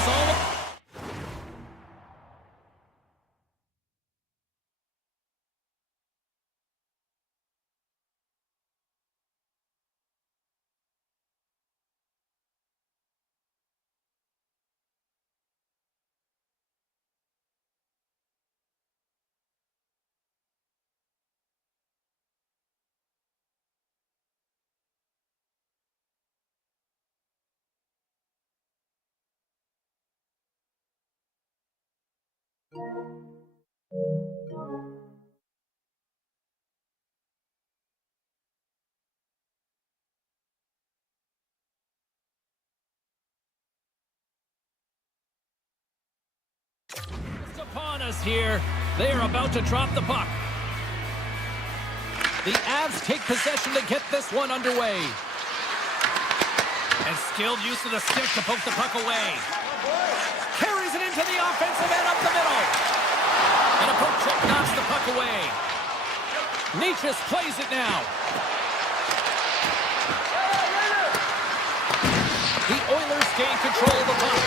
goes all... upon us here. They are about to drop the puck. The Avs take possession to get this one underway. And skilled use of the stick to poke the puck away. Carries it into the offensive end up the middle. And a poke check knocks the puck away. Nietzsche plays it now. The Oilers gain control of the puck.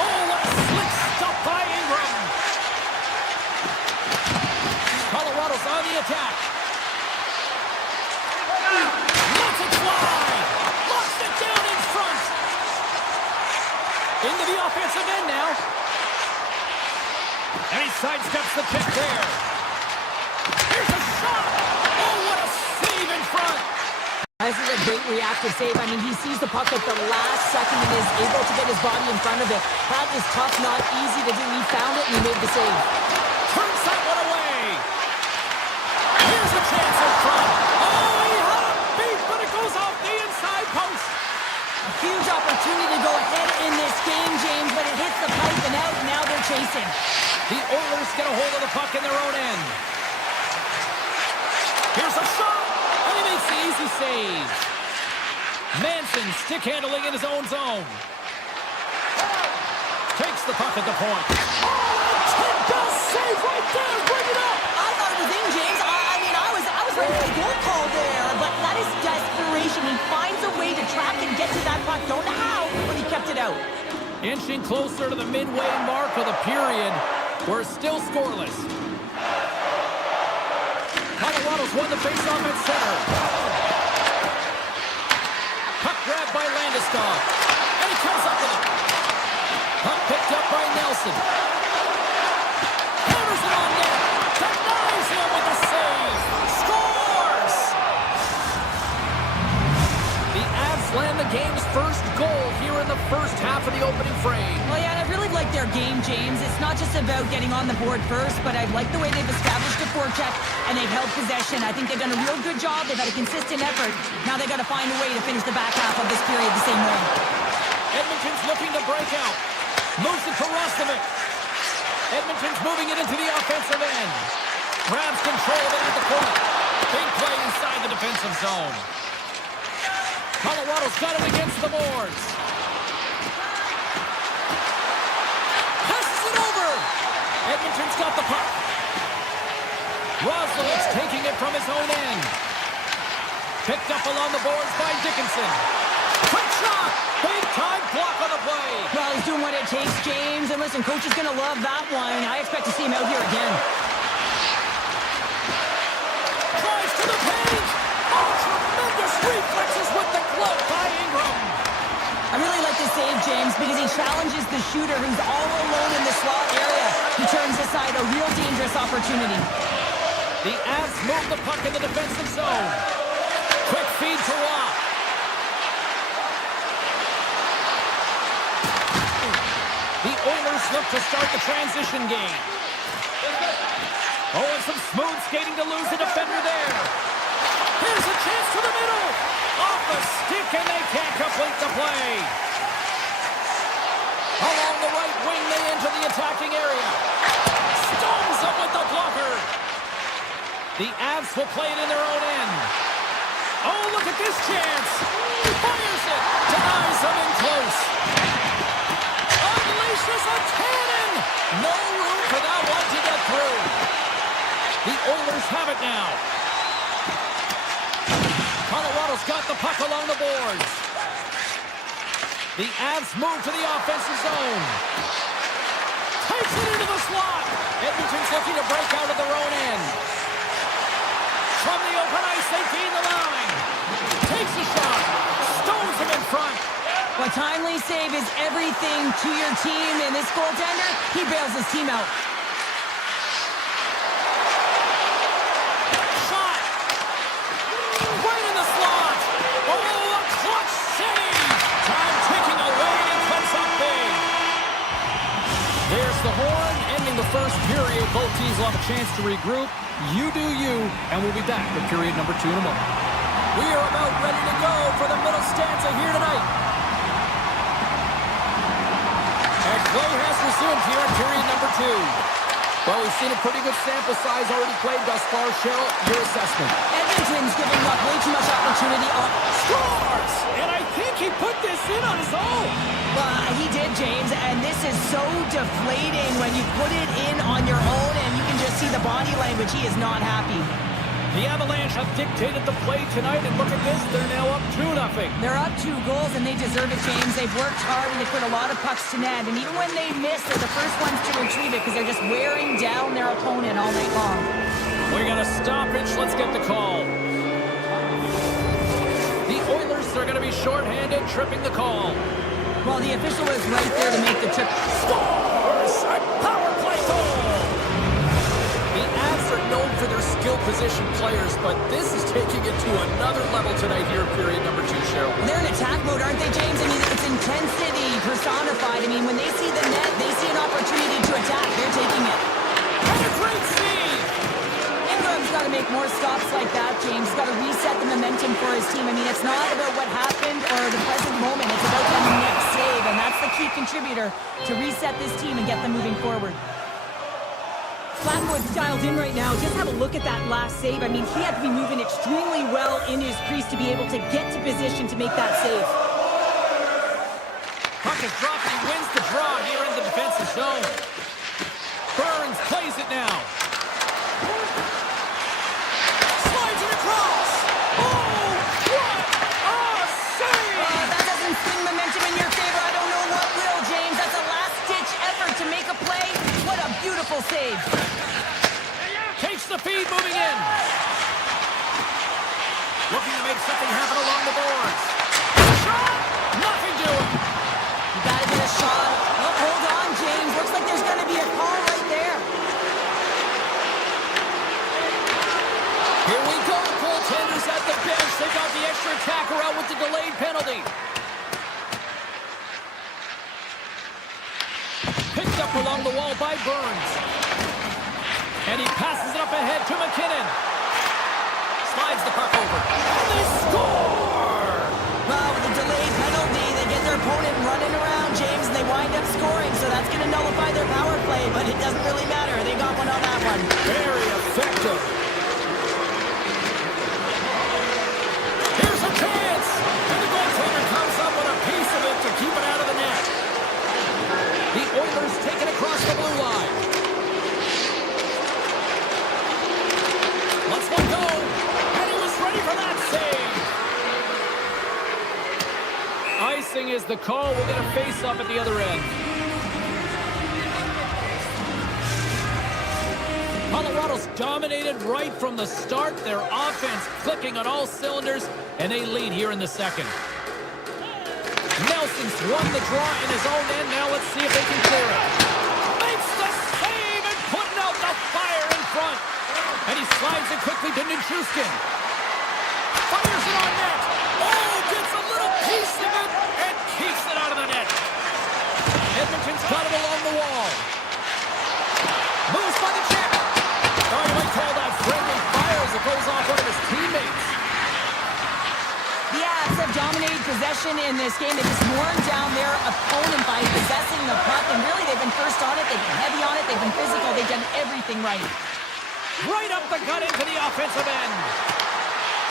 Oh, what a slick stop by Ingram. Colorado's on the attack. Lets it fly. Locks it down in front. Into the offensive end now. And he sidesteps the pick there. Here's a shot. Oh, what a save in front. This is a great reactive save. I mean, he sees the puck at the last second and is able to get his body in front of it. That is tough, not easy to do. He found it and he made the save. Turns that one away. Here's a chance in front. Oh, he had a beat, but it goes off the inside post. A huge opportunity to go ahead in this game, James, but it hits the pipe and out. Now they're chasing. The Oilers get a hold of the puck in their own end. Here's a shot. And he makes the easy save. Manson stick handling in his own zone. Takes the puck at the point. Oh, a best save right there. Bring it up. I thought it was in, James. I was ready for the goal call there, but that is desperation. He finds a way to track and get to that puck. Don't know how, but he kept it out. Inching closer to the midway mark of the period. We're still scoreless. Colorado's won the faceoff at center. Puck grabbed by Landeskog. And he comes up with it. Puck picked up by Nelson. Counters it on net. Denies him with a save. Scores! The Avs land the game's first goal here in the first half of the opening frame. Well, yeah, I really like their game, James. It's not just about getting on the board first, but I like the way they've established a forecheck and they've held possession. I think they've done a real good job. They've had a consistent effort. Now they've got to find a way to finish the back half of this period the same way. Edmonton's looking to break out. Moves it to Roslovic. Edmonton's moving it into the offensive end. Grabs control of it at the point. Big play inside the defensive zone. Colorado's got it against the boards. Passes it over. Edmonton's got the puck. Roslovic's taking it from his own end. Picked up along the boards by Dickinson. Quick shot! Big time block on the play. Well, he's doing what it takes, James. And listen, coach is going to love that one. I expect to see him out here again. Tries to the paint. Oh, tremendous reflexes with the glove by Ingram. I really like this save, James, because he challenges the shooter who's all alone in the slot area. He turns aside a real dangerous opportunity. The Avs move the puck in the defensive zone. Quick feed to Rock. The Oilers look to start the transition game. Oh, and some smooth skating to lose the defender there. Here's a chance to the middle. Off the stick, and they can't complete the play. Along the right wing, they enter the attacking area. Stones up with the blocker. The Avs will play it in their own end. Oh, look at this chance. He fires it. Denies him in close. Unleashes a cannon. No room for that one to get through. The Oilers have it now. Colorado's got the puck along the boards. The Avs move to the offensive zone. Takes it into the slot. Edmonton's looking to break out of their own end. From the open ice, they gain the line. Takes a shot. Stones him in front. A timely save is everything to your team, and this goaltender, he bails his team out. Shot. Right in the slot. Oh, a clutch save. Time ticking away, and he comes up big. There's the horn, ending the first period. Both teams will have a chance to regroup. You do you, and we'll be back with period number 2 in a moment. We are about ready to go for the middle stanza here tonight. And play has resumed here in period number 2. Well, we've seen a pretty good sample size already played thus far. Cheryl, your assessment. Edmonton's giving up way too much opportunity. Scores! And I think he put this in on his own. He did, James, and this is so deflating when you put it in on your own, and you can just see the body language. He is not happy. The Avalanche have dictated the play tonight, and look at this. They're now up 2-0. They're up 2 goals, and they deserve it, James. They've worked hard, and they put a lot of pucks to net. And even when they miss, they're the first ones to retrieve it because they're just wearing down their opponent all night long. We got a stoppage. Let's get the call. The Oilers are going to be shorthanded, tripping the call. Well, the official was right there to make the trip. Scores! A power play goal! The Avs are known for their skill position players, but this is taking it to another level tonight here in period number 2, Cheryl. They're in attack mode, aren't they, James? I mean, it's intensity personified. I mean, when they see the net, they see an opportunity to attack. They're taking it. And a great save! Ingram's got to make more stops like that, James. He's got to reset the momentum for his team. I mean, it's not about what happened or the present moment. It's about the next save, and that's the key contributor to reset this team and get them moving forward. Flatwood's dialed in right now. Just have a look at that last save. I mean, he had to be moving extremely well in his crease to be able to get to position to make that save. Puck is dropped, and he wins the draw here in the defensive zone. Burns plays it now. Slides it across. Oh, what a save! That doesn't swing momentum in your favor. I don't know what will, James. That's a last-ditch effort to make a play. What a beautiful save. Takes the feed, moving in. Looking to make something happen along the boards. Shot! Nothing doing. You gotta get a shot. Oh, hold on, James. Looks like there's gonna be a call right there. Here we go. Goaltenders at the bench. They got the extra attacker out with the delayed penalty. Picked up along the wall by Burns. And he passes it up ahead to McKinnon. Slides the puck over. They score! Well, with the delayed penalty, they get their opponent running around, James, and they wind up scoring, so that's going to nullify their power play, but it doesn't really matter. They got one on that one. Very effective. Here's a chance! And the goaltender comes up with a piece of it to keep it out of the net. The Oilers take it across the blue line. Let's let go. And he was ready for that save. Icing is the call. We'll get a face-up at the other end. Colorado's dominated right from the start. Their offense clicking on all cylinders, and they lead here in the second. Nelson's won the draw in his own end. Now let's see if they can clear it. Makes the save and putting out the fire in front. And he slides it quickly to Nichushkin. Fires it on net. Oh, gets a little piece of it and keeps it out of the net. Edmonton's got it along the wall. Moves by the check. Oh, you might call that friendly fire as it goes off one of his teammates. The Avs have dominated possession in this game. They just worn down their opponent by possessing the puck, and really they've been first on it, they've been heavy on it, they've been physical, they've done everything right. Right up the gut into the offensive end.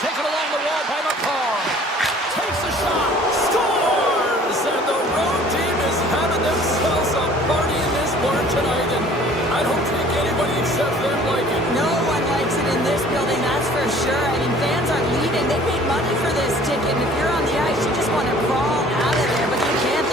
Taken along the wall by McCall. Takes a shot. Scores! And the road team is having themselves a party in this bar tonight, and I don't think anybody except them like it. No one likes it in this building, that's for sure. I mean, fans are leaving. They paid money for this ticket, and if you're on the ice, you just want to crawl out of there, but you can't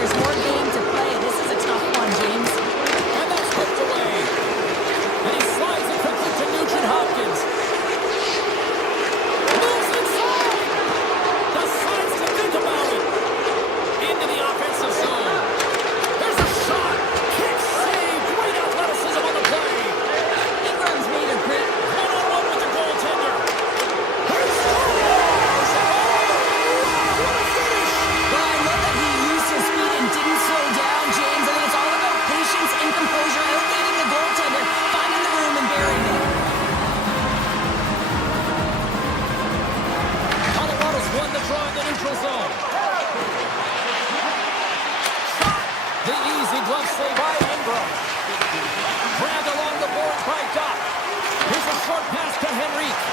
glove save by Ingram. Grabbed along the boards by Doc. Here's a short pass to Henrique.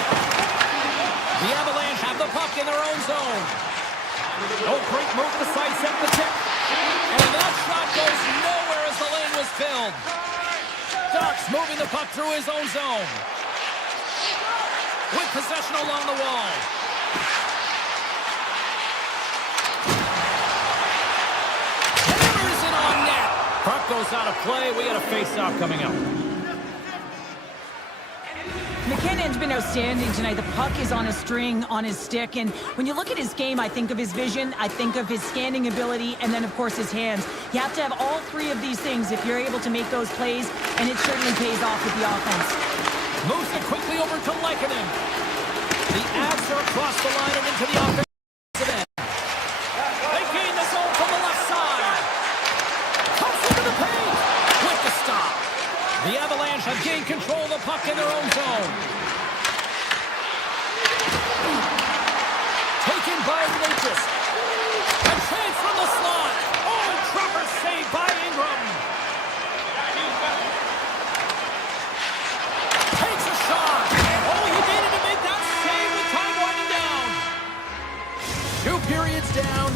The Avalanche have the puck in their own zone. Oh, great move to sidestep the tip. And that shot goes nowhere as the lane was filled. Doc's moving the puck through his own zone. With possession along the wall. Hammers it on net. Puck goes out of play. We got a face-off coming up. McKinnon's been outstanding tonight. The puck is on a string, on his stick, and when you look at his game, I think of his vision, I think of his scanning ability, and then, of course, his hands. You have to have all three of these things if you're able to make those plays, and it certainly pays off with the offense. Moves it quickly over to Lehkonen. The Avs are across the line and into the offensive end. They gain the zone from the left side. Comes into the paint. With the stop. The Avalanche have gained control of the puck in their own zone. Taken by Natchez. A chance from the slot. Oh, proper save by Ingram. Takes a shot. Oh, he needed to make that save with time winding down. 2 periods down.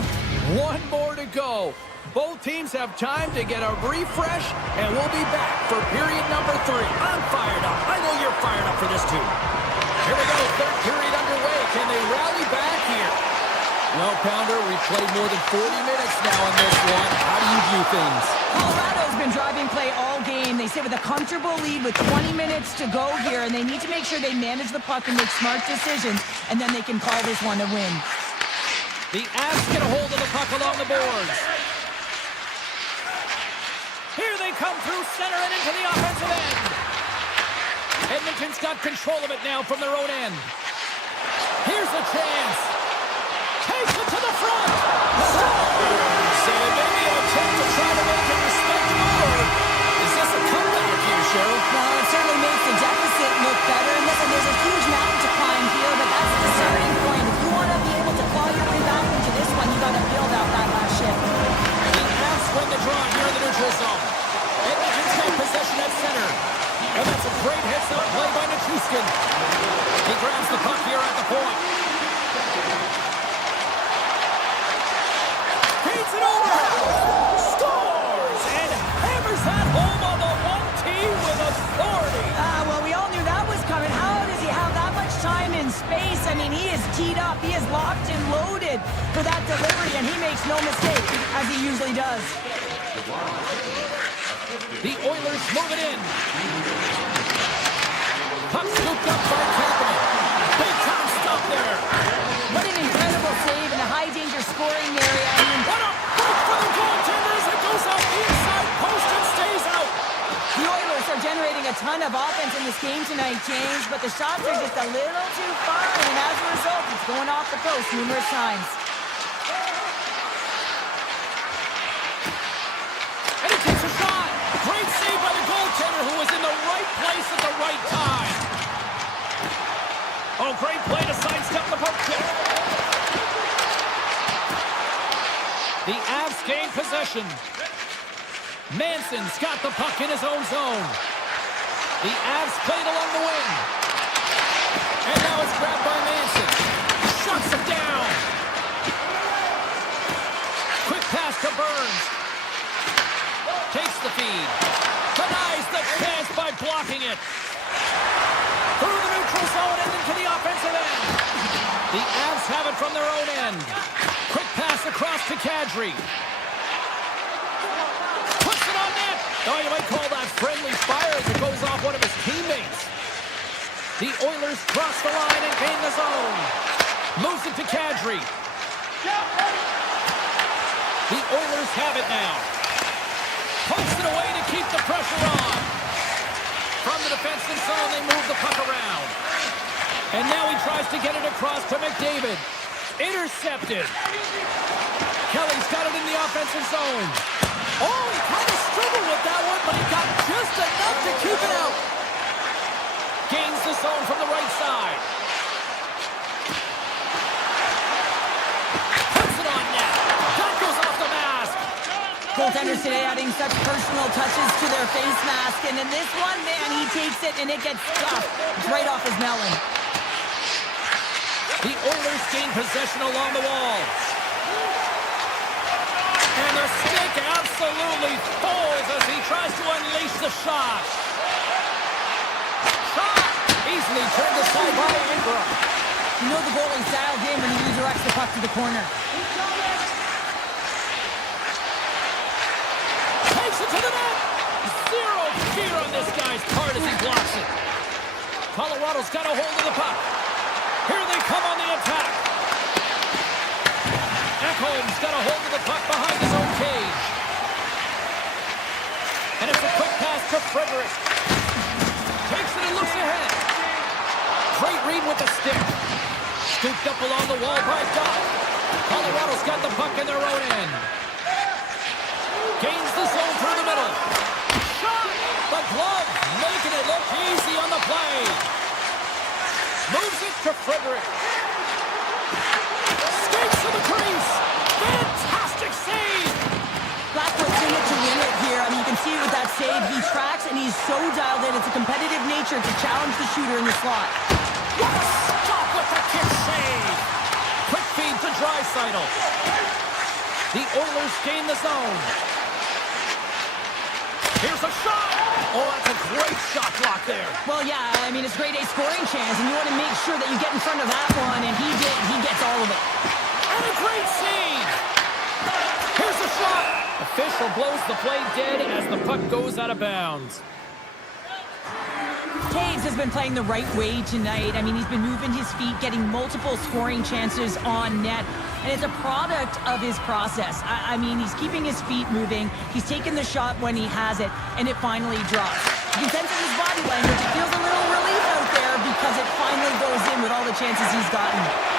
1 more to go. Both teams have time to get a refresh, and we'll be back for period number 3. I'm fired up. I know you're fired up for this, too. Here we go, 3rd period underway. Can they rally back here? Well, Pounder, we've played more than 40 minutes now in this one. How do you view things? Colorado's been driving play all game. They sit with a comfortable lead with 20 minutes to go here, and they need to make sure they manage the puck and make smart decisions, and then they can call this one a win. The Avs get a hold of the puck along the boards. Here they come through center and into the offensive end. Edmonton's got control of it now from their own end. Here's a chance. Takes it to the front. And maybe an attempt to try to make it respectable, or is this a comeback here, Cheryl? Well, it certainly makes the deficit look better. And listen, there's a huge mountain to climb here, but that's the starting point. If you want to be able to claw your way back into this one, you got to build out that last shift. The Avs win the draw here in the neutral zone. Edmonton's got possession at center. And that's a great heads-up play by Nichushkin. He grabs the puck here at the point. Feeds it over. Scores! And hammers that home on the 1T with authority. Well, we all knew that was coming. How does he have that much time and space? I mean, he is teed up. He is locked and loaded for that delivery, and he makes no mistake, as he usually does. The Oilers move it in. Puck scooped up by Kapanen. Big time stop there. What an incredible save in a high-danger scoring area. I mean, What a break for the goaltenders. It goes off the inside post and stays out. the Oilers are generating a ton of offense in this game tonight, James, but the shots are just a little too far, and as a result, it's going off the post numerous times. And he takes a shot. Great save by the goaltender, who was in the right place at the right time. Oh, great play to sidestep the poke check. The Avs gain possession. Manson's got the puck in his own zone. The Avs played along the wing. And now it's grabbed by Manson. Shuts it down. Quick pass to Burns. Takes the feed. Denies the chance by blocking it. Through the neutral zone and into the offensive end. The Avs have it from their own end. Quick pass across to Kadri. Puts it on net. Oh, you might call that friendly fire as it goes off one of his teammates. The Oilers cross the line and gain the zone. Moves it to Kadri. The Oilers have it now. Pokes it away to keep the pressure on. From the defensive zone, they move the puck around. And now he tries to get it across to McDavid. Intercepted. Kelly's got it in the offensive zone. Oh, he kind of struggled with that one, but he got just enough to keep it out. Gains the zone from the right side. Puts it on net. That goes off the mask. goaltenders today adding such personal touches to their face mask. And in this one, man, he takes it and it gets stuffed. It's right off his melon. The Oilers gain possession along the wall. And the stick absolutely falls as he tries to unleash the shot. Shot! Easily turned aside by Ingram. You know the goalie's dialed in when he redirects the puck to the corner. Takes it to the net. Zero fear on this guy's part as he blocks it. Colorado's got a hold of the puck. Here they come on the attack. Ekholm's got a hold of the puck behind his own cage. And it's a quick pass to Frederick. Takes it and looks ahead. Great read with the stick. Scooped up along the wall by Doc. Colorado's got the puck in their own end. Gains the zone through the middle. Shot! The glove making it look easy on the play. Moves it to Frederick. Skates to the crease. Fantastic save! Blackwood's in it to win it here. I mean, you can see it with that save. He tracks and he's so dialed in. It's a competitive nature to challenge the shooter in the slot. What a stop with the kick save! Quick feed to Draisaitl. The Oilers gain the zone. Here's a shot! Oh, that's a great shot block there. Well, yeah, I mean, it's grade A scoring chance, and you want to make sure that you get in front of that one, and he did. He gets all of it. And a great save! Here's a shot! Official blows the play dead as the puck goes out of bounds. Toews has been playing the right way tonight. I mean, he's been moving his feet, getting multiple scoring chances on net, and it's a product of his process. I mean, he's keeping his feet moving. He's taking the shot when he has it, and it finally drops. You can sense in his body language, it feels a little relief out there because it finally goes in with all the chances he's gotten.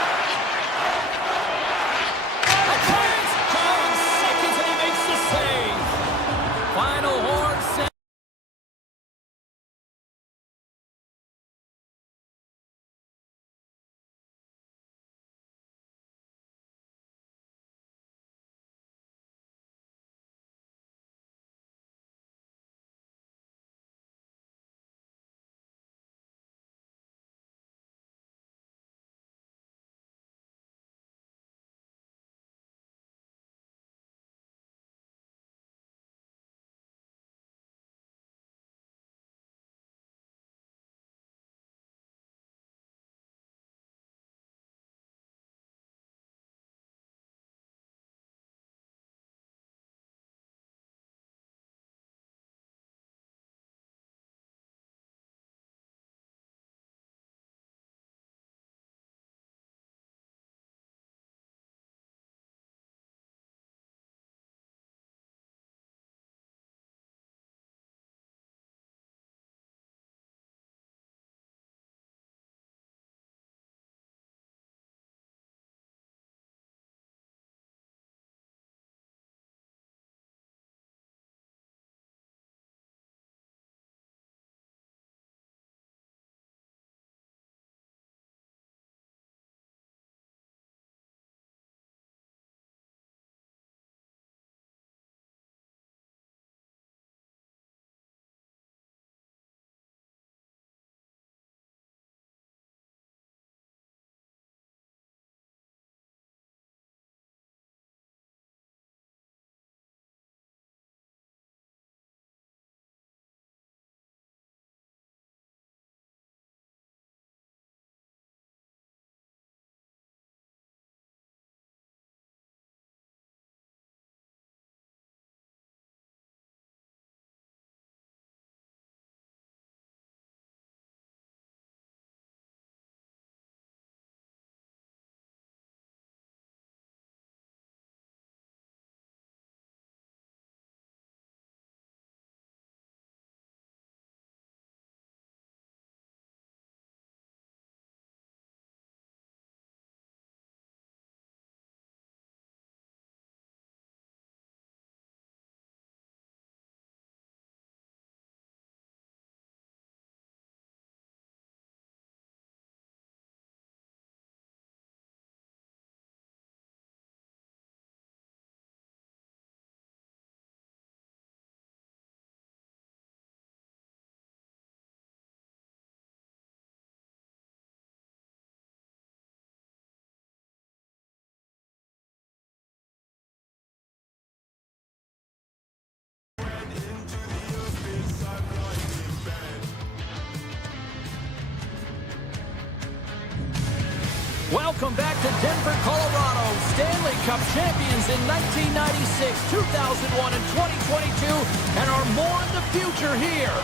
Welcome back to Denver, Colorado. Stanley Cup champions in 1996, 2001, and 2022, and are more in the future here.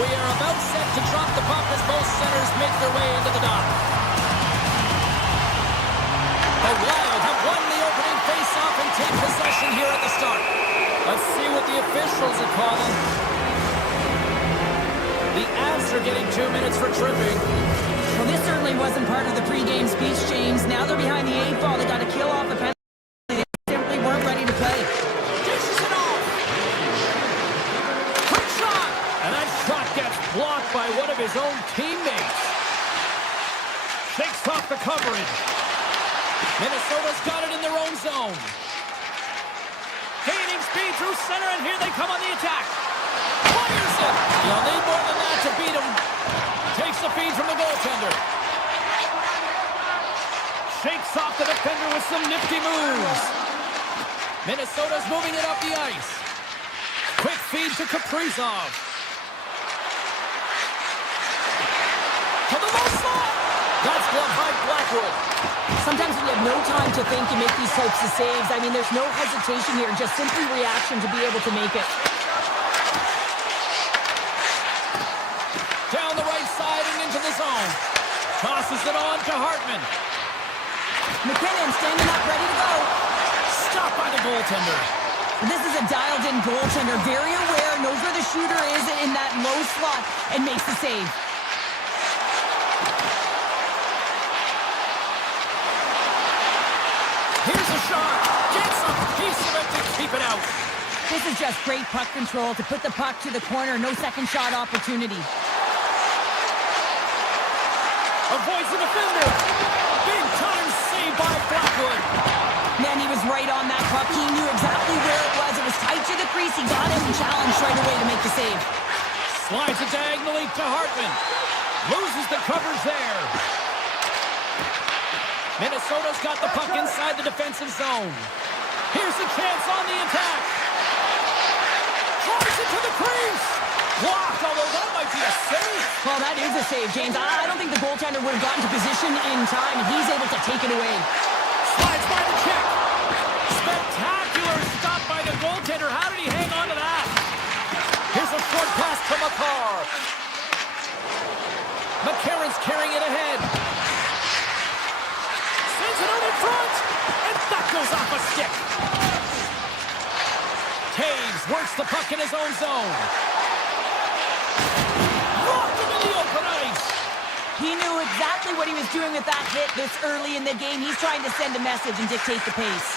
We are about set to drop the puck as both centers make their way into the dock. The Wild have won the opening faceoff and take possession here at the start. Let's see what the officials are calling. The Avs are getting 2 minutes for tripping. Well, this certainly wasn't part of the pregame speech, James. Now they're behind the 8 ball. They got to kill off a penalty. They simply weren't ready to play. Dishes it off. Quick shot. And that shot gets blocked by one of his own teammates. Shakes off the coverage. Minnesota's got it in their own zone. Gaining speed through center, and here they come on the attack. Fires it. You'll need more than that to beat him. Takes the feed from the goaltender. Shakes off the defender with some nifty moves. Minnesota's moving it up the ice. Quick feed to Kaprizov. To the low slot. That's blocked by Blackwood. Sometimes when you have no time to think, you make these types of saves. I mean, there's no hesitation here, just simply reaction to be able to make it. Down the right side and into the zone. Tosses it on to Hartman. McKinnon standing up, ready to go. Stopped by the goaltender. This is a dialed-in goaltender, very aware, knows where the shooter is in that low slot, and makes the save. Here's a shot. Gets a piece of it to keep it out. This is just great puck control to put the puck to the corner. No second shot opportunity. Avoids the defender. Big time save by Blackwood. Man, he was right on that puck. He knew exactly where it was. It was tight to the crease. He got it and challenged right away to make the save. Slides it diagonally to Hartman. Loses the coverage there. Minnesota's got the puck inside the defensive zone. Here's the chance on the attack. Drives it to the crease. Blocked, although that might be a save. Well, that is a save, James. I don't think the goaltender would have gotten to position in time, and he's able to take it away. Slides by the check. Spectacular stop by the goaltender. How did he hang on to that? Here's a short pass to Makar. McCarron's carrying it ahead. Sends it out in front. And that goes off a stick. Taves works the puck in his own zone. Locked him in the open ice. He knew exactly what he was doing with that hit this early in the game. He's trying to send a message and dictate the pace.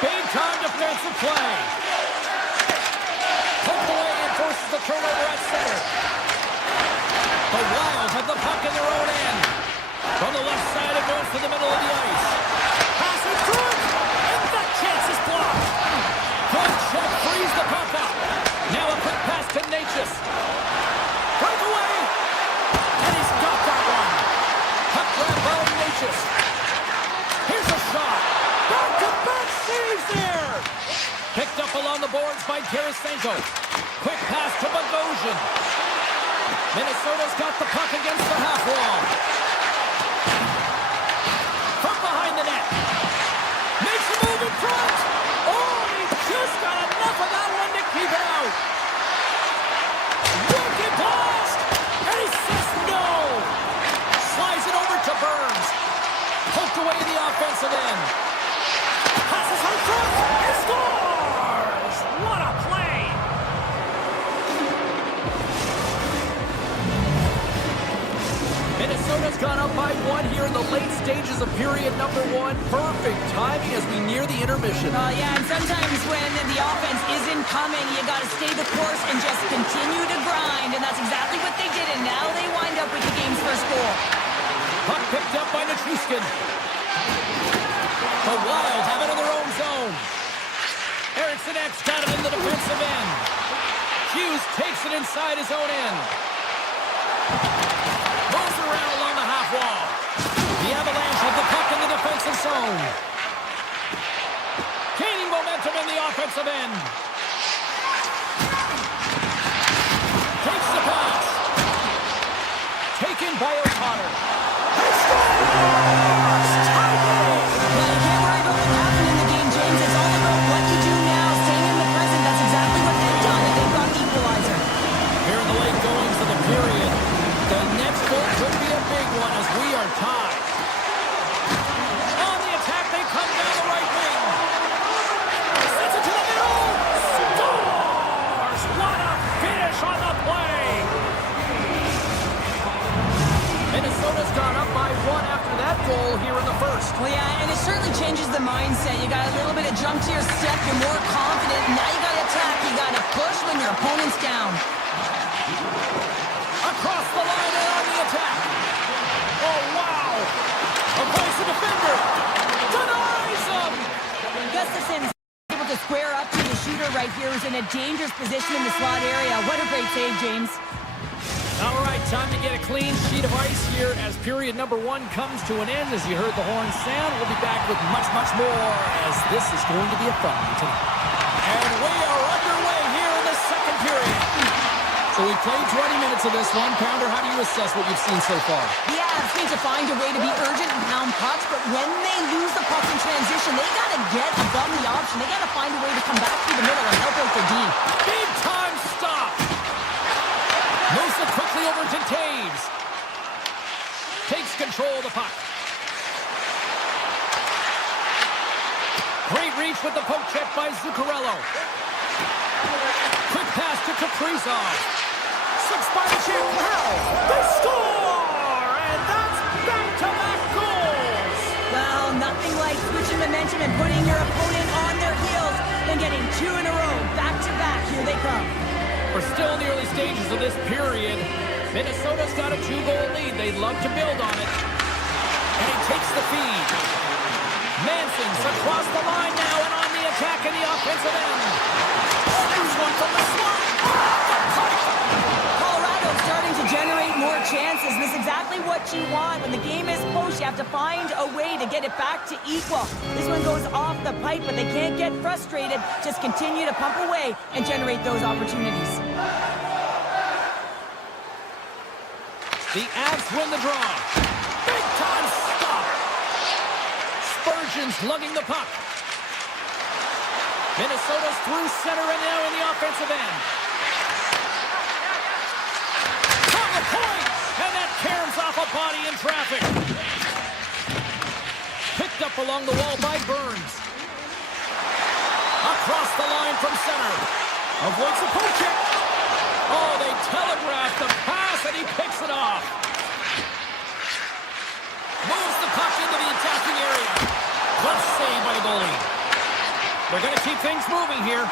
Big time defensive play. Poked away and forces the turnover at center. The Wild have the puck in their own end. From the left side, it goes to the middle of the ice. Passing through it, and that chance is blocked. Good check, frees the puck up. Now a quick pass to Natchez. Breakaway, and he's got that one. Puck grab by Natchez. Here's a shot. Back-to-back saves there. Picked up along the boards by Tarasenko. Quick pass to Bogosian. Minnesota's got the puck against the half wall. From behind the net. Makes a move in front. Oh, he just got enough of that one to keep it out. Wicked blast. And he says no. Slides it over to Burns. Poked away the offensive end. Passes out front. And scores. What a play. Minnesota's gone up by one here in the late stages of period number one. Perfect timing as we near the intermission. Yeah, and sometimes when the offense isn't coming, you got to stay the course and just continue to grind, and that's exactly what they did, and now they wind up with the game's first goal. Puck picked up by Nichushkin. The Wild have it in their own zone. Eriksson Ek's got it in the defensive end. Hughes takes it inside his own end. Moves around along the half wall. The Avalanche have the puck in the defensive zone. Gaining momentum in the offensive end. Takes the pass. goal here in the first. Well, yeah, and it certainly changes the mindset. You got a little bit of jump to your step. You're more confident. Now you got to attack. You got to push when your opponent's down. Across the line and on the attack. Oh, wow. Avoids the defender. Denies him. Gustafson's able to square up to the shooter right here, who's in a dangerous position in the slot area. What a great save, James. All right, time to get a clean sheet of ice here as period number 1 comes to an end. As you heard the horn sound, we'll be back with much, much more as this is going to be a fun one tonight. And we are underway here in the second period. So we played 20 minutes of this one. Pounder, how do you assess what you've seen so far? The Avs need to find a way to be urgent and pound pucks, but when they lose the puck in transition, they got to get above the option. They got to find a way to come back through the middle and help out their D. Big time stop. Moves it quickly over to Taves. Takes control of the puck. Great reach with the poke check by Zuccarello. Quick pass to Kaprizov. 6 by the check. Wow! They score! And that's back-to-back goals! Well, nothing like switching momentum and putting your opponent on their heels than getting 2 in a row. Back-to-back. Here they come. We're still in the early stages of this period. Minnesota's got a 2-goal lead. They'd love to build on it. And he takes the feed. Manson's across the line now and on the attack in the offensive end. Oh, there's one from the slot. Colorado's starting to generate more chances. This is exactly what you want. When the game is close, you have to find a way to get it back to equal. This one goes off the pipe, but they can't get frustrated. Just continue to pump away and generate those opportunities. The Avs win the draw. Big time stop. Spurgeon's lugging the puck. Minnesota's through center and now in the offensive end. On the point! And that caroms off a body in traffic. Picked up along the wall by Burns. Across the line from center. Avoids the poke check. Oh, they telegraphed the pass and he picks it off. Moves the puck into the attacking area. Clutch save by the goalie. They're going to keep things moving here.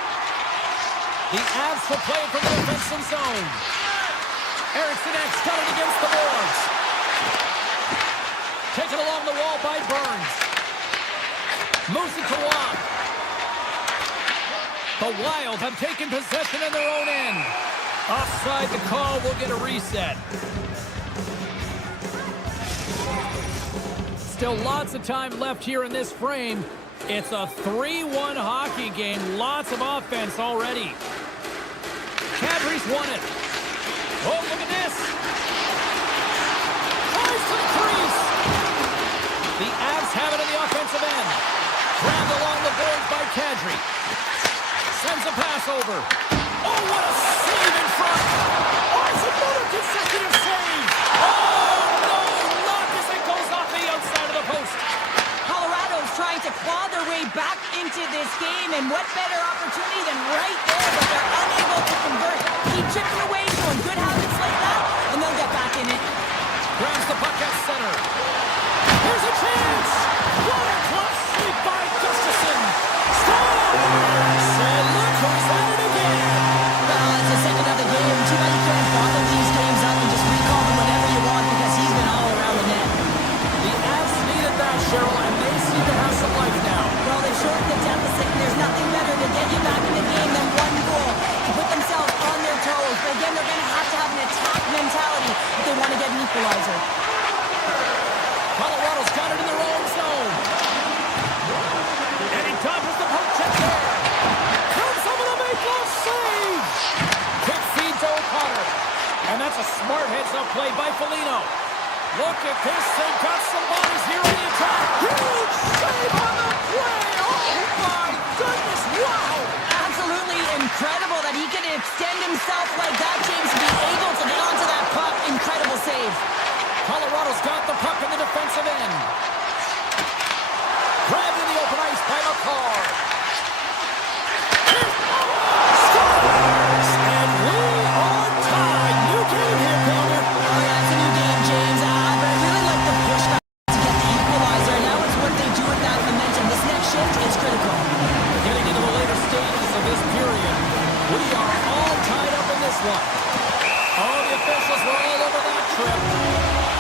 The Avs will play from the defensive zone. Eriksson X got it against the boards. Taken along the wall by Burns. Moves it to Watt. The Wild have taken possession in their own end. Offside the call, will get a reset. Still lots of time left here in this frame. It's a 3-1 hockey game. Lots of offense already. Kadri's won it. Oh, look at this. Tries to the crease. The Avs have it in the offensive end. Grabbed along the boards by Kadri. Sends a pass over. Oh, what a save in front. Oh, it's another consecutive save. Oh, no, not as it goes off the outside of the post. Colorado's trying to claw their way back into this game, and what better opportunity than right there, but they're unable to convert. Keep chipping away, showing good habits like that, and they'll get back in it. Grabs the puck at center. Here's a chance. What a close save by Gustafson. Scores! And look who's at it again. Well, it's just another game. Too bad you can't bottle these games up and just recall them whenever you want, because he's been all around the net. The Avs needed that, Cheryl, and they seem to have some life now. Well, they've shortened the deficit, and there's nothing better to get you back in the game than one goal to put themselves on their toes. But again, they're going to have an attack mentality if they want to get an equalizer. Colorado's got it in their own zone. And he dodges the poke check there. Comes over the make-off save. Quick feed to O'Connor. And that's a smart heads-up play by Foligno. Look at this. They've got some bodies here on the attack. Huge save on the play. Oh, my goodness. Wow. Absolutely incredible that he can extend himself like that, James, to be able to get onto that puck. Incredible save. Colorado's got the puck in the defensive end. Grabbed in the open ice by McCarr. Scores! And we are tied. New game here, Pounder. Oh, yeah, it's a new game, James. But I really like the push back to get the equalizer. of this period. We are all tied up in this one. Oh, the officials were all over that trip.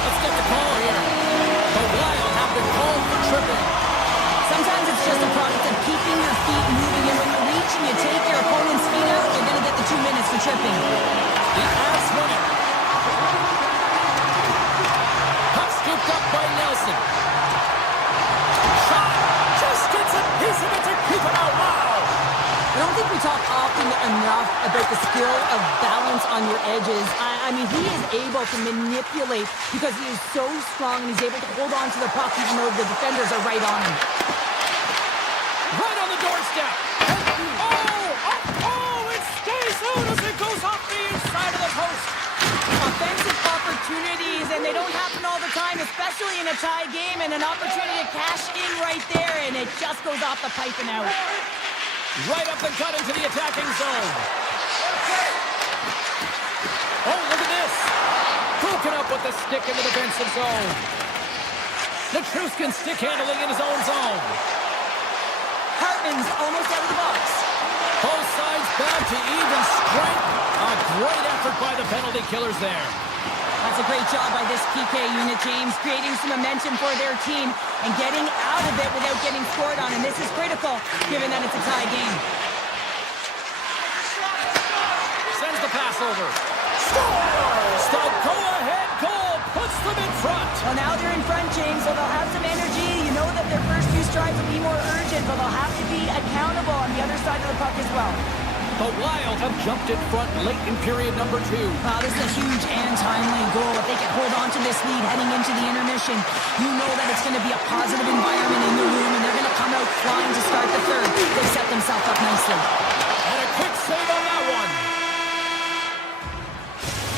Let's get the call here. The Wild have been called for tripping. Sometimes it's just a product of keeping your feet moving, and when you reach and you take your opponent's feet out, you're going to get the 2 minutes for tripping. The Avs win it. Puck scooped up by Nelson. Shot! Just gets a piece of it to keep it out. Wow! I don't think we talk often enough about the skill of balance on your edges. I mean, he is able to manipulate because he is so strong and he's able to hold on to the puck even though the defenders are right on him. Right on the doorstep. It stays out as it goes off the inside of the post. Offensive opportunities, and they don't happen all the time, especially in a tie game, and an opportunity to cash in right there, and it just goes off the pipe and out. Right up the gut into the attacking zone. Oh, look at this. Broken up with the stick in the defensive zone. Nichushkin stick handling in his own zone. Hartman's almost out of the box. Both sides back to even strength. A great effort by the penalty killers there. That's a great job by this PK unit, James, creating some momentum for their team and getting out of it without getting scored on. And this is critical, given that it's a tie game. Sends the pass over. Scores! The go-ahead goal puts them in front. Well, now they're in front, James, so they'll have some energy. You know that their first few strides will be more urgent, but they'll have to be accountable on the other side of the puck as well. The Wild have jumped in front late in period number 2. Wow, this is a huge and timely goal. If they can hold on to this lead heading into the intermission, you know that it's going to be a positive environment in the room, and they're going to come out flying to start the third. They've set themselves up nicely. And a quick save on that one.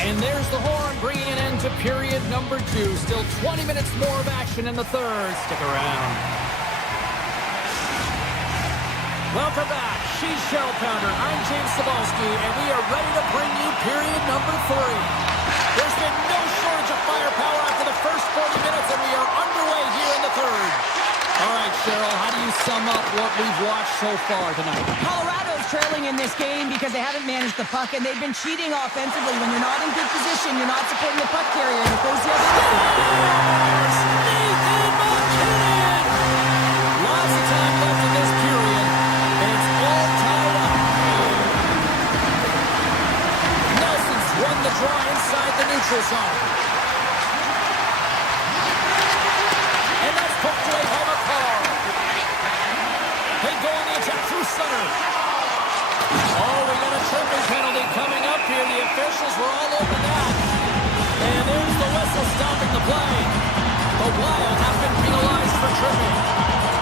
And there's the horn, bringing an end to period number 2. Still 20 minutes more of action in the third. Stick around. Welcome back. She's Cheryl Pounder. I'm James Cebulski, and we are ready to bring you period number 3. There's been no shortage of firepower after the first 40 minutes, and we are underway here in the third. All right, Cheryl, how do you sum up what we've watched so far tonight? Colorado's trailing in this game because they haven't managed the puck, and they've been cheating offensively. When you're not in good position, you're not supporting the puck carrier, and it goes the other way. Nathan McKinnon! Lots of time left in this period, and it's all tied up. Nelson's won the draw inside the neutral zone. And that's poked away by McCall. They go on the attack through center. Oh, we got a tripping penalty coming up here. The officials were all over that. And there's the whistle stopping the play. The Wild have been penalized for tripping.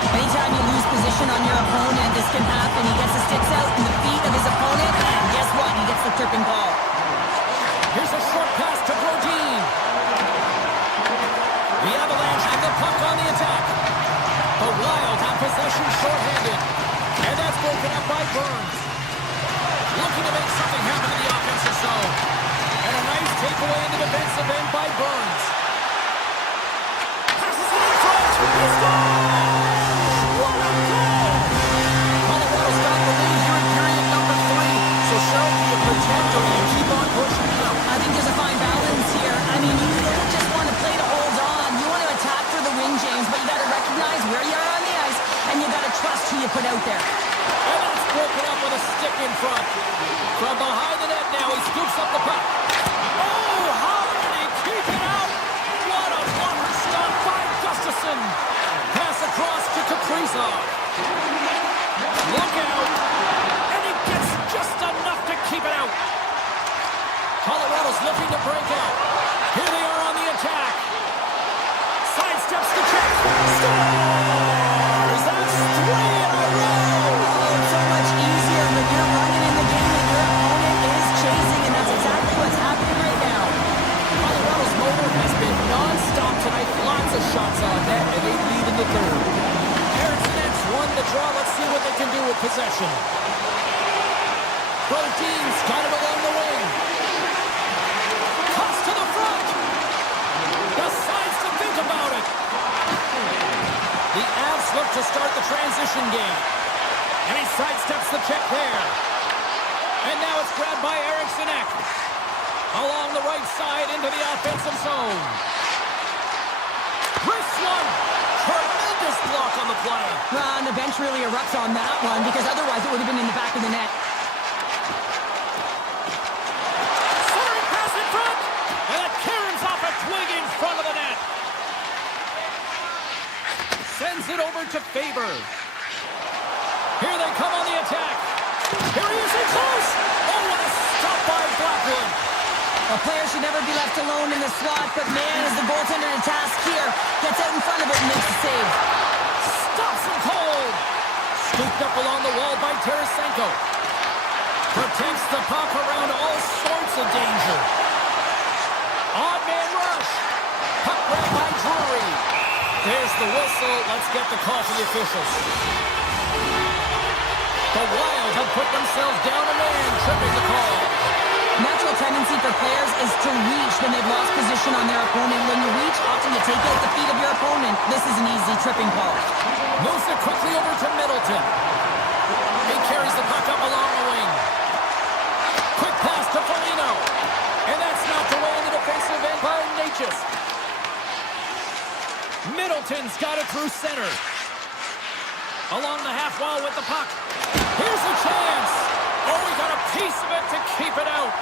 Anytime you lose position on your opponent, this can happen. He gets the sticks out in the feet of his opponent, and guess what? He gets the tripping ball. Here's a short pass to Brodin. The Avalanche have the puck on the attack. The Wild have possession shorthanded. And that's broken up by Burns. Looking to make something happen in the offensive zone. And a nice takeaway in the defensive end by Burns. Passes it in front. He scores! What a goal! Colorado's got the lead here in period number 3. So Cheryl, do you protect or do you keep on pushing now? I think there's a fine balance here. I mean, you don't just want to play to hold on. You want to attack for the win, James, but you got to recognize where you are on the ice, and you got to trust who you put out there. And that's broken up with a stick in front. From behind the net now, he scoops up the puck. Oh, how did he keep it out? What a blocker stop by Gustafsson. Pass across to Kaprizov. Look out. And he gets just enough to keep it out. Colorado's looking to break out. Here they are on the attack. Sidesteps the check. Scores! That's 3 in a row. Oh, it's so much easier when you're running in the game and your opponent is chasing, and that's exactly what's happening right now. Colorado's motor has been non-stop tonight. Lots of shots on net, and they lead in the third. Erikson's won the draw. Let's see what they can do with possession. Brodin's got it along the wing. Cuts to the front. Decides to think about it. The Avs look to start the transition game. And he sidesteps the check there. And now it's grabbed by Eriksson along the right side into the offensive zone. Drifts one. Tremendous block on the play. And the bench really erupts on that one because otherwise it would have been in the back of the net. Sorry, pass in front. And it caroms off a twig in front of the net. Sends it over to Faber. Here they come on the attack. Here he is in close. Oh, what a stop by Blackwood. A player should never be left alone in the slot, but man, is the goaltender to task here. Gets out in front of it and makes the save. Stops him cold. Scooped up along the wall by Tarasenko. Protects the puck around all sorts of danger. Odd man rush. Puck grabbed by Drury. There's the whistle. Let's get the call for the officials. The Wild have put themselves down a man, tripping the call. Natural tendency for players is to reach when they've lost position on their opponent. When you reach, often you take out the feet of your opponent. This is an easy tripping call. Moves it quickly over to Middleton. He carries the puck up along the wing. Quick pass to Foligno. And that's knocked away in the defensive end by Natchez. Middleton's got it through center. Along the half wall with the puck. Here's a chance. Oh, he got a piece of it to keep it out.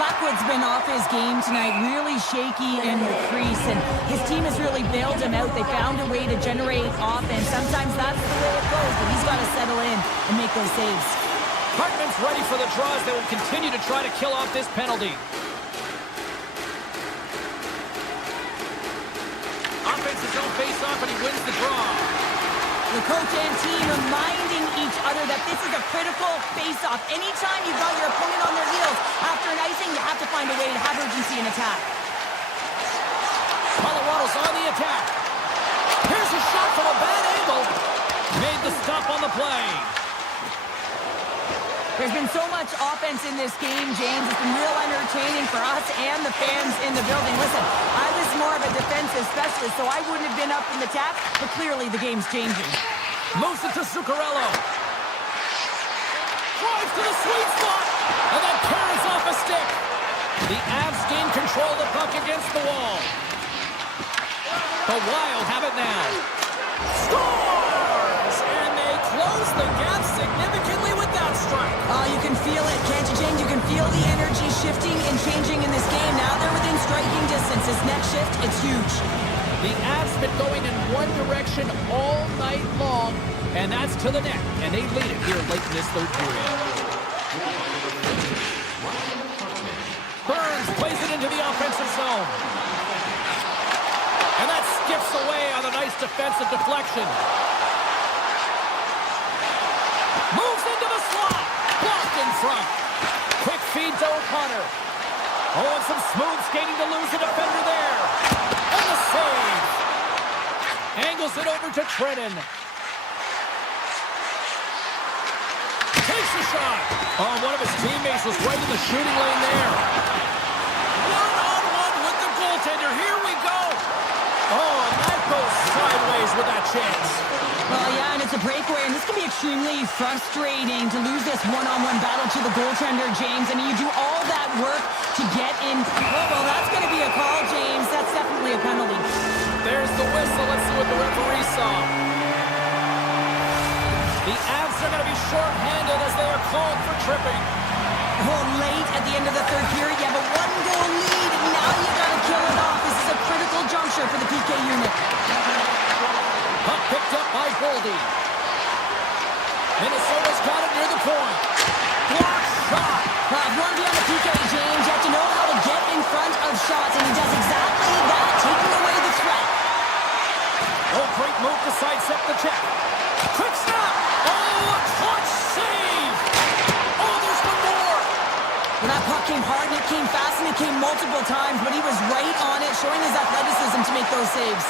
Blackwood's been off his game tonight, really shaky in the crease, and his team has really bailed him out. They found a way to generate offense. Sometimes that's the way it goes, but he's got to settle in and make those saves. Hartman's ready for the draws. They will continue to try to kill off this penalty. Offensive zone face-off, and he wins the draw. The coach and team reminding each other that this is a critical face-off. Anytime you've got your opponent on their heels after an icing, you have to find a way to have urgency in attack. Colorado's on the attack. Here's a shot from a bad angle. Made the stop on the play. There's been so much offense in this game, James. It's been real entertaining for us and the fans in the building. Listen, I was more of a defensive specialist, so I wouldn't have been up in the tap, but clearly the game's changing. Moves it to Zuccarello. Drives to the sweet spot. And then carries off a stick. The Avs gain control of the puck against the wall. The Wild have it now. Scores! And they close the gap significantly with that strike. You can feel it, can't you, James? You can feel the energy shifting and changing in this game. Now they're within striking distance. This next shift, it's huge. The Avs been going in one direction all night long, and that's to the net. And they lead it here late in this third period. Burns plays it into the offensive zone. And that skips away on a nice defensive deflection. Moves into the slot. Blocked in front. Quick feed to O'Connor. Oh, and some smooth skating to lose the defender there. And the save. Angles it over to Trennan. Takes a shot. Oh, one of his teammates was right in the shooting lane there. One-on-one with the goaltender. Here we go. Oh, and that goes sideways with that chance. Well, yeah, and it's a breakaway, and this can be extremely frustrating to lose this one-on-one battle to the goaltender, James. I mean, you do all that work to get in. Well, that's going to be a call, James. That's definitely a penalty. There's the whistle. Let's see what the referee saw. The Avs are going to be short-handed as they are called for tripping. Oh, late at the end of the third period, you have a one-goal lead, and now you got to kill it off. This is a critical juncture for the PK unit. Puck picked up by Goldie. Minnesota's got it near the point. Block shot. Well, if you want to be on the PK, James, you have to know how to get in front of shots, and he does exactly that, taking away the threat. Oh, great move to sidestep the check. Quick snap. Oh, a clutch save. Oh, there's one more. Well, that puck came hard, and it came fast, and it came multiple times, but he was right on it, showing his athleticism to make those saves.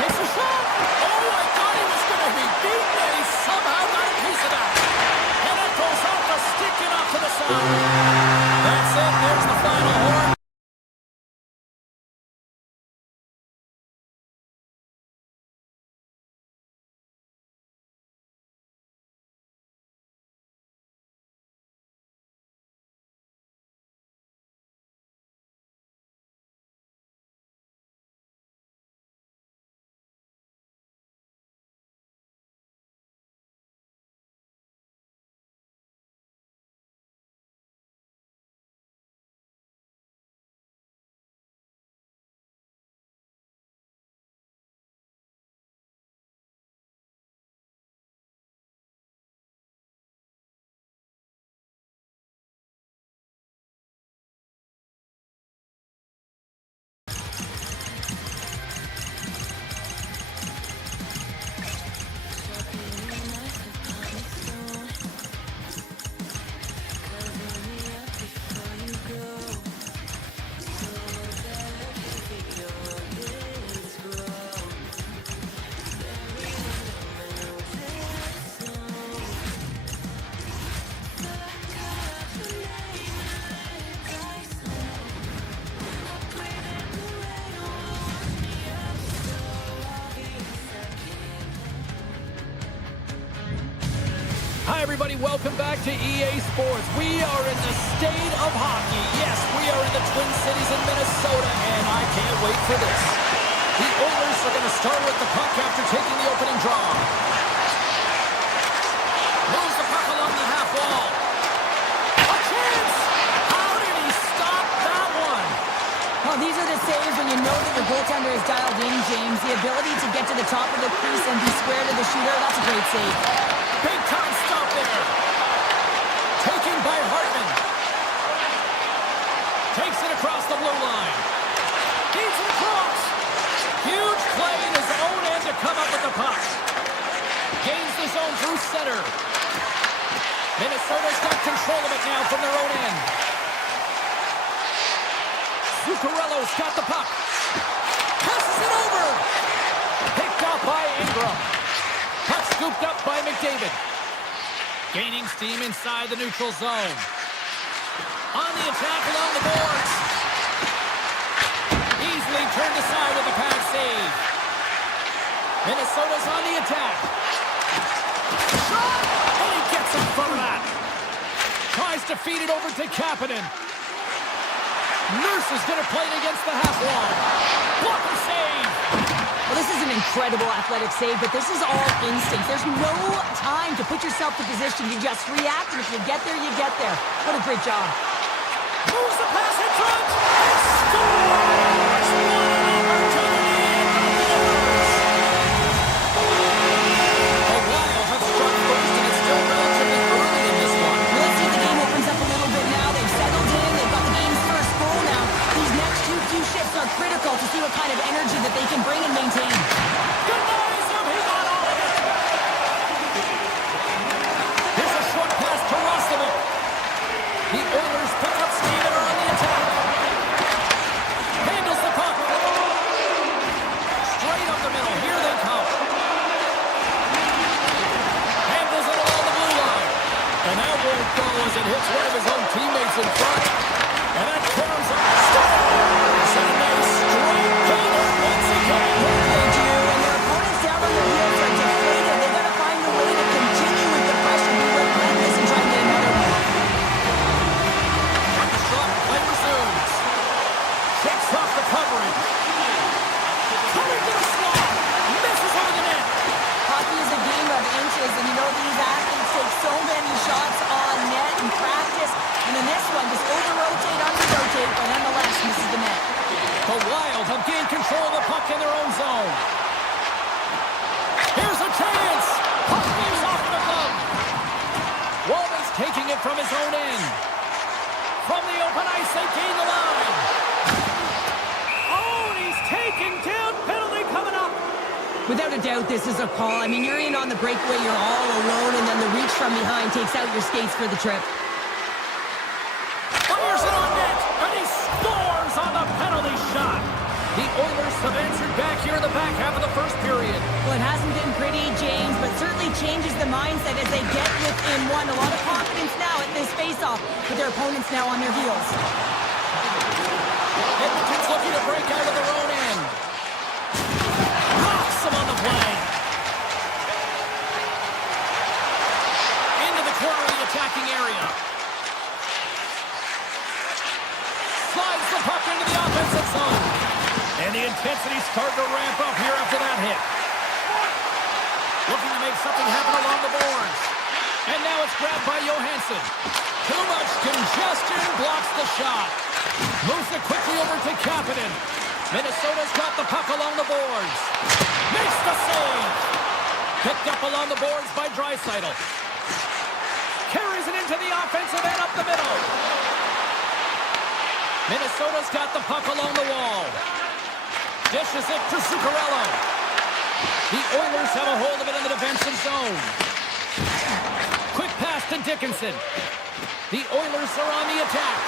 Takes a shot. Oh, I thought he was going to be beaten, and he somehow got a piece of that. And it goes off the stick and off to the side. Hi, everybody. Welcome back to EA Sports. We are in the state of hockey. Yes, we are in the Twin Cities in Minnesota, and I can't wait for this. The Oilers are going to start with the puck after taking the opening draw. Moves the puck along the half wall. A chance! How did he stop that one? Well, these are the saves when you know that your goaltender is dialed in, James. The ability to get to the top of the crease and be square to the shooter, that's a great save. Big time stop there. Taken by Hartman. Takes it across the blue line. Feeds it across. Huge play in his own end to come up with the puck. Gains the zone through center. Minnesota's got control of it now from their own end. Zuccarello's got the puck. Passes it over. Picked up by Ingram. Puck scooped up by McDavid. Gaining steam inside the neutral zone. On the attack along the boards. Easily turned aside with a pad save. Minnesota's on the attack. Shot! And he gets him from that. Tries to feed it over to Kapanen. Nurse is going to play it against the half wall. Blocker save. Well, this is an incredible athletic save, but this is all instinct. There's no time to put yourself in position. You just react, and if you get there, you get there. What a great job. Moves the pass in front. Scores! What an opportunity in the Oilers. The Wild have struck first, and it's still relatively early in this one. Well, let's see if the game opens up a little bit now. They've settled in. They've got the game's first goal now. These next few shifts are critical to see what kind of energy that they can bring and maintain. Denies him. He got all of it. Here's a short pass to Roslovic. The Oilers pick up steam and are on the attack. Handles the puck. Straight up the middle. Here they come. Handles it along the blue line. And that won't go as it hits one of his own teammates in front. And that curves up. Scores! And they straight gain it once again. They do, and their opponents down on their heels are deflated. They've got to find a way to continue with the pressure, be relentless, and try to get another one. Shot play resumes. Shakes off the coverage. Coming to the slot. Misses over the net. Hockey is a game of inches, and you know these athletes take so many shots on net in practice, and in this one, just over-rotate, under-rotate, but nonetheless misses the net. The Wild have gained control of the puck in their own zone. Here's a chance. Puck moves off the glove. Walden's taking it from his own end. From the open ice, they gain the line. Oh, and he's taken down. Penalty coming up. Without a doubt, this is a call. I mean, you're in on the breakaway, you're all alone, and then the reach from behind takes out your skates for the trip. Fires it on net, and he scores on the penalty shot. The Oilers have answered back here in the back half of the first period. Well, it hasn't been pretty, James, but certainly changes the mindset as they get within one. A lot of confidence now at this face-off, with their opponents now on their heels. Edmonton's looking to break out of their own end. Knocks him on the play. Into the corner of the attacking area. Slides the puck into the offensive zone. And the intensity's starting to ramp up here after that hit. Looking to make something happen along the boards. And now it's grabbed by Johansson. Too much congestion, blocks the shot. Moves it quickly over to Kapanen. Minnesota's got the puck along the boards. Makes the save. Picked up along the boards by Draisaitl. Carries it into the offensive end up the middle. Minnesota's got the puck along the wall. Dishes it to Zuccarello. The Oilers have a hold of it in the defensive zone. Quick pass to Dickinson. The Oilers are on the attack.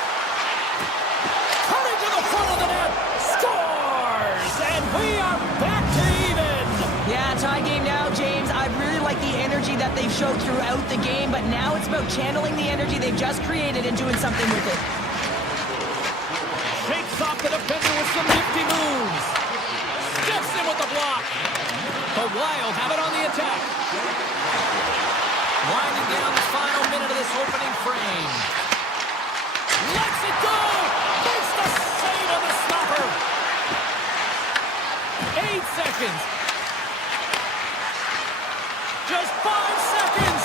Coming to the front of the net. Scores! And we are back to even. Yeah, tie game now, James. I really like the energy that they've showed throughout the game, but now it's about channeling the energy they've just created and doing something with it. Shakes off the defender with some nifty moves. Steps in with the block. The Wild have it on the attack. Winding down the final minute of this opening frame. Lets it go! Makes the save on the stopper! 8 seconds. Just 5 seconds!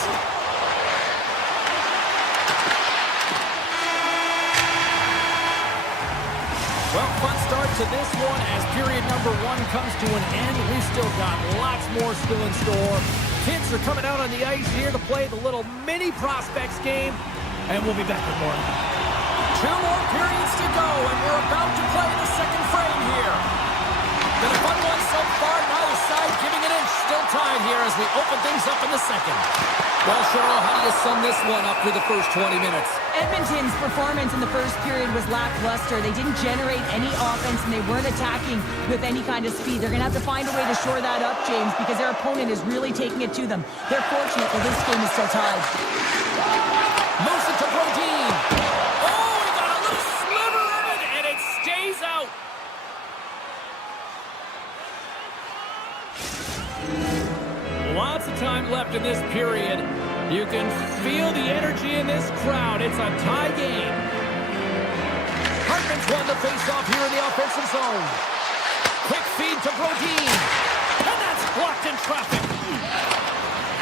Well, fun start to this one as period number 1 comes to an end. We've still got lots more still in store. Kids are coming out on the ice here to play the little mini prospects game, and we'll be back with more. 2 more periods to go, and we're about to play the second frame here. Been a fun one so far, neither side giving an inch. Still tied here as we open things up in the second. Well, Cheryl, how do you sum this one up through the first 20 minutes? Edmonton's performance in the first period was lackluster. They didn't generate any offense, and they weren't attacking with any kind of speed. They're going to have to find a way to shore that up, James, because their opponent is really taking it to them. They're fortunate that this game is still tied. Moves it to Brodin. Oh, he got a little sliver of it, and it stays out. Lots of time left in this period. You can feel the energy in this crowd. It's a tie game. Hartman's won the faceoff here in the offensive zone. Quick feed to Brodin. And that's blocked in traffic.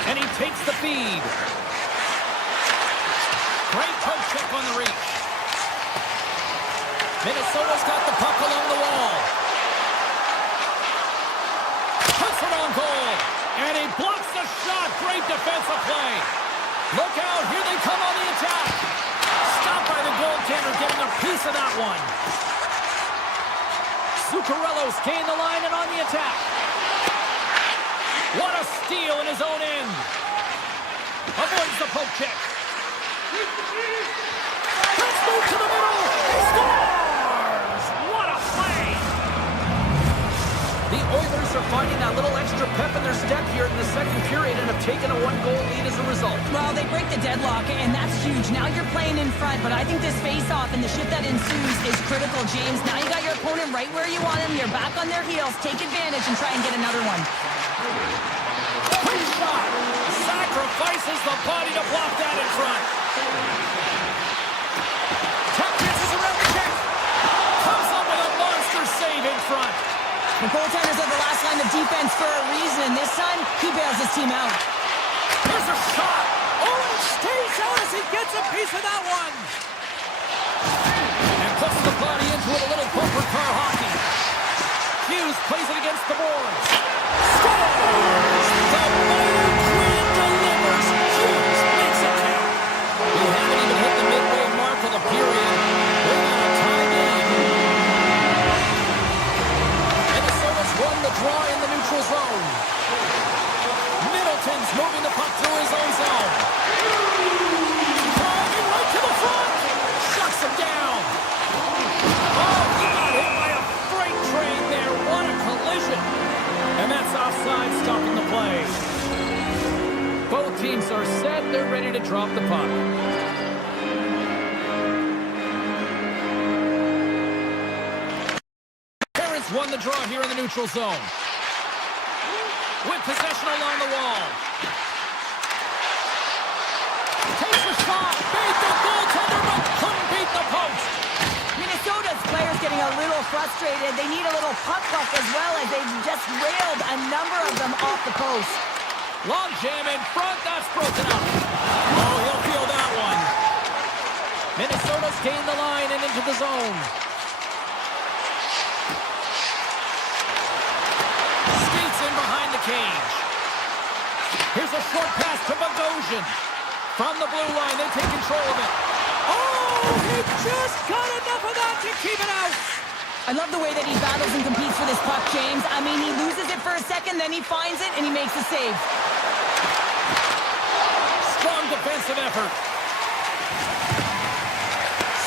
And he takes the feed. Great poke check on the reach. Minnesota's got the puck along the wall. Puts it on goal. And he blocks the shot. Great defensive play. Look out. Here they come on the attack. Stopped by the goaltender, getting a piece of that one. Zuccarello's gained the line and on the attack. What a steal in his own end. Avoids the poke check. Let's move to the middle. He scores! What a play! The Oilers are finding that little extra pep in their step here in the second period and have taken a 1-goal lead as a result. Well, they break the deadlock, and that's huge. Now you're playing in front, but I think this face-off and the shift that ensues is critical, James. Now you got your opponent right where you want him. You're back on their heels. Take advantage and try and get another one. Quick shot. Sacrifices the body to block that in front. Tap dances around the net. Comes up with a monster save in front. The goaltenders are the last line of defense for a reason. This time, he bails his team out. Here's a shot. Orange stays out as he gets a piece of that one. And puts the body into it, a little bumper car hockey. Hughes plays it against the boards. Scores! The Mighty Queen delivers. Hughes makes it count. We haven't even hit the midway mark of the period. We're on a tie game. Minnesota's won the draw in the neutral zone. Middleton's moving the puck through his own zone. Driving right to the front. Shuts him down. Oh, he got hit by a freight train there. What a collision. And that's offside, stopping the play. Both teams are set. They're ready to drop the puck. Parents won the draw here in the neutral zone. With possession along the wall. Takes a shot. Beat the goaltender, but couldn't beat the post. Minnesota's players getting a little frustrated. They need a little puck luck as well as they've just railed a number of them off the post. Long jam in front. That's broken up. Oh, he'll feel that one. Minnesota's gained the line and into the zone. Skates in behind the cage. Here's a short pass to Bogosian. From the blue line, they take control of it. Oh, he just got enough of that to keep it out. I love the way that he battles and competes for this puck, James. I mean, he loses it for a second, then he finds it, and he makes the save. Strong defensive effort.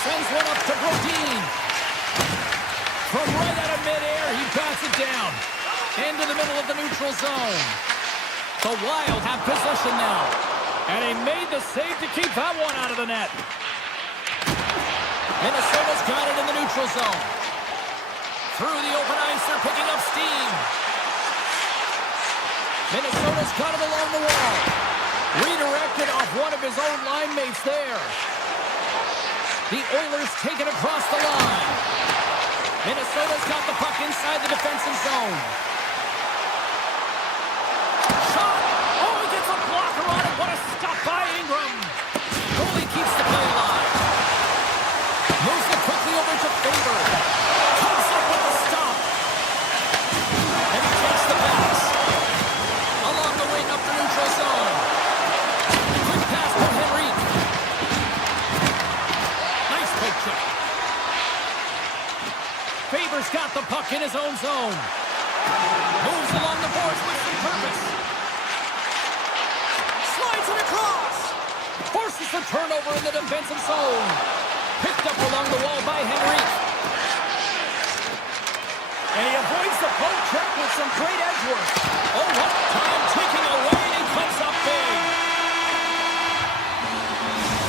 Sends one up to Brodin. From right out of midair, he bats it down. Into the middle of the neutral zone. The Wild have possession now. And he made the save to keep that one out of the net. Minnesota's got it in the neutral zone. Through the open ice, they're picking up steam. Minnesota's got it along the wall. Redirected off one of his own line mates there. The Oilers take it across the line. Minnesota's got the puck inside the defensive zone. Shot! Oh, he gets a blocker on it. What a stop by Ingram. Goalie keeps the play alive. Moves it quickly over to Faber. Comes up with the stop. And he takes the pass. Along the wing up the neutral zone. Quick pass from Henrique. Nice poke check. Faber's got the puck in his own zone. Moves along the boards with some purpose. Slides it across. Forces the turnover in the defensive zone. Picked up along the wall by Henrique. And he avoids the poke check with some great edge work. Oh, what time taking away, and he comes up big.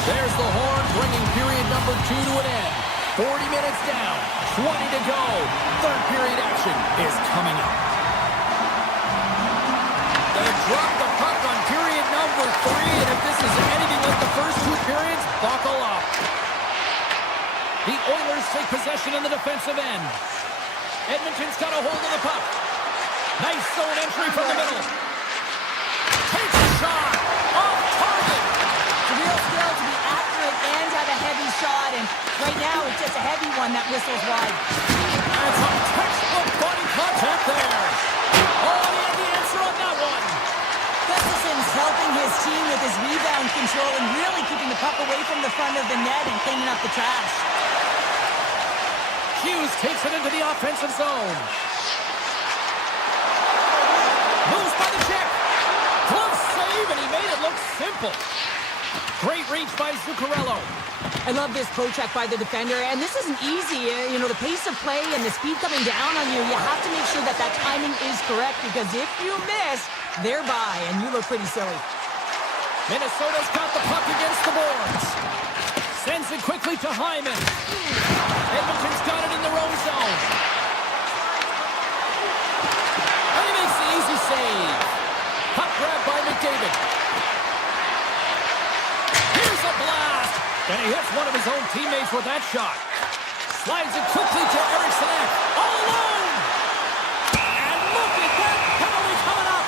There's the horn, bringing period number 2 to an end. 40 minutes down, 20 to go. Third period action is coming up. They drop the puck on period number 3, and if this is anything like the first 2 periods, buckle up. The Oilers take possession in the defensive end. Edmonton's got a hold of the puck. Nice zone entry from the middle. Takes a shot. Off target. It's a real skill to be accurate and have a heavy shot, and right now it's just a heavy one that whistles wide. And some textbook body contact there. Oh, and he had the answer on that one. Gustafson's helping his team with his rebound control and really keeping the puck away from the front of the net and cleaning up the trash. Hughes takes it into the offensive zone. Moves by the check. Close save, and he made it look simple. Great reach by Zuccarello. I love this poke check by the defender, and this isn't easy. You know, the pace of play and the speed coming down on you, you have to make sure that that timing is correct, because if you miss, they're by, and you look pretty silly. Minnesota's got the puck against the boards. Sends it quickly to Hyman. Edmonton's got it in their own zone. And he makes the easy save. Puck grab by McDavid. Here's a blast. And he hits one of his own teammates with that shot. Slides it quickly to Eriksson. All alone. And look at that penalty coming up.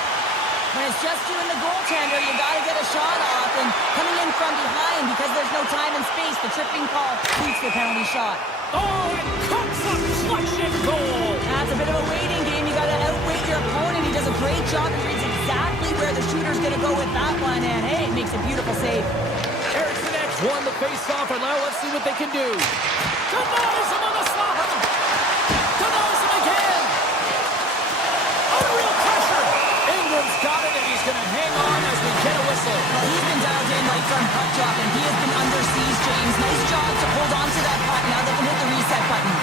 When it's just you and the goaltender, you got to get a shot off, and coming in from behind because there's no time and space, the tripping call leads the penalty shot. Oh, it comes up clutch and goal. That's a bit of a waiting game. You got to outwit your opponent. He does a great job and reads exactly where the shooter's going to go with that one, and hey, it makes a beautiful save. Eriksson won the face-off, and now let's see what they can do. Denies him on the stopper. Denies him again. Unreal pressure. Ingram's got it, and he's going to hang on as we get a whistle. Well, he's been dialed in right from puck drop, and he has been under siege, James. Nice job to hold on to that puck. Now they can hit the reset button.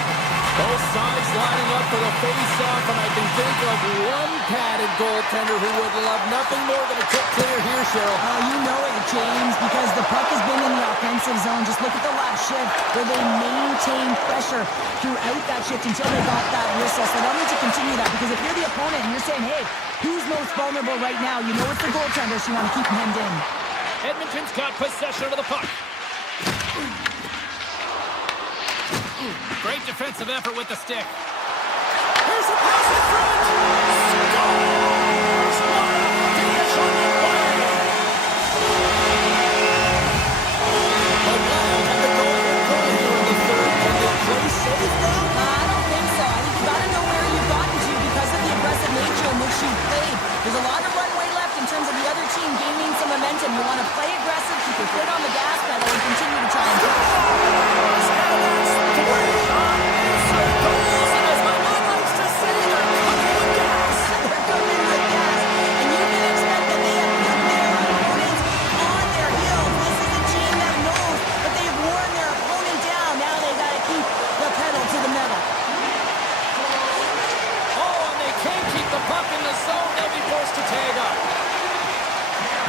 Both sides lining up for the face-off, and I can think of one padded goaltender who would love nothing more than a quick clear here, Cheryl. Oh, you know it, James, because the puck has been in the offensive zone. Just look at the last shift where they maintained pressure throughout that shift until they got that whistle. So they'll need to continue that, because if you're the opponent and you're saying, hey, who's most vulnerable right now? You know it's the goaltender, so you want to keep him hemmed in. Edmonton's got possession of the puck. Great defensive effort with the stick. Here's a pass in front. Scores! What a finish on the play! The Wild have the goal for goal here in the third. Can they play safe now? I don't think so. I think you got to know where you've gotten to because of the aggressive nature in which you played. There's a lot of runway left in terms of the other team gaining some momentum. You want to play aggressive, keep your foot on the gas pedal, and continue to try and push.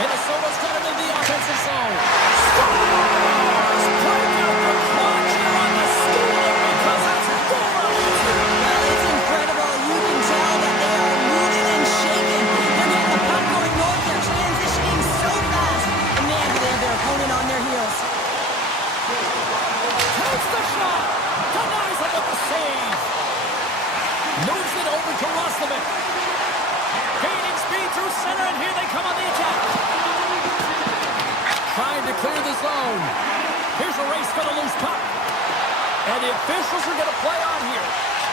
Minnesota's got him in the offensive zone. Scores! Break out the clutch here on the steal because it's 4-2. Well, it's incredible. You can tell that they are moving and shaking. They're getting the puck going north. They're transitioning so fast. Moves it over to Roslovic. Gaining speed through center, and here they come on the attack. Trying to clear the zone. Here's a race for the loose puck. And the officials are going to play on here.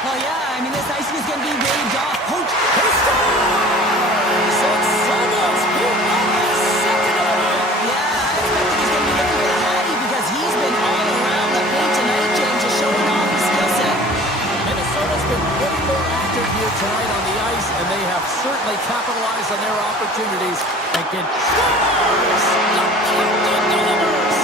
Well, yeah, I mean, this icing is going to be waved off. Coach, He scores! It's Sobo's beaten up his second of the night. yeah, I expected he's going to be looking for the Hattie because he's been all around the paint tonight, James, just showing off his skill set. Minnesota's been way more active here tonight on the ice, and they have certainly capitalized on their opportunities. And can scores! The captain delivers!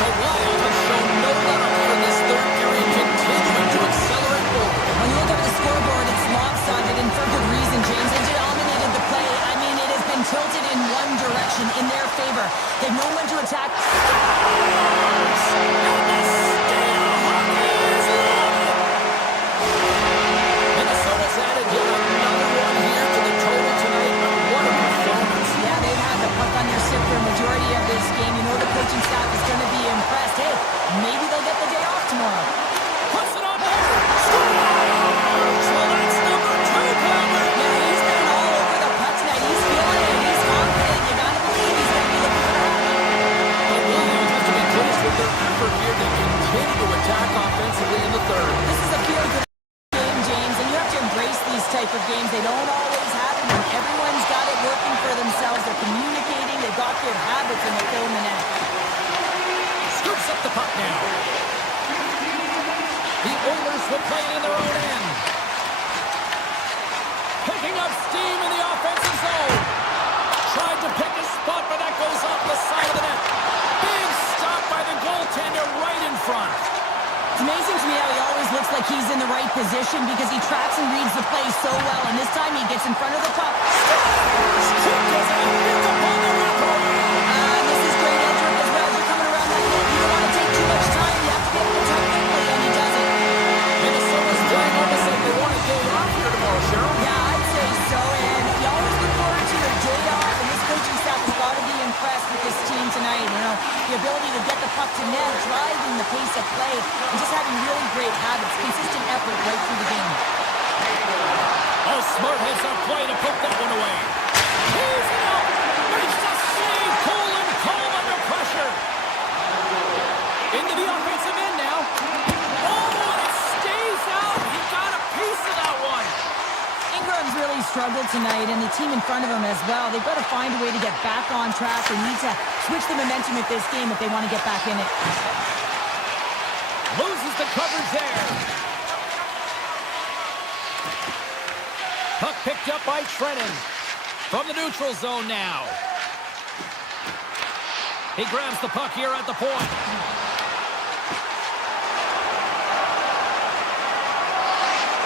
The Wild have shown no let up here in this third period, continuing to accelerate forward. When you look over the scoreboard, it's lopsided, and for good reason, James. They dominated the play. I mean, it has been tilted in one direction, in their favor. They've known when to attack. Scores! And the state of hockey is loaded! Minnesota's added yet another one here to the total tonight, but what a performance. Yeah, they've had the puck on their stick for a majority of this game. You know the coaching staff is going to be impressed. Hey, maybe they'll get the day off tomorrow. Puts it on there. Scores! Well, that's number 2, Palmer. Yeah, he's been all over the puck tonight. He's feeling it. He's confident. You got to believe he's going to be looking for the Hattie. The Wild have to be pleased with their effort here. They continue to attack offensively in the third. This is a feel-good game, James, and you have to embrace these type of games. They don't always happen when everyone's got it working for themselves. They're communicating. They've got good habits, and they're filling the net. Scoops up the puck now. The Oilers will play it in their own end. Picking up steam in the offensive zone. Tried to pick a spot, but that goes off the side of the net. Big stop by the goaltender right in front. It's amazing to me how he always looks like he's in the right position because he tracks and reads the play so well, and this time he gets in front of the puck. Quick as a hit upon the wraparound. This is great edge work as well. As you're coming around that net, you don't want to take too much time. You have to get the puck quickly, and he does it. Minnesota's playing almost like they want a day off here tomorrow, Cheryl. Yeah, I'd say so, and you always look forward to your day off, and this coaching staff has got to be impressed with this team tonight. You know, the ability to get the puck to net, driving the pace of play, and just having really great habits, consistent effort right through the game. Oh, Smart heads up play to put that one away. He's it out. Makes the save. Cool and calm under pressure. Into the offensive end now. Oh, and it stays out. He got a piece of that one. Ingram's really struggled tonight, and the team in front of him as well. They've got to find a way to get back on track. They need to switch the momentum of this game if they want to get back in it. Loses the coverage there. Puck picked up by Trennan. From the neutral zone now. He grabs the puck here at the point.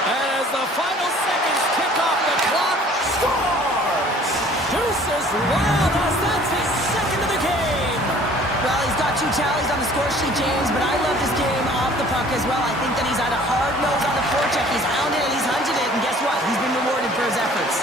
As the final seconds tick off the clock, scores! Deuces Wild as that's his second of the game. Well, he's got 2 tallies on the score sheet, James, but I love this game off the puck as well. I think that he's had a hard nose on the forecheck. He's hounded it, he's hunted it, and guess what? He's been rewarded for his efforts.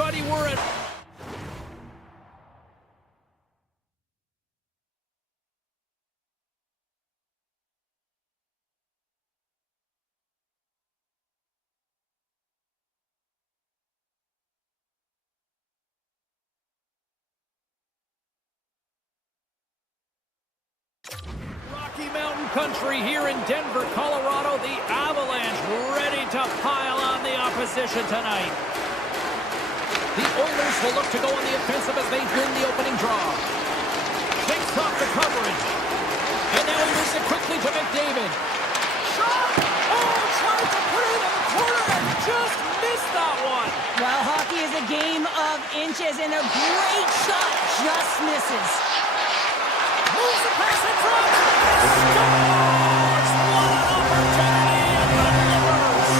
buddy. We're at... Rocky Mountain Country here in Denver, Colorado. The Avalanche ready to pile on the opposition tonight. The Oilers will look to go on the offensive as they win the opening draw. Takes off the coverage. And now he moves it quickly to McDavid. Shot! Oh, tried to put it in the corner and just missed that one. Well, hockey is a game of inches, and a great shot just misses. Moves the pass in front. Scores! What an opportunity and delivers.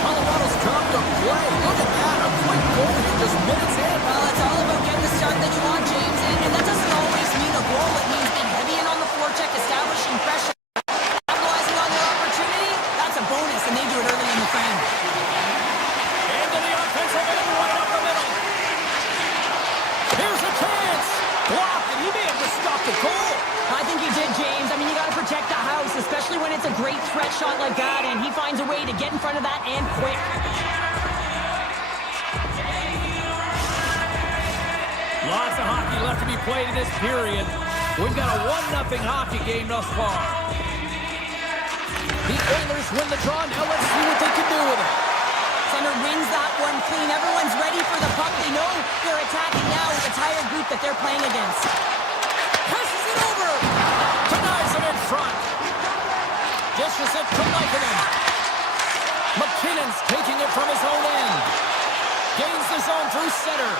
Colorado's dropped a play. Look at that. A quick goal here just minutes in. Well, it's all about getting the start that you want, James, and that doesn't always mean a goal. It means being heavy in on the forecheck, establishing pressure, capitalizing on their opportunity. That's a bonus, and they do it early in the frame. Into the offensive end, right up the middle. Here's a chance. Blocked, and he may have just stopped the goal. I think he did, James. I mean, you got to protect the house, especially when it's a great threat shot like that, and he finds a way to get in front of that and quick. Lots of hockey left to be played in this period. We've got a 1-0 hockey game thus far. The Oilers win the draw. Now let's see what they can do with it. Center wins that one clean. Everyone's ready for the puck. They know they're attacking now with the tired group that they're playing against. Passes it over. Denies him in front. Dishes it to Lankinen. McKinnon's taking it from his own end. Gains the zone through center.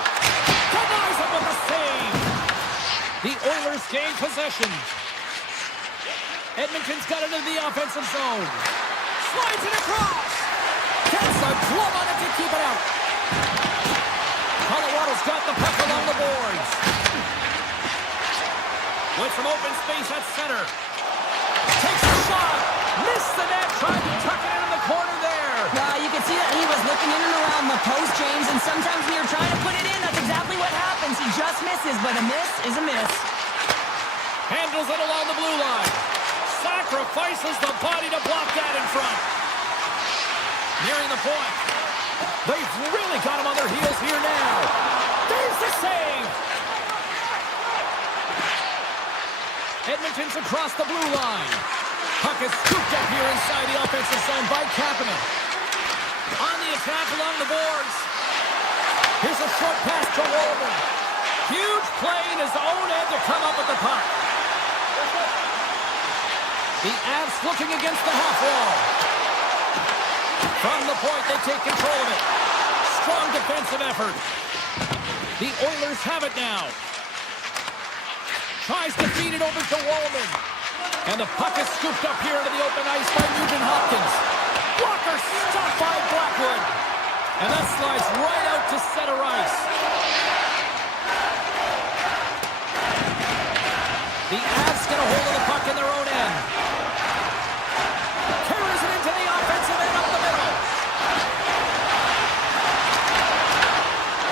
Denies him with a save. The Oilers gain possession. Edmonton's got it into the offensive zone. Slides it across. Gets a glove on it to keep it out. Colorado's got the puck along the boards. With some open space at center. Takes a shot. Missed the net. Tried to tuck it into the corner there. Yeah, you can see that he was looking in and around the post, James, and sometimes when you're trying to put it in, that's exactly what happens. He just misses, but a miss is a miss. Handles it along the blue line. Sacrifices the body to block that in front. Nearing the point. They've really got him on their heels here now. There's the save. Edmonton's across the blue line. Puck is scooped up here inside the offensive zone by Kapanen. On the attack along the boards. Here's a short pass to Walden. Huge play in his own end to come up with the puck. The Avs looking against the half wall. From the point, they take control of it. Strong defensive effort. The Oilers have it now. Tries to feed it over to Walden. And the puck is scooped up here into the open ice by Nugent Hopkins. Blocker stopped by Blackwood. And that slides right out to center ice. The Avs get a hold of the puck in their own end. Carries it into the offensive end up the middle.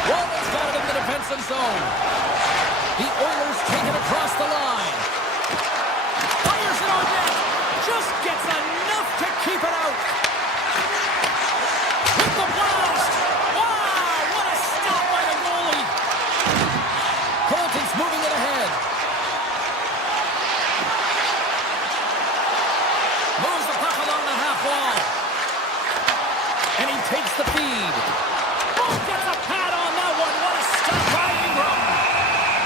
Walden's got it in the defensive zone. The Oilers take it across the line. Fires it on net. Just gets enough to keep it out. With the blast. Wow, what a stop by the goalie. Colton's moving it ahead. Moves the puck along the half wall. And he takes the feed. Oh, gets a pad on that one. What a stop by Ingram.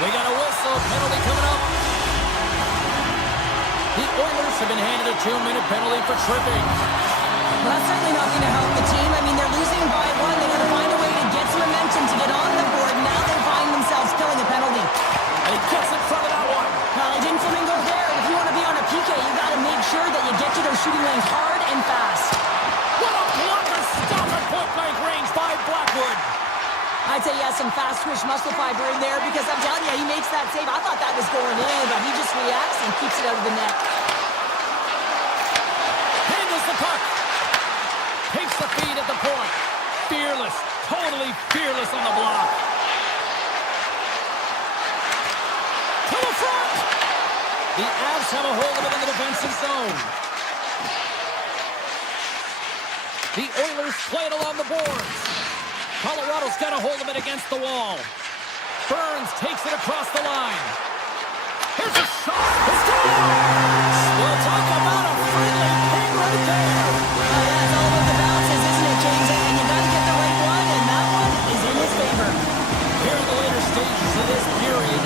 We got a whistle. Penalty coming up. The Oilers have been handed a 2-minute penalty for tripping. Well, that's certainly not going to help the team. I mean, they're losing by one. They got to find a way to get some momentum to get on the board. Now they find themselves killing a penalty. And he gets in front of that one. Well, he didn't flamingo there. If you want to be on a PK, you got to make sure that you get to those shooting lanes hard and fast. What a blocker stop at point-blank range by Blackwood. I'd say he has some fast twitch muscle fiber in there because I'm telling you, he makes that save. I thought that was going in, but he just reacts and keeps it out of the net. Handles the puck. Takes Takes the feed at the point. Fearless. Totally fearless on the block. To the front. The Avs have a hold of it in the defensive zone. The Oilers play it along the boards. Colorado's got a hold of it against the wall. Burns takes it across the line. Here's a shot. It's good. We'll talk about a friendly ping right there. Yeah, it's all about the bounces, isn't it, James? And you got to get the right one, and that one is in his favor. Here in the later stages of this period,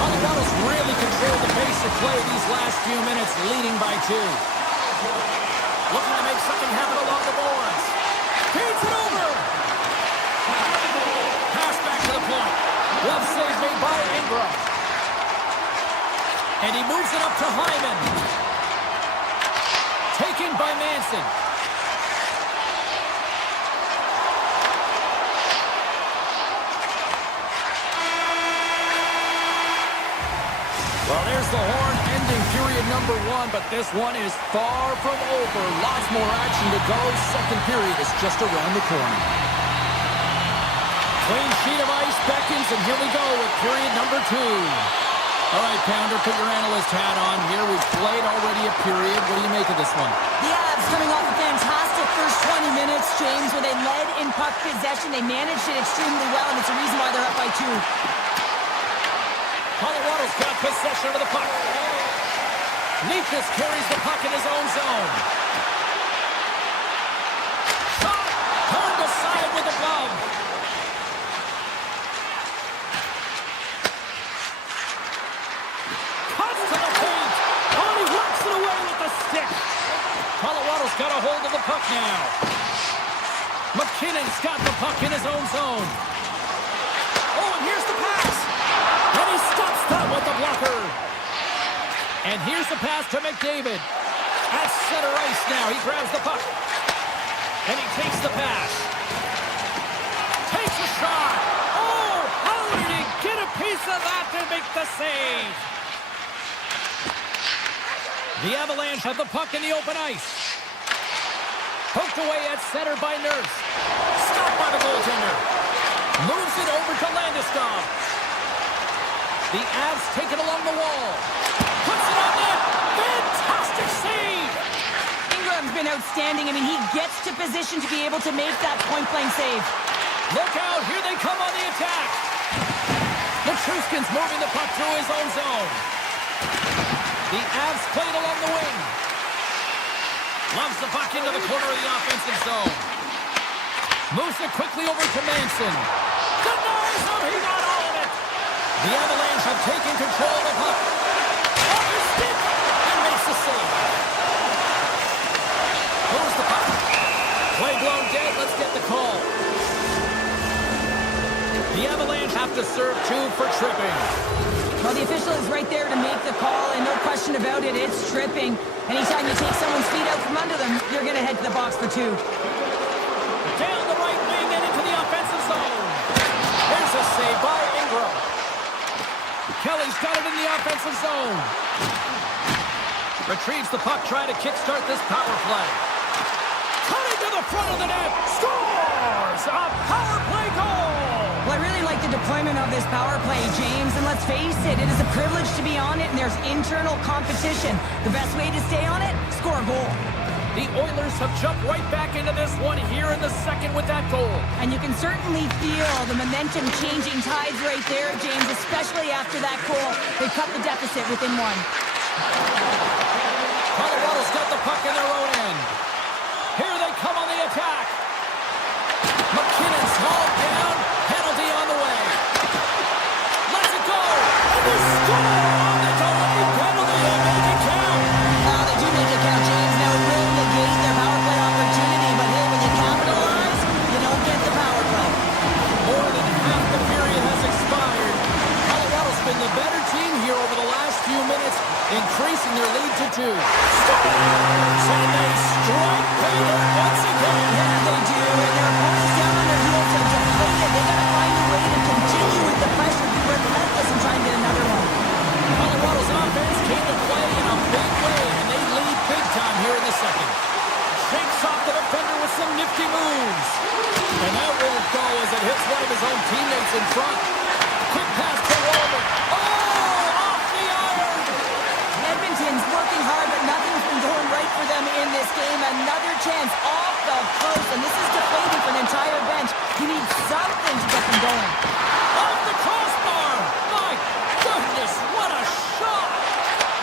Colorado's really controlled the pace of play these last few minutes, leading by 2. Looking to make something happen along the boards. Feeds it over. Pass back to the point. Glove save made by Ingram. And he moves it up to Hyman. Taken by Manson. Well, there's the horn ending period number 1, but this one is far from over. Lots more action to go. Second period is just around the corner. Clean sheet of ice beckons, and here we go with period number 2. All right, Pounder, put your analyst hat on here. We've played already a period. What do you make of this one? The Avs coming off a fantastic first 20 minutes, James, where they led in puck possession. They managed it extremely well, and it's a reason why they're up by 2. Colorado's got possession of the puck. Nikas carries the puck in his own zone. Shot! Turned aside with the glove. Cuts to the paint. Oh, he whacks it away with the stick. Colorado's got a hold of the puck now. McKinnon's got the puck in his own zone. Oh, and here's the pass. And he stops that with the blocker. And here's the pass to McDavid. At center ice now. He grabs the puck. And he takes the pass. Takes a shot. Oh, how did he get a piece of that to make the save? The Avalanche have the puck in the open ice. Poked away at center by Nurse. Stopped by the goaltender. Moves it over to Landeskog. The Avs take it along the wall. Puts it on net. Fantastic save. Ingram's been outstanding. I mean, he gets to position to be able to make that point-blank save. Look out. Here they come on the attack. Matruskin's moving the puck through his own zone. The Avs play it along the wing. Loves the puck into the corner of the offensive zone. Moves it quickly over to Manson. Denies him. He got all of it. The Avalanche have taken control of the puck. Off his stick and makes the save. Moves the puck. Play blown dead. Let's get the call. The Avalanche have to serve 2 for tripping. Well, the official is right there to make the call, and no question about it, it's tripping. Anytime you take someone's feet out from under them, you're going to head to the box for 2. Down the right wing and into the offensive zone. There's a save by Ingram. Kelly's got it in the offensive zone. Retrieves the puck, trying to kickstart this power play. Cutting to the front of the net. Scores! A power play goal! Well, I really like the deployment of this power play, James, and let's face it, it is a privilege to be on it, and there's internal competition. The best way to stay on it, score a goal. The Oilers have jumped right back into this one here in the second with that goal. And you can certainly feel the momentum changing tides right there, James, especially after that goal. They cut the deficit within 1. Colorado's got the puck in their own end. Here they come on the attack. McKinnon's hauled down. Penalty on the way. Let's it go. And they score on the delayed penalty. They make it count. Wow, they do make it count, James. Now it will negate their power play opportunity, but hey, when you capitalize, you don't get the power play. More than half the period has expired. Colorado's been the better team here over the last few minutes, increasing their lead to 2. Scores! And they strike Peter once again. Yeah, they do, and their opponents down on their heels are deflated. They got to find a way to continue with the pressure, be relentless, and try and get another one. Colorado's offense came to play in a big way, and they lead big time here in the second. Shakes off the defender with some nifty moves. And that won't go as it hits one of his own teammates in front. Quick pass to Roman. Oh, off the iron. Edmonton's working hard, but nothing's been going right for them in this game. Another chance off the post, and this is deflating for an entire bench. You need something to get them going. Off the crossbar. My goodness, what a shot.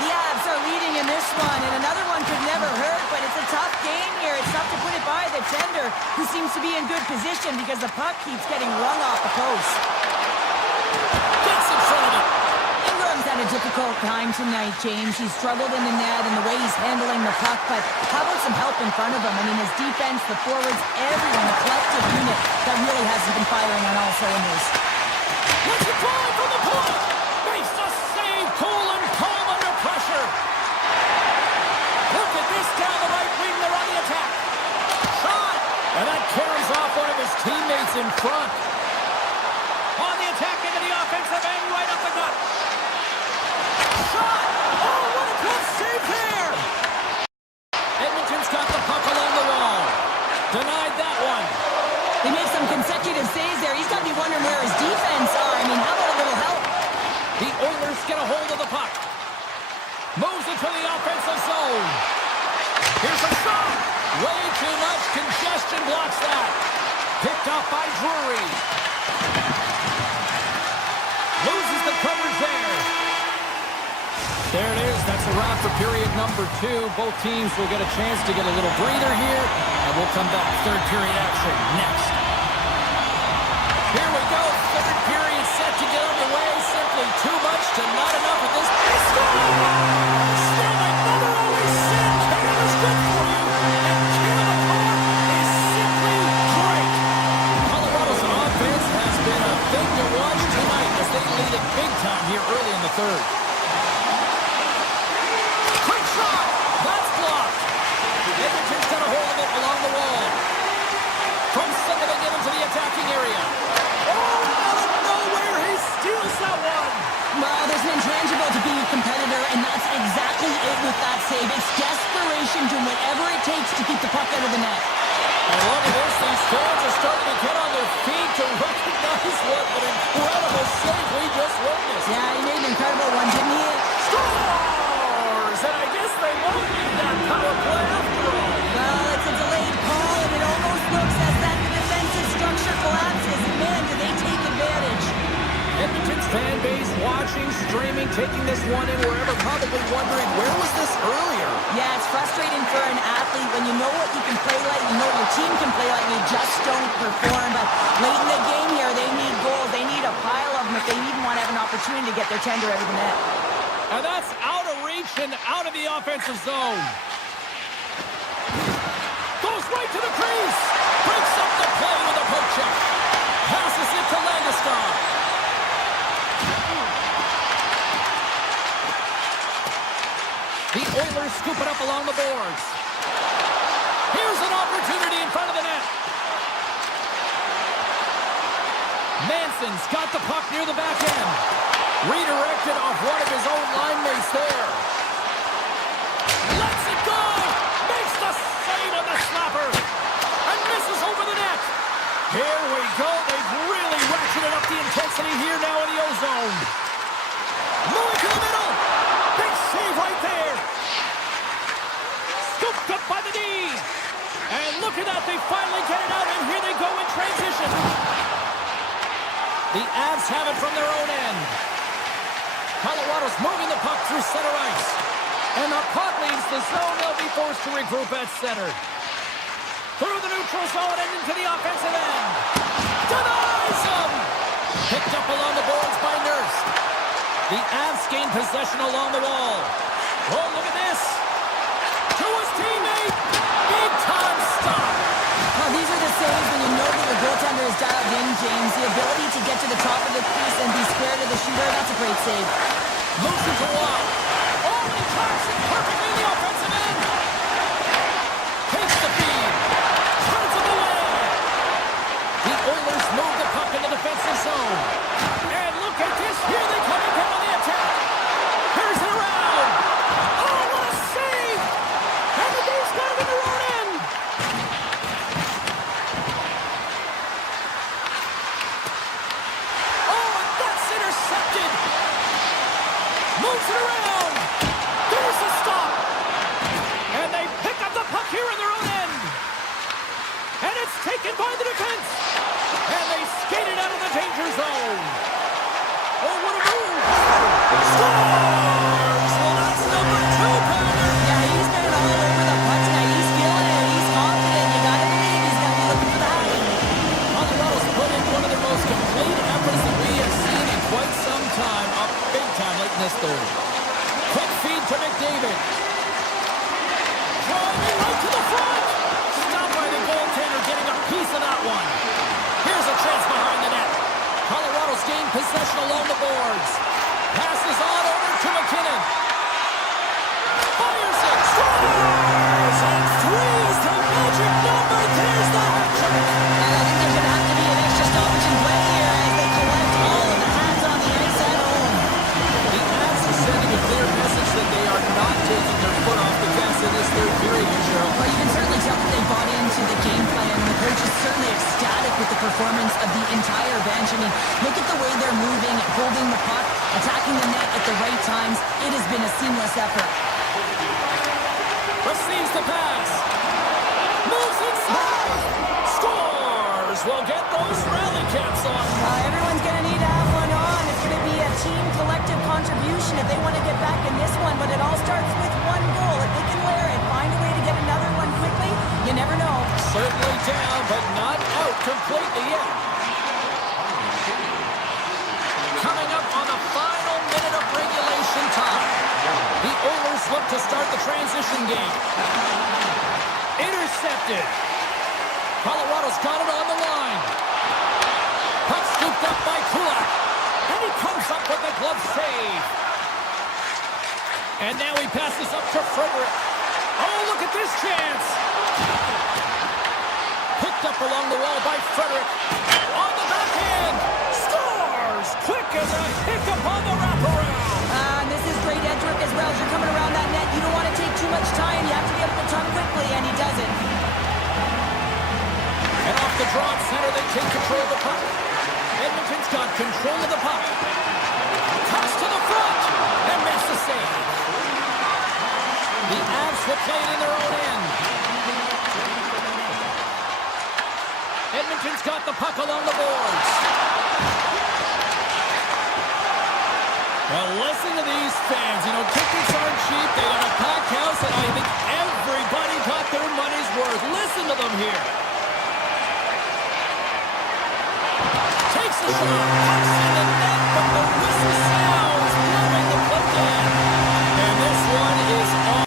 The Avs are leading in this one, and another one could never hurt, but it's a tough game here. It's tough to put it by the tender, who seems to be in good position because the puck keeps getting rung off the post. Gets in front of it. Ingram's had a difficult time tonight, James. He's struggled in the net and the way he's handling the puck, but how about some help in front of him? I mean, his defense, the forwards, everyone, the collective unit that really hasn't been firing on all cylinders. Let's it fly from the point. Makes the save. Cool and calm under pressure. Look at this down the right wing. They're on the attack. Shot. And that carries off one of his teammates in front. On the attack into the offensive end, right up the gut. Shot. Oh, what a good save there. Edmonton's got the puck along the wall. Denied that one. They make some consecutive saves there. He's got to be wondering where his defense are. I mean, how about a little help? The Oilers get a hold of the puck. Moves it to the offensive zone. Here's a shot. Way too much congestion blocks that. Picked up by Drury. Loses the coverage there. There it is. That's a wrap for period number 2. Both teams will get a chance to get a little breather here. And we'll come back. Third period action next. Here we go. Third period set to get underway. Simply too much to not enough of this. They score! Stanley, never always said Canada's good for you. And Canada Car is simply great. Colorado's offense has been a thing to watch tonight as they lead it big time here early in the third. Quick shot! That's blocked. Edmonton's got a hold of it along the wall. From center they get into the attacking area. Oh, out of nowhere, he steals that one. Well, there's an intangible to being a competitor, and that's exactly it with that save. It's desperation, doing whatever it takes to keep the puck out of the net. And look at this, these fans are starting to get on their feet to recognize what an incredible save we just witnessed. Yeah, he made an incredible one, didn't he? Scores! And I guess they won't need that power play after all. Well, it's a delayed call, and it almost looks as that the defensive structure collapses. And man, do they take advantage. Edmonton's fan base watching, streaming, taking this one in wherever, probably wondering, where was this earlier? Yeah, it's frustrating for an athlete when you know what you can play like, you know what your team can play like, and you just don't perform. But late in the game here, they need goals. They need a pile of them if they even want to have an opportunity to get their tender out of the net. And that's out of reach and out of the offensive zone. Goes right to the crease. Breaks up the play with a poke check. Passes it to Landeskog. The Oilers scoop it up along the boards. Here's an opportunity in front of the net. Manson's got the puck near the back end. Redirected off one of his own line mates there. Lets it go. Makes the save on the slapper. And misses over the net. Here we go. They've really ratcheted up the intensity here now in the O-zone. Moving to the middle. Big save right there. Scooped up by the D. And look at that. They finally get it out. And here they go in transition. The Avs have it from their own end. Colorado's moving the puck through center ice. And the puck leaves the zone. They'll be forced to regroup at center. Through the neutral zone and into the offensive end. Denies him! Picked up along the boards by Nurse. The Avs gain possession along the wall. Oh, look at this. To his teammate. Big time stop. Well, these are the saves when you know that your goaltender is dialed in, James. The ability to get to the top of the crease and be square to the shooter, that's a great save. Moves it to Watt. Oh, and he tracks it perfectly in the offensive end. Takes the feed. Turns it away. The Oilers move the puck in the defensive zone. And look at this. Here they come again on the attack. Here's it around. Oh, what a save. And the Dave's got it in their own end. in by the defense. And they skated out of the danger zone. Oh, what a move. Scores! Well, that's number 2-pounder. Yeah, he's been all over the puck tonight. He's feeling it. He's confident. You gotta believe he's gonna be looking for the hat. Colorado's put in one of their most complete efforts that we have seen in quite some time. Up big time late in this third. Quick feed to McDavid. Driving right to the front. Stopped by the goaltender, getting a piece of that one. Here's a chance behind the net. Colorado's gained possession along the boards. Passes on over to McKinnon. Fires it. Scores! And three's the magic number. There's the hat trick. And I think there's gonna have to be an extra stoppage in play here as they collect all of the hats on the ice at home. The Avs are sending a clear message that they are not taking their foot off the gas in this third period, Cheryl. Well, you can certainly tell that they bought into the game plan, and the coach is certainly ecstatic with the performance of the entire bench. I mean, look at the way they're moving, holding the puck, attacking the net at the right times. It has been a seamless effort. Receives the pass. Moves inside. Scores. We'll get those rally caps on. Everyone's going to need to have one on. It's going to be a team collective contribution if they want to get back in this one, but it all starts with one goal. If they can wear it, find a way to get another one quickly, you never know. Certainly down, but not out completely yet. Coming up on the final minute of regulation time. The Oilers look to start the transition game. Intercepted. Colorado's got it on the line. Puck scooped up by Kulak. And he comes up with a glove save. And now he passes up to Frederick. Oh, look at this chance. Picked up along the wall by Frederick. On the backhand. Scores! Quick as a hiccup on the wraparound. And this is great edge work as well. As you're coming around that net, you don't want to take too much time. You have to be able to turn quickly, and he does it. And off the draw at center, they take control of the puck. Edmonton's got control of the puck. Comes to the front and makes the save. The Avs will play it in their own end. Edmonton's got the puck along the boards. Well, listen to these fans. You know, tickets aren't cheap. They got a packed house, and I think everybody got their money's worth. Listen to them here. Takes the shot. Pucks in the net, but the whistle sounds, blowing the play in. And this one is on.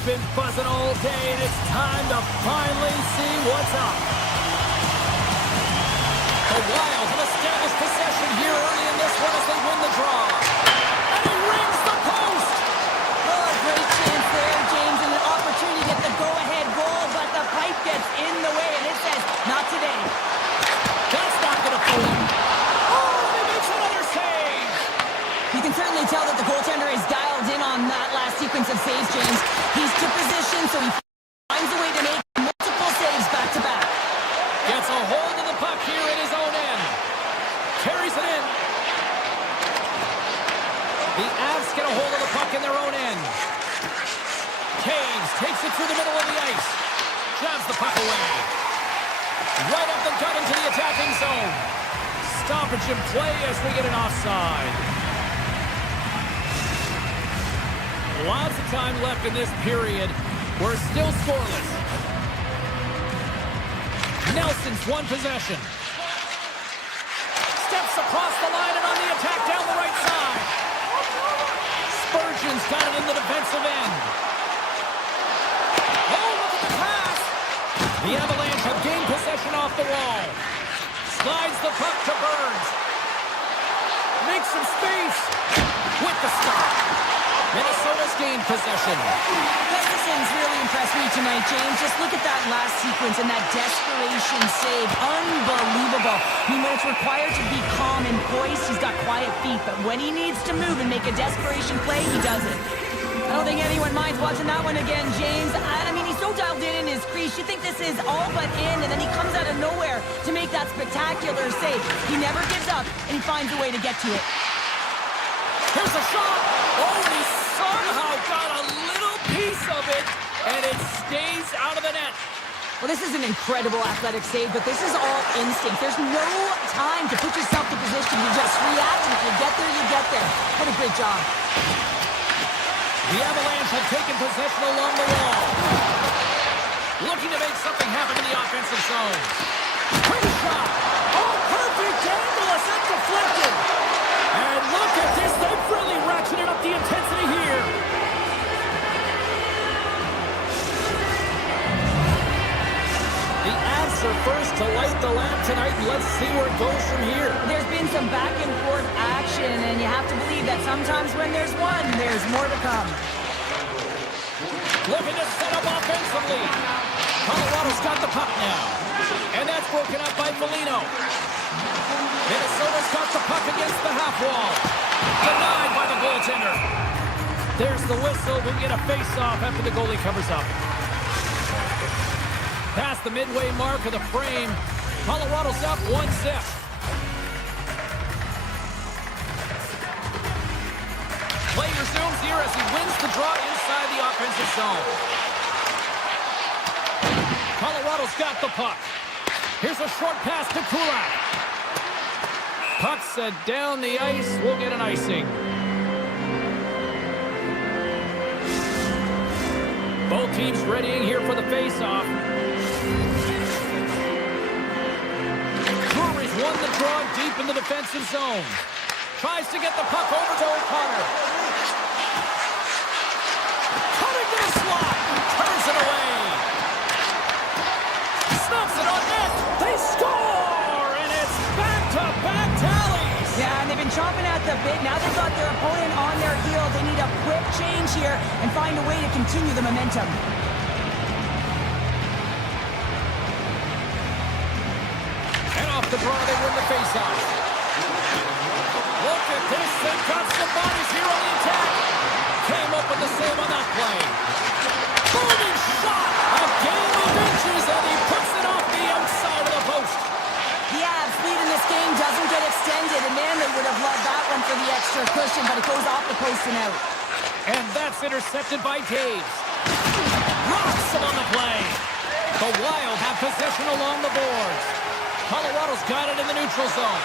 It's been buzzing all day, and it's time to finally see what's up. The Wild have established possession here early in this one as they win the draw. And he rings the post! Oh, great chance there, James, and an opportunity to get the go-ahead goal, but the pipe gets in the way, and it says, not today. That's not going to fool him. Oh, and he makes another save! You can certainly tell that the goaltender is dialed in on that last sequence of saves, James. He's to position, so he finds a way to make multiple saves back-to-back. Gets a hold of the puck here in his own end. Carries it in. The Avs get a hold of the puck in their own end. Caves takes it through the middle of the ice. Jabs the puck away. Right up the gut into the attacking zone. Stoppage in play as we get an offside. Lots of time left in this period. We're still scoreless. Nelson's won possession. Steps across the line and on the attack down the right side. Spurgeon's got it in the defensive end. Oh, look at the pass. The Avalanche have gained possession off the wall. Slides the puck to Burns. Makes some space. With the stop. Minnesota's gained possession. Gustafson's really impressed me tonight, James. Just look at that last sequence and that desperation save. Unbelievable. I mean, when it's required to be calm and poised, he's got quiet feet. But when he needs to move and make a desperation play, he does it. I don't think anyone minds watching that one again, James. I mean, he's so dialed in his crease. You think this is all but in, and then he comes out of nowhere to make that spectacular save. He never gives up, and he finds a way to get to it. Here's a shot. Oh, and he somehow got a little piece of it, and it stays out of the net. Well, this is an incredible athletic save, but this is all instinct. There's no time to put yourself in position. You just react, and if you get there, you get there. What a great job. The Avalanche have taken possession along the wall. Looking to make something happen in the offensive zone. Great shot. Oh, perfect angle as it's deflected. And look at this. They've really ratcheted up the intensity here. The Avs are first to light the lamp tonight, and let's see where it goes from here. There's been some back-and-forth action, and you have to believe that sometimes when there's one, there's more to come. Looking to set up offensively. Colorado's got the puck now. And that's broken up by Foligno. Minnesota's got the puck against the half wall. Denied by the goaltender. There's the whistle. We'll get a face-off after the goalie covers up. Past the midway mark of the frame. Colorado's up 1-0. Play resumes here as he wins the draw inside the offensive zone. Colorado's got the puck. Here's a short pass to Kulak. Puck set down the ice. We'll get an icing. Both teams readying here for the face-off. Drury's won the draw deep in the defensive zone. Tries to get the puck over to O'Connor. Cutting to the slot. Turns it away. Snaps it on net. They score! And it's back-to-back tallies. Yeah, and they've been chomping at the bit. Now they've got their opponent on their heel. They need a quick change here and find a way to continue the momentum. And off the draw, they win the faceoff. Look at this. They've got some bodies here on the attack. Came up with the save on that play. Booming shot. A game of inches, and he puts it off the outside of the post. The Avs lead in this game doesn't get extended, and man, they would have loved that one for the extra cushion, but it goes off the post and out. And that's intercepted by Taves. Rocks him on the play. The Wild have possession along the boards. Colorado's got it in the neutral zone.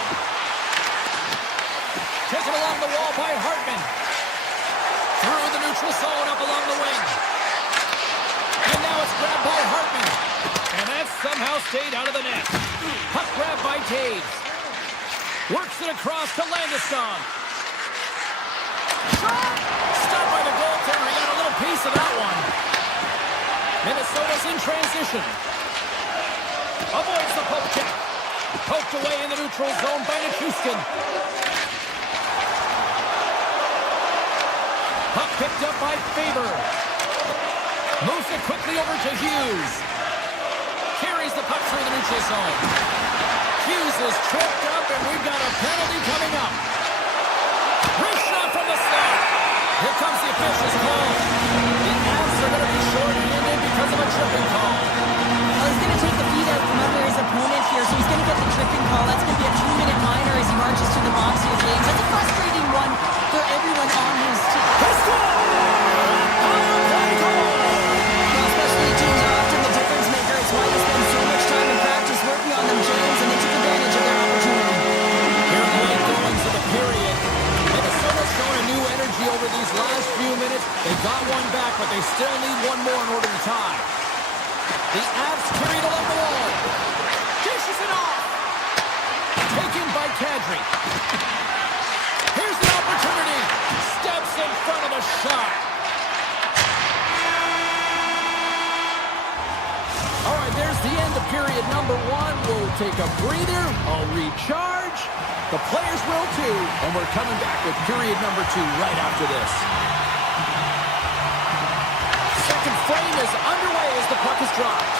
Taken along the wall by Hartman. Through the neutral zone, up along the wing. And now it's grabbed by Hartman. And that somehow stayed out of the net. Puck grabbed by Taves. Works it across to Landeskog. Shot! Stopped by the goaltender. He got a little piece of that one. Minnesota's in transition. Avoids the poke check. Poked away in the neutral zone by Nichushkin. Puck picked up by Faber. Moves it quickly over to Hughes. Carries the puck through the neutral zone. Hughes is tripped up, and we've got a penalty coming up. Wrist shot from the slot. Here comes the official's call. The Avs are going to be short-handed because of a tripping call. Well, he's going to take the feet out from under his opponent here, so he's going to get the tripping call. That's going to be a 2-minute minor as he marches to the box here, James. That's a frustrating one for everyone on his team. Well, specialty teams are often the difference maker. It's why they spend so much time in practice working on them, James, and they took advantage of their opportunity. Here in the late goings of the period, Minnesota's shown a new energy over these last few minutes. They got one back, but they still need one more in order to tie. The Avs carried along the wall. Dishes it off. Taken by Kadri. Here's an opportunity. Steps in front of the shot. All right, there's the end of period number 1. We'll take a breather. I'll recharge. The players will too. And we're coming back with period number 2 right after this. Second frame is underway as the puck is dropped.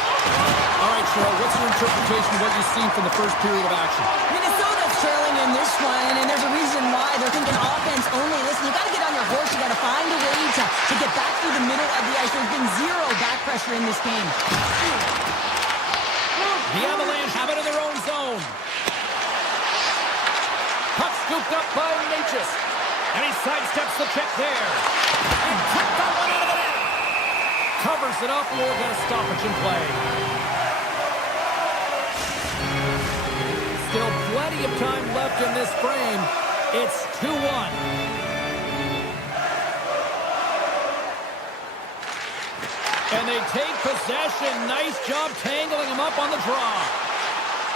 All right, Cheryl, what's your interpretation of what you've seen from the first period of action? Minnesota's trailing in this one, and there's a reason why. They're thinking offense only. Listen, you got to get on your horse. You got to find a way to get back through the middle of the ice. There's been zero back pressure in this game. The Avalanche have it in their own zone. Puck scooped up by Natchez. And he sidesteps the check there. And took that one out of the net. Covers it up, and we'll get a stoppage in play. Still plenty of time left in this frame. It's 2-1. And they take possession. Nice job tangling him up on the draw.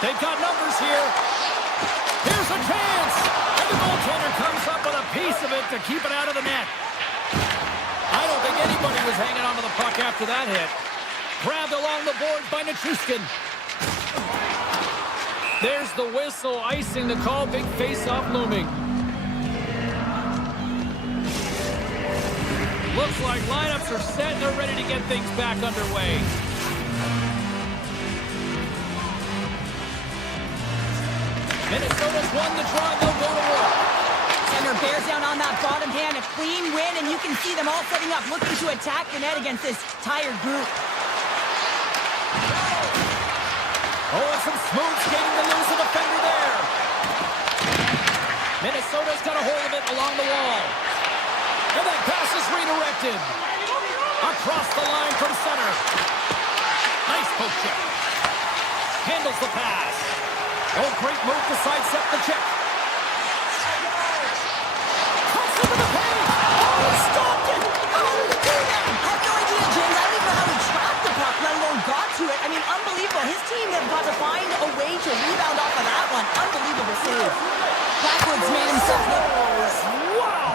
They've got numbers here. Here's a chance. And the goaltender comes up with a piece of it to keep it out of the net. I don't think anybody was hanging onto the puck after that hit. Grabbed along the boards by Nichushkin. There's the whistle, icing the call. Big face-off looming. Looks like lineups are set and they're ready to get things back underway. Minnesota's won the draw. They'll go to work. Center bears down on that bottom hand. A clean win, and you can see them all setting up, looking to attack the net against this tired group. Oh, and some smooth skating to lose a defender there. Minnesota's got a hold of it along the wall. And that pass is redirected. Across the line from center. Nice poke check. Handles the pass. Oh, great move to sidestep the check. Cuts into the paint. Oh, stopped it. How did he do that? I have no idea, James. I don't even know how he trapped the puck, let alone got to it. I mean, unbelievable. His team have got to find a way to rebound off of that one. Unbelievable save. Backwoods made himself look. Wow!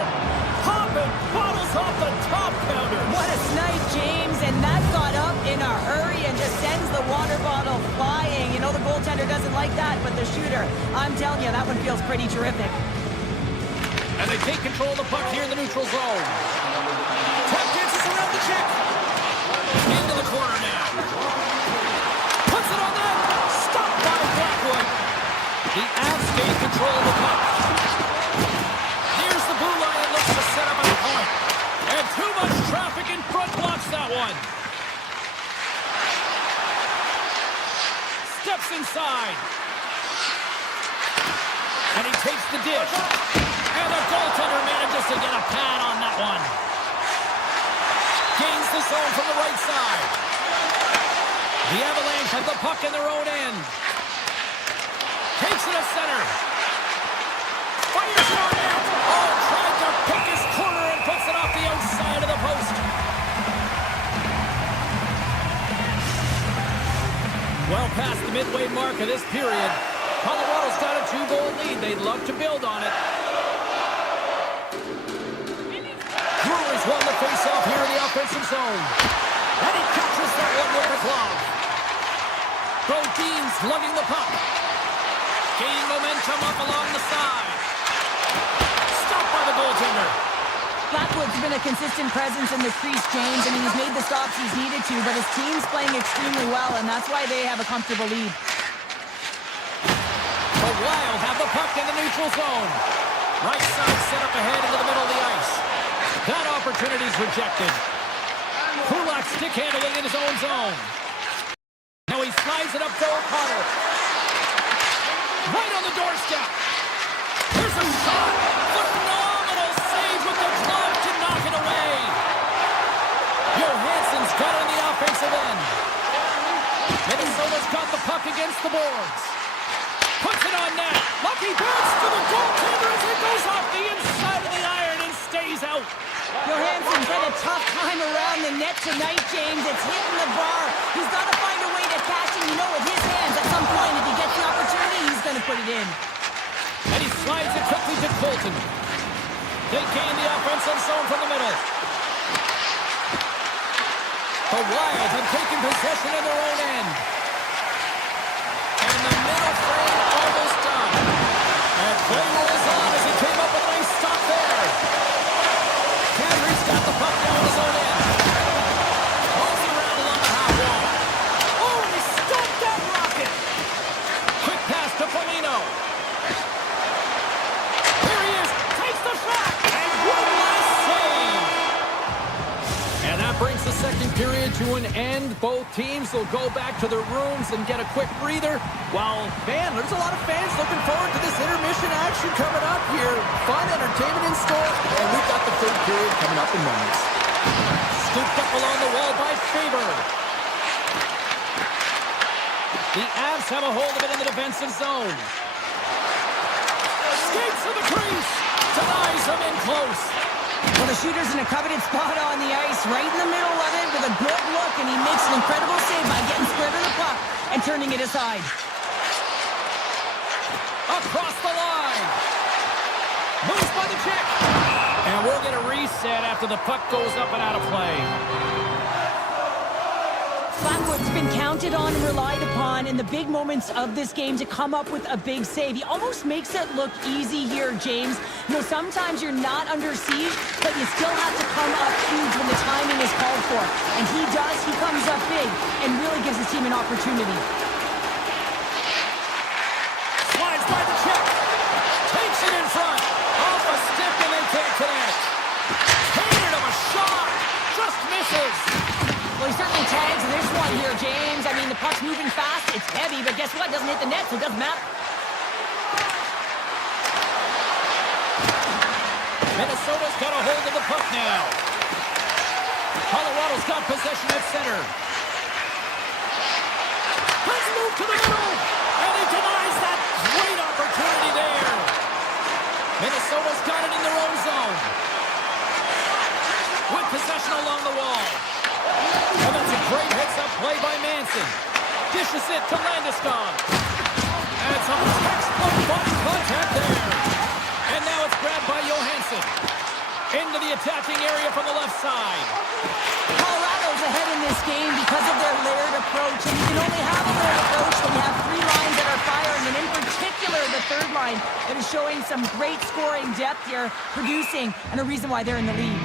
Popping bottles off the top counter. What a snipe, James. And that got up in a hurry and just sends the water bottle flying. You know the goaltender doesn't like that, but the shooter, I'm telling you, that one feels pretty terrific. And they take control of the puck here in the neutral zone. Tap dances around the check. Into the corner now. Puts it on net. Stopped by Blackwood. The Avs gain control of the puck. Here's the blue line and looks to set up a point. And too much traffic in front blocks that one. Steps inside. And he takes the dish. And the goaltender manages to get a pad on that one. Gains the zone from the right side. The Avalanche have the puck in their own end. Takes it to center. Fires it on net. Oh, tried to pick his corner and puts it off the outside of the post. Well past the midway mark of this period, Colorado's got a 2-goal lead. They'd love to build on it. Brewers won the face-off here in the offensive zone. And he captures that one with the glove. Brodin's lugging the puck. Gaining momentum up along the side. Stopped by the goaltender. Blackwood's been a consistent presence in the crease, James. I mean, he's made the stops he's needed to, but his team's playing extremely well, and that's why they have a comfortable lead. The Wild have the puck in the neutral zone. Right side set up ahead into the middle of the ice. That opportunity's rejected. Kulak stick handling in his own zone. Now he slides it up to O'Connor. Right on the doorstep. Here's a shot. Phenomenal save with the glove to knock it away. Johansson's got it on the offensive end. Minnesota's got the puck against the boards. Puts it on net. Lucky bounce to the goaltender as it goes off the inside of the iron and stays out. Johansson's had a tough time around the net tonight, James. It's hitting the bar. He's got to find a way to catch it. You know, with his hands, at some point, if he gets the opportunity, he's going to put it in. And he slides it quickly to Colton. They gain the offensive zone from the middle. The Wild have taken possession in their own end. And the middle frame almost done. And play rolls on as he came up with a nice stop there. Henry's got the puck down his own end. Pulls it around along the half wall. Oh, he stopped that rocket. Quick pass to Foligno. Here he is. Takes the shot. And one last save. And that brings the second period to an end. Both teams will go back to their rooms and get a quick breather. While, man, there's a lot of fans looking forward to this intermission action coming up here. Fun entertainment in store. And we've got the third period coming up in moments. Scooped up along the wall by Faber. The Avs have a hold of it in the defensive zone. Skates to the crease. Denies him in close. Well, the shooter's in a coveted spot on the ice, right in the middle of it with a good look, and he makes an incredible save by getting square to the puck and turning it aside. Across the line. Moves by the check. And we'll get a reset after the puck goes up and out of play. Blackwood's been counted on and relied upon in the big moments of this game to come up with a big save. He almost makes it look easy here, James. You know, sometimes you're not under siege, but you still have to come up huge when the timing is called for. And he does. He comes up big and really gives his team an opportunity. Slides by the check. Takes it in front. Off a stick and they can't connect. Hated of a shot. Just misses. Well, he certainly tags this one here, James. I mean, the puck's moving fast. It's heavy, but guess what? It doesn't hit the net, so it doesn't matter. Minnesota's got a hold of the puck now. Colorado's got possession at center. Let's move to the middle. And he denies that great opportunity there. Minnesota's got it in their own zone. With possession along the wall. And that's a great heads-up play by Manson. Dishes it to Landeskog. And some textbook body contact there. And now it's grabbed by Johansson. Into the attacking area from the left side. Colorado's ahead in this game because of their layered approach. And you can only have a layered approach when you have three lines that are firing. And in particular, the third line that is showing some great scoring depth here, producing, and a reason why they're in the lead.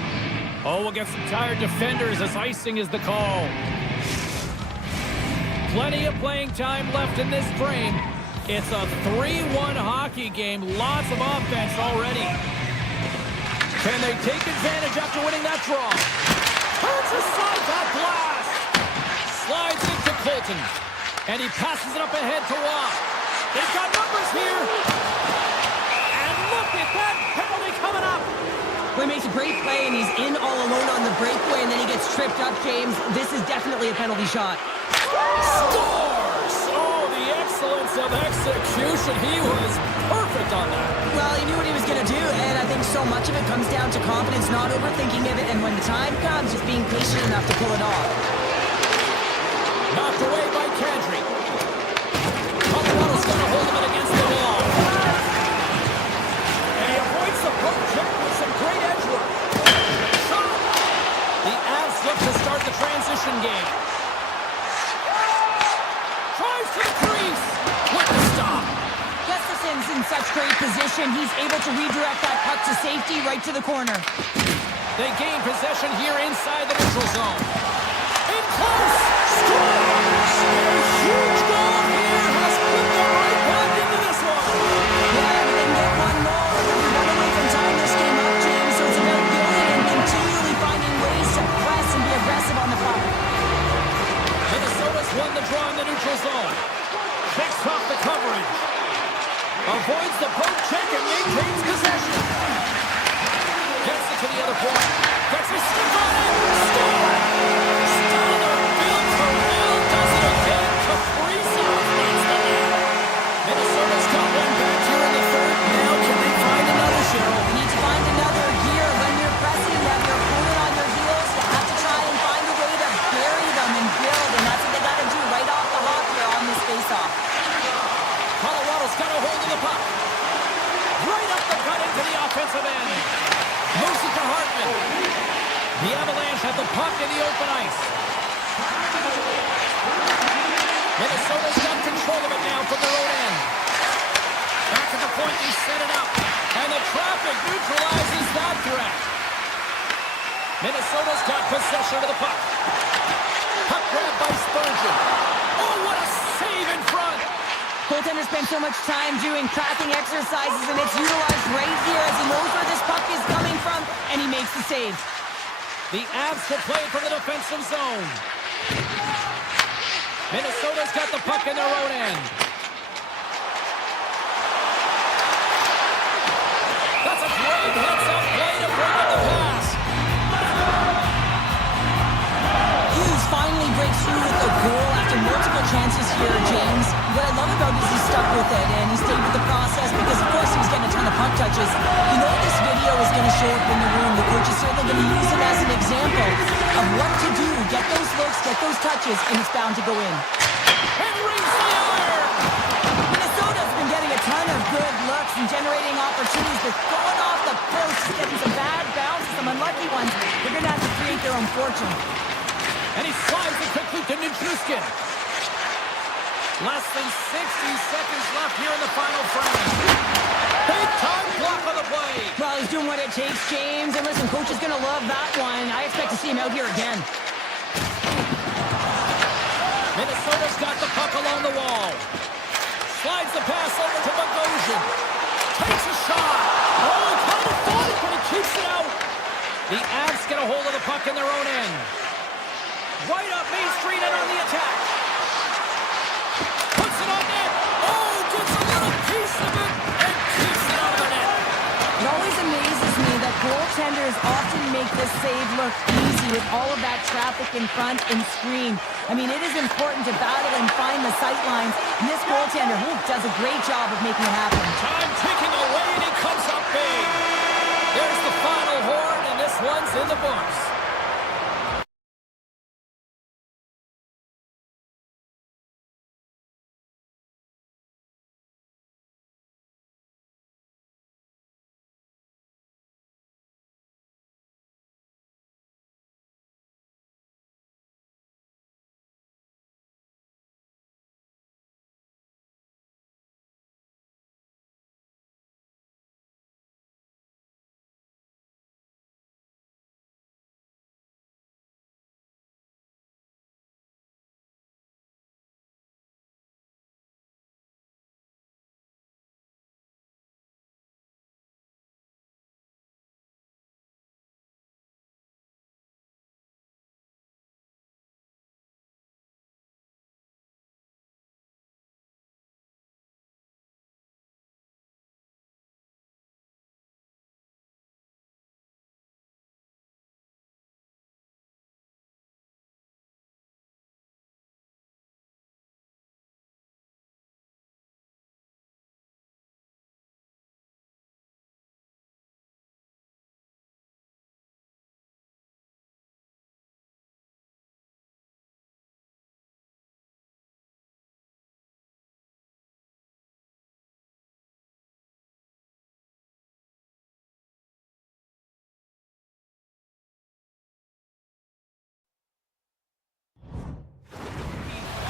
Oh, we'll get some tired defenders as icing is the call. Plenty of playing time left in this frame. It's a 3-1 hockey game. Lots of offense already. Can they take advantage after winning that draw? Turns aside that blast. Slides into Colton. And he passes it up ahead to Watt. They've got numbers here. And look at that penalty coming up. Well, he makes a great play, and he's in all alone on the breakaway, and then he gets tripped up, James. This is definitely a penalty shot. Scores! Oh, the excellence of execution. He was perfect on that. Well, he knew what he was going to do, and I think so much of it comes down to confidence, not overthinking of it, and when the time comes, just being patient enough to pull it off. Knocked away by Kadri. Colorado's got a hold of it against the wall. And he avoids the poke check with some great edge work. Shot! The Avs look to start the transition game. in such great position. He's able to redirect that puck to safety right to the corner. They gain possession here inside the neutral zone. In close! Scores! A huge goal here has put them right back into this one. Yeah, we didn't get one more, but we run away from tying this game up, James. So it's about building and continually finding ways to press and be aggressive on the puck. Minnesota's won the draw in the neutral zone. Checks off the coverage. Avoids the poke check and maintains possession. Gets it to the other point. Gets a stick on it. Score! Styler Bill Terrell does it again. Kaprizov hits the net. Minnesota's got one back here in the third. Now can they find another, Cheryl? You need to find another gear. When you're pressing, you have your opponent on your heels. You have to try and find a way to bury them and build, and that's what they got to do right off the hop here on this face-off. Colorado's got a hold of the puck. Right up the gut into the offensive end. Moves it to Hartman. The Avalanche have the puck in the open ice. Minnesota's got control of it now from their own end. Back to the point, they set it up. And the traffic neutralizes that threat. Minnesota's got possession of the puck. Puck grab by Spurgeon. Oh, what a save in front. Goaltender spends so much time doing cracking exercises, and it's utilized right here as he knows where this puck is coming from, and he makes the save. The Avs will play from the defensive zone. Minnesota's got the puck in their own end. That's a great heads-up play to break up the pass. Hughes finally breaks through with a goal after multiple chances here, James. What I love about it is he stuck with it, and he stayed with the process because, of course, he was getting a ton of puck touches. You know this video is going to show up in the room. The coach is certainly going to use it as an example of what to do. Get those looks, get those touches, and it's bound to go in. And rings the iron. Minnesota's been getting a ton of good looks and generating opportunities, but going off the post, getting some bad bounces, some unlucky ones. They're going to have to create their own fortune. And he slides it quickly to Nichushkin. Less than 60 seconds left here in the final frame. Big time block on the play. Well, he's doing what it takes, James. And listen, coach is going to love that one. I expect to see him out here again. Minnesota's got the puck along the wall. Slides the pass over to Bogosian. Takes a shot. Oh, kind of fought it, but he keeps it out. The Avs get a hold of the puck in their own end. Right up Main Street and on the attack. Puts it on net. Oh, gets a little piece of it and keeps it out of the net. It always amazes me that goaltenders often make this save look easy with all of that traffic in front and screen. I mean, it is important to battle and find the sight lines. And this goaltender does a great job of making it happen. Time ticking away and he comes up big. There's the final horn and this one's in the books.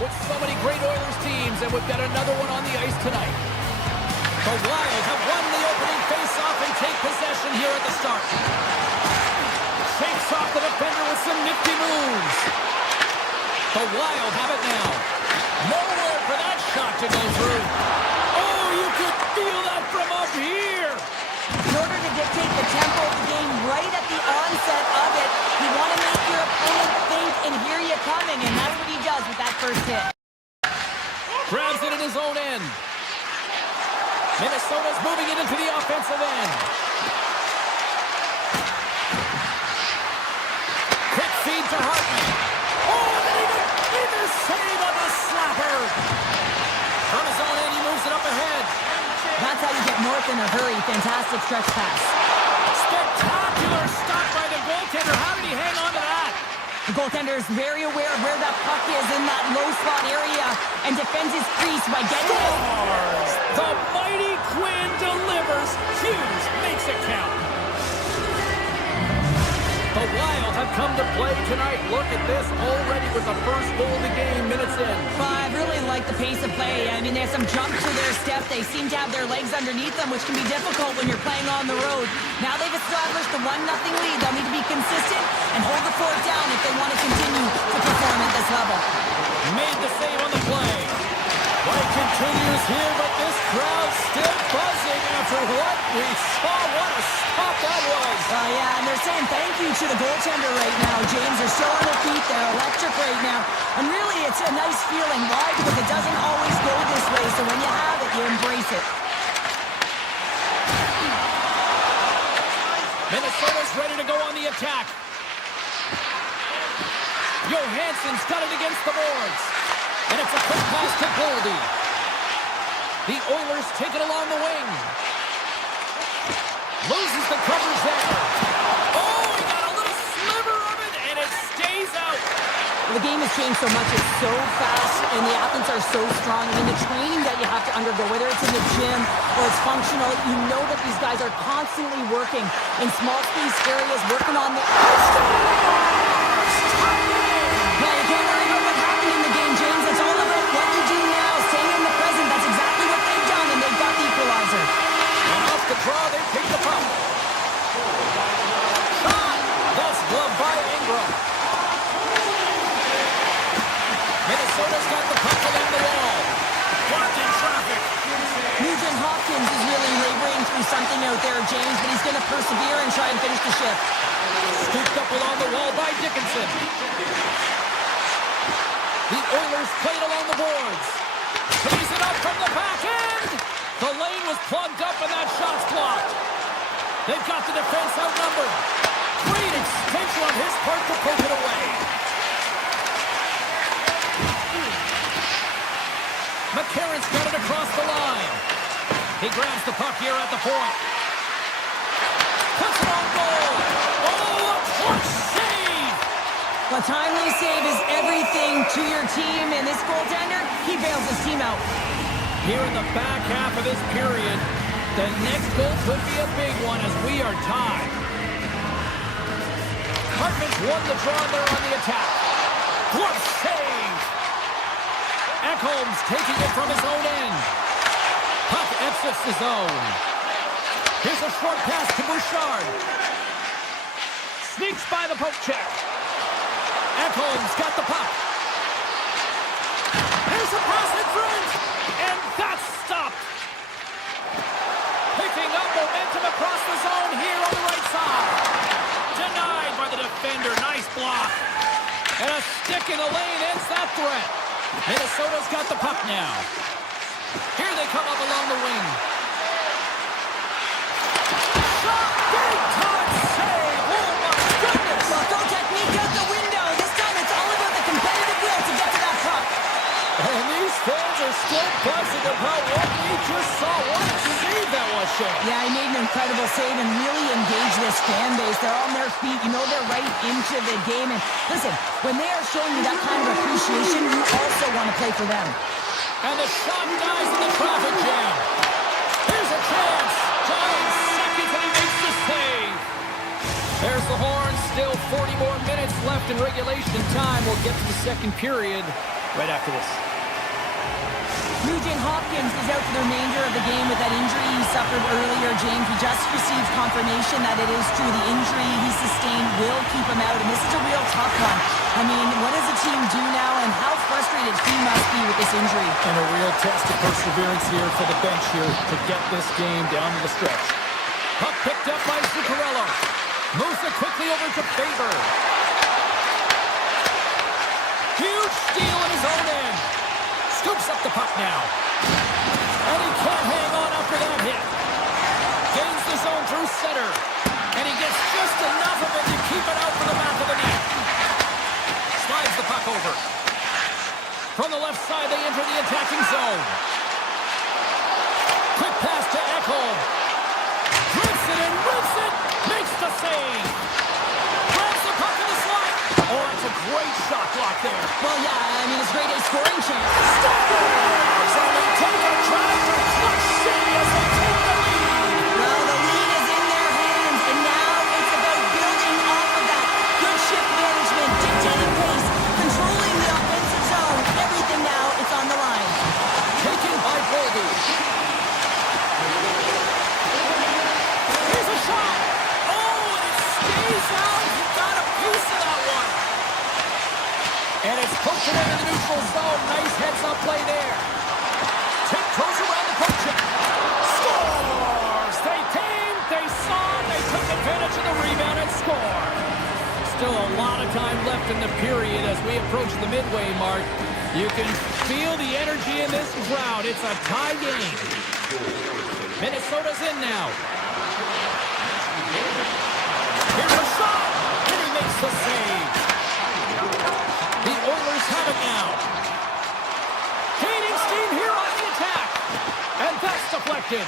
With so many great Oilers teams, and we've got another one on the ice tonight. The Wild have won the opening face-off and take possession here at the start. Shakes off the defender with some nifty moves. The Wild have it now. Nowhere for that shot to go through. Oh, you could feel that from up here. In order to dictate the tempo of the game right at the onset of it, you want to make your opponent think and hear you coming, and that's what he does with that first hit. Grabs it in his own end. Minnesota's moving it into the offensive end. Quick feed to Hartman. Oh, and then he the save on the slapper. From his own end, he moves it up ahead. That's how you get north in a hurry. Fantastic stretch pass. Spectacular stop by the goaltender. How did he hang on to that? The goaltender is very aware of where that puck is in that low spot area and defends his crease by getting it. Scores! The mighty Quinn delivers. Hughes makes it count. The Wild have come to play tonight. Look at this already with the first goal of the game, minutes in. Well, I really like the pace of play. I mean, there's some jump to their step. They seem to have their legs underneath them, which can be difficult when you're playing on the road. Now they've established a 1-0 lead. They'll need to be consistent and hold the fort down if they want to continue to perform at this level. Made the save on the play. Play continues here, but this crowd still buzzing after what we saw. What a stop that was. Yeah, and they're saying thank you to the goaltender right now. James, they're still on their feet. They're electric right now. And really, it's a nice feeling. Why? Because it doesn't always go this way. So when you have it, you embrace it. Minnesota's ready to go on the attack. Johansson's got it against the boards. And it's a quick pass to Goldie. The Oilers take it along the wing. Loses the covers there. Oh, he got a little sliver of it, and it stays out. Well, the game has changed so much. It's so fast, and the athletes are so strong. I mean, the training that you have to undergo, whether it's in the gym or it's functional, you know that these guys are constantly working in small space areas, working on the... Well, you can't worry about what happened in the game, James. It's all about what you do now, staying in the present. That's exactly what they've done, and they've got the equalizer. And off the draw, they take the puck. Shot! That's gloved by Ingram. Minnesota's got the puck along the wall. Blocked in traffic. Nugent Hopkins is really laboring through something out there, James, but he's going to persevere and try and finish the shift. Scooped up along the wall by Dickinson. The Oilers played along the boards. Plays it up from the back end. The lane was plugged up and that shot's blocked. They've got the defense outnumbered. Great extension on his part to poke it away. McCarron's got it across the line. He grabs the puck here at the point. Puts it on goal. Oh, a clutch save. A timely save is everything to your team, and this goaltender, he bails his team out. Here in the back half of this period, the next goal could be a big one as we are tied. Hartman's won the draw there on the attack. What save! Ekholm's taking it from his own end. Puck exits the zone. Here's a short pass to Bouchard. Sneaks by the poke check. Ekholm's got the puck. Here's a pass in front, and that's stopped. Picking up momentum across the zone here on the right side. Denied by the defender. Nice block. And a stick in the lane ends that threat. Minnesota's got the puck now. Here they come up along the wing. Shot! Big time save! Oh my goodness! Well, throw technique out the window. This time it's all about the competitive will to get to that puck. And these fans are still buzzing about what we just saw. What a save that was, Shane. Yeah, he made an incredible save and really engaged this fan base. They're on their feet. You know they're right into the game. And listen, when they are showing you that kind of appreciation, you also want to play for them. And the shot dies in the traffic jam. Here's a chance. Giant seconds and he makes the save. There's the horn. Still 40 more minutes left in regulation time. We'll get to the second period right after this. Nugent Hopkins is out for the remainder of the the game with that injury he suffered earlier, James. We just received confirmation that it is true. The injury he sustained will keep him out, and this is a real tough one. I mean, what does the team do now, and how frustrated he must be with this injury? And a real test of perseverance here for the bench here to get this game down to the stretch. Puck picked up by Zuccarello. Moves it quickly over to Faber. Huge steal in his own end. Scoops up the puck now. And he can't hang on after that hit. Gains the zone through center. And he gets just enough of it to keep it out for the back of the net. Slides the puck over. From the left side, they enter the attacking zone. Quick pass to Ekholm. Rips it and rips it. Makes the save. Grabs the puck in the slot. Oh, that's a great shot block there. Well, yeah, I mean, it's great a scoring chance. Scores! And they take a drive to Clutch City as they take the lead. Well, the lead is in their hands, and now it's about building off of that. Good shift management, dictating pace, controlling the offensive zone. Everything now, it's on the line. Taken by Goldie. Here's a shot. Oh, and it stays out. He got a piece of that one. And it's poked it into the neutral zone. Nice heads-up play there. Tiptoes around the poke check. Scores! They came, they saw, they took advantage of the rebound and scored. Still a lot of time left in the period as we approach the midway mark. You can feel the energy in this crowd. It's a tie game. Minnesota's in now. Here's a shot, and he makes the save. The Oilers have it now. Gaining steam here on the attack. And that's deflected.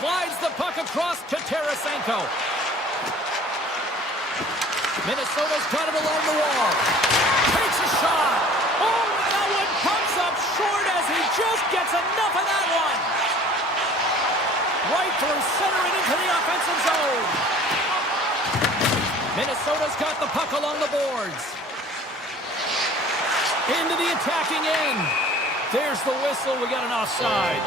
Slides the puck across to Tarasenko. Minnesota's got it along the wall. Takes a shot. Oh, and that one pumps up short as he just gets enough of that one. Right through center and into the offensive zone. Minnesota's got the puck along the boards. Into the attacking end. There's the whistle. We got an offside.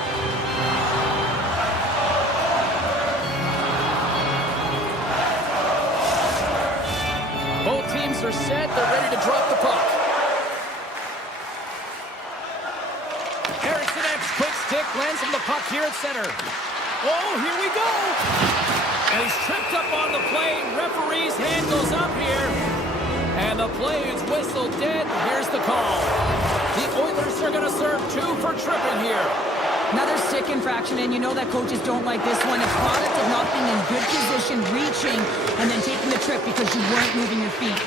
Both teams are set. They're ready to drop the puck. Eriksson X, quick stick, lands him the puck here at center. Oh, here we go. And he's tripped up on the play. Referee's hand goes up here. And the play is whistled dead. Here's the call. The Oilers are going to serve 2 for tripping here. Another stick infraction, and you know that coaches don't like this one. It's product of not being in good position, reaching, and then taking the trip because you weren't moving your feet.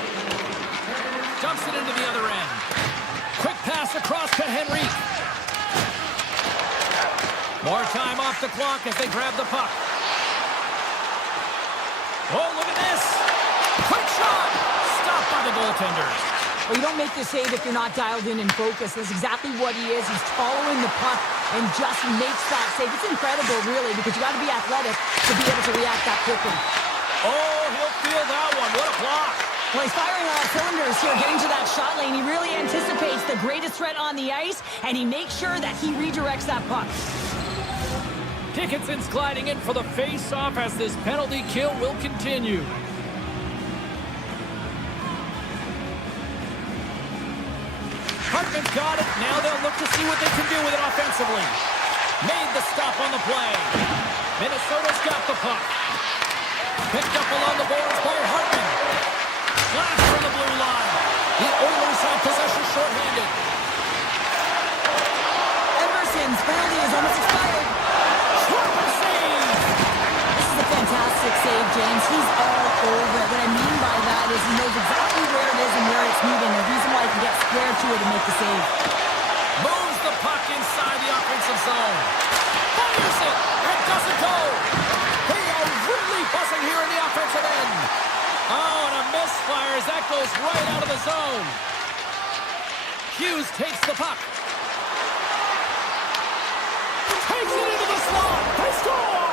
Dumps it into the other end. Quick pass across to Henry. More time off the clock as they grab the puck. Oh, look at this. Quick shot. Stopped by the goaltenders. Well, you don't make the save if you're not dialed in and focused. That's exactly what he is. He's following the puck and just makes that save. It's incredible, really, because you got to be athletic to be able to react that quickly. Oh, he'll feel that one. What a block. Well, he's firing on all cylinders here, getting to that shot lane. He really anticipates the greatest threat on the ice, and he makes sure that he redirects that puck. Dickinson's gliding in for the face-off as this penalty kill will continue. Hartman's got it. Now they'll look to see what they can do with it offensively. Made the stop on the play. Minnesota's got the puck. Picked up along the boards by Hartman. Flash from the blue line. The Oilers have possession shorthanded. Emerson's penalty is almost expired. Sharper save. This is a fantastic save, James. He's all over it. What I mean by that is he knows exactly where it is and where it's moving. The reason why he can get square to it and make the save. Moves the puck inside the offensive zone. Fires it. It doesn't go. They are really buzzing here in the offensive end. Oh, and a misfire as that goes right out of the zone. Hughes takes the puck. Takes it into the slot. They score!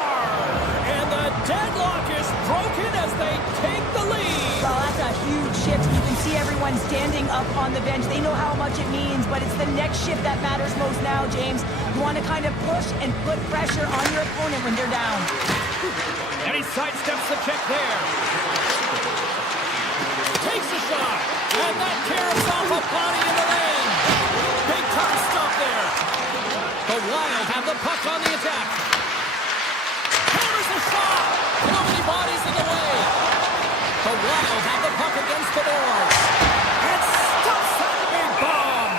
And the deadlock is broken as they take the lead. Well, that's a huge shift. You can see everyone standing up on the bench. They know how much it means, but it's the next shift that matters most now, James. You want to kind of push and put pressure on your opponent when they're down. And he sidesteps the check there. Takes a shot. And that carries off a body in the lane. Big time stop there. The Wild have the puck on the attack. Counters the shot. Too many bodies in the way. The Wild have the puck against the boards. It stops that big bomb.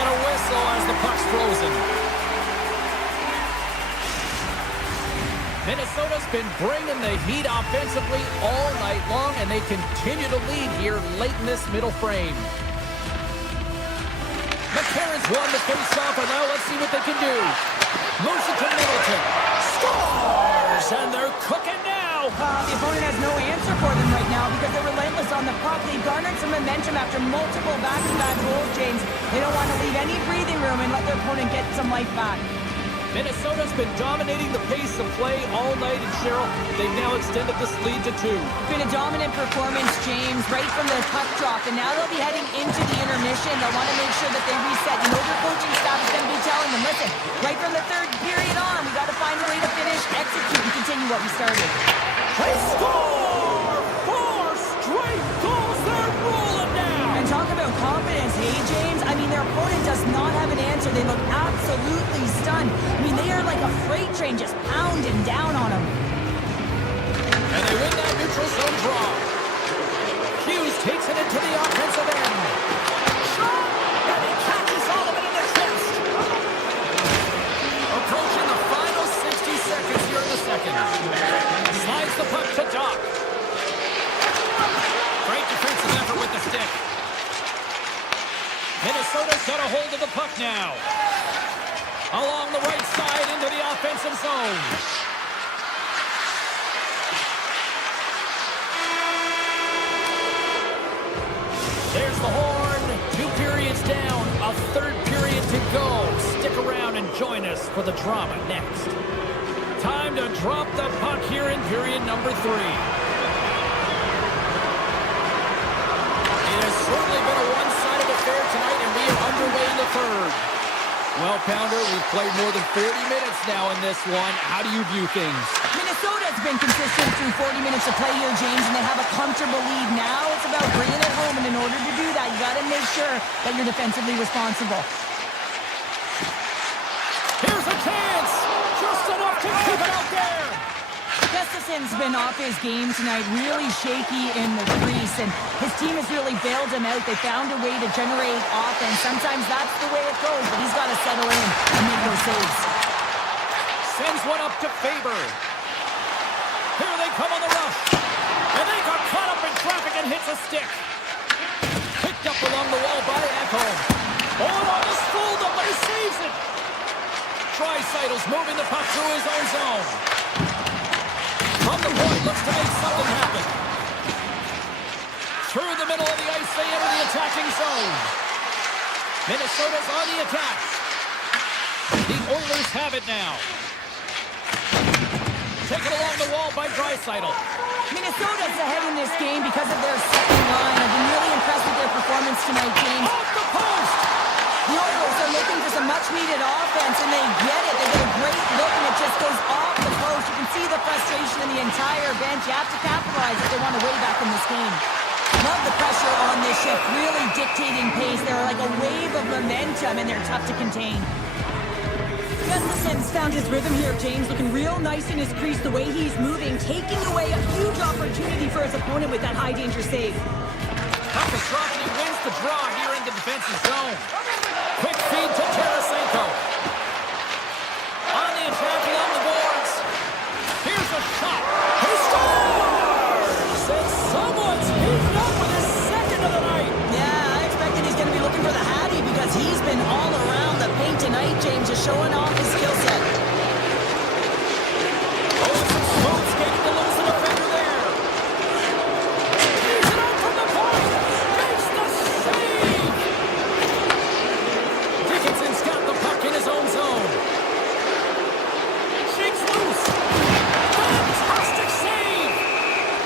And a whistle as the puck's frozen. Minnesota's been bringing the heat offensively all night long, and they continue to lead here late in this middle frame. McCarron's won the face-off, and now let's see what they can do. Moves it to Middleton. Scores! And they're cooking now! The opponent has no answer for them right now because they're relentless on the puck. They've garnered some momentum after multiple back-to-back goals, James. They don't want to leave any breathing room and let their opponent get some life back. Minnesota's been dominating the pace of play all night, and Cheryl, they've now extended this lead to 2. It's been a dominant performance, James, right from the puck drop, and now they'll be heading into the intermission. They'll want to make sure that they reset. You know their coaching staff is going to be telling them, listen, right from the third period on, we got to find a way to finish, execute, and continue what we started. They score! 4 straight goals! They're rolling now! And talk about confidence, hey, James? I mean, their opponent does not have an answer. They look absolutely stunned. I mean, they are like a freight train just pounding down on them. And they win that neutral zone draw. Hughes takes it into the offensive end. Shot! And he catches all of it in the chest. Approaching the final 60 seconds here in the second. Slides the puck to Doc. Great defensive effort with the stick. Minnesota's got a hold of the puck now. Along the right side into the offensive zone. There's the horn. 2 periods down. A third period to go. Stick around and join us for the drama next. Time to drop the puck here in period number 3. It has certainly been a one-sided affair tonight, and we are underway in the third. Well, Pounder, we've played more than 40 minutes now in this one. How do you view things? Minnesota's been consistent through 40 minutes of play here, James, and they have a comfortable lead. Now it's about bringing it home, and in order to do that, you got to make sure that you're defensively responsible. Here's a chance! Just enough to keep it out there! Gustafson's been off his game tonight, really shaky in the crease, and his team has really bailed him out. They found a way to generate offense. Sometimes that's the way it goes, but he's got to settle in and make those saves. Sends one up to Faber. Here they come on the rush. And they got caught up in traffic and hits a stick. Picked up along the wall by Ekholm. Oh, on the hold-up, but he saves it. Treisaitl's moving the puck through his own zone. From the point, looks to make something happen. Through the middle of the ice, they enter the attacking zone. Minnesota's on the attack. The Oilers have it now. Taken along the wall by Draisaitl. Minnesota's ahead in this game because of their second line. I've been really impressed with their performance tonight, James. Off the post! The Oilers are looking for some much-needed offense, and they get it. They get a great look, and it just goes off the post. You can see the frustration in the entire bench. You have to capitalize if they want to way back in this game. Love the pressure on this shift, really dictating pace. They're like a wave of momentum, and they're tough to contain. Gustafson's found his rhythm here, James, looking real nice in his crease, the way he's moving, taking away a huge opportunity for his opponent with that high-danger save. He wins the draw here in the defensive zone. Quick feed to Tarasenko. On the attack along the boards. Here's a shot. He scores! And someone's heating up with his second of the night. Yeah, I expected he's going to be looking for the Hattie because he's been all around the paint tonight, James, just showing off his skill set. Oh, some smooth skating to lose the defender there. He's it out from the point. Makes the save. Dickinson's got the puck in his own zone. Shakes loose. Fantastic save.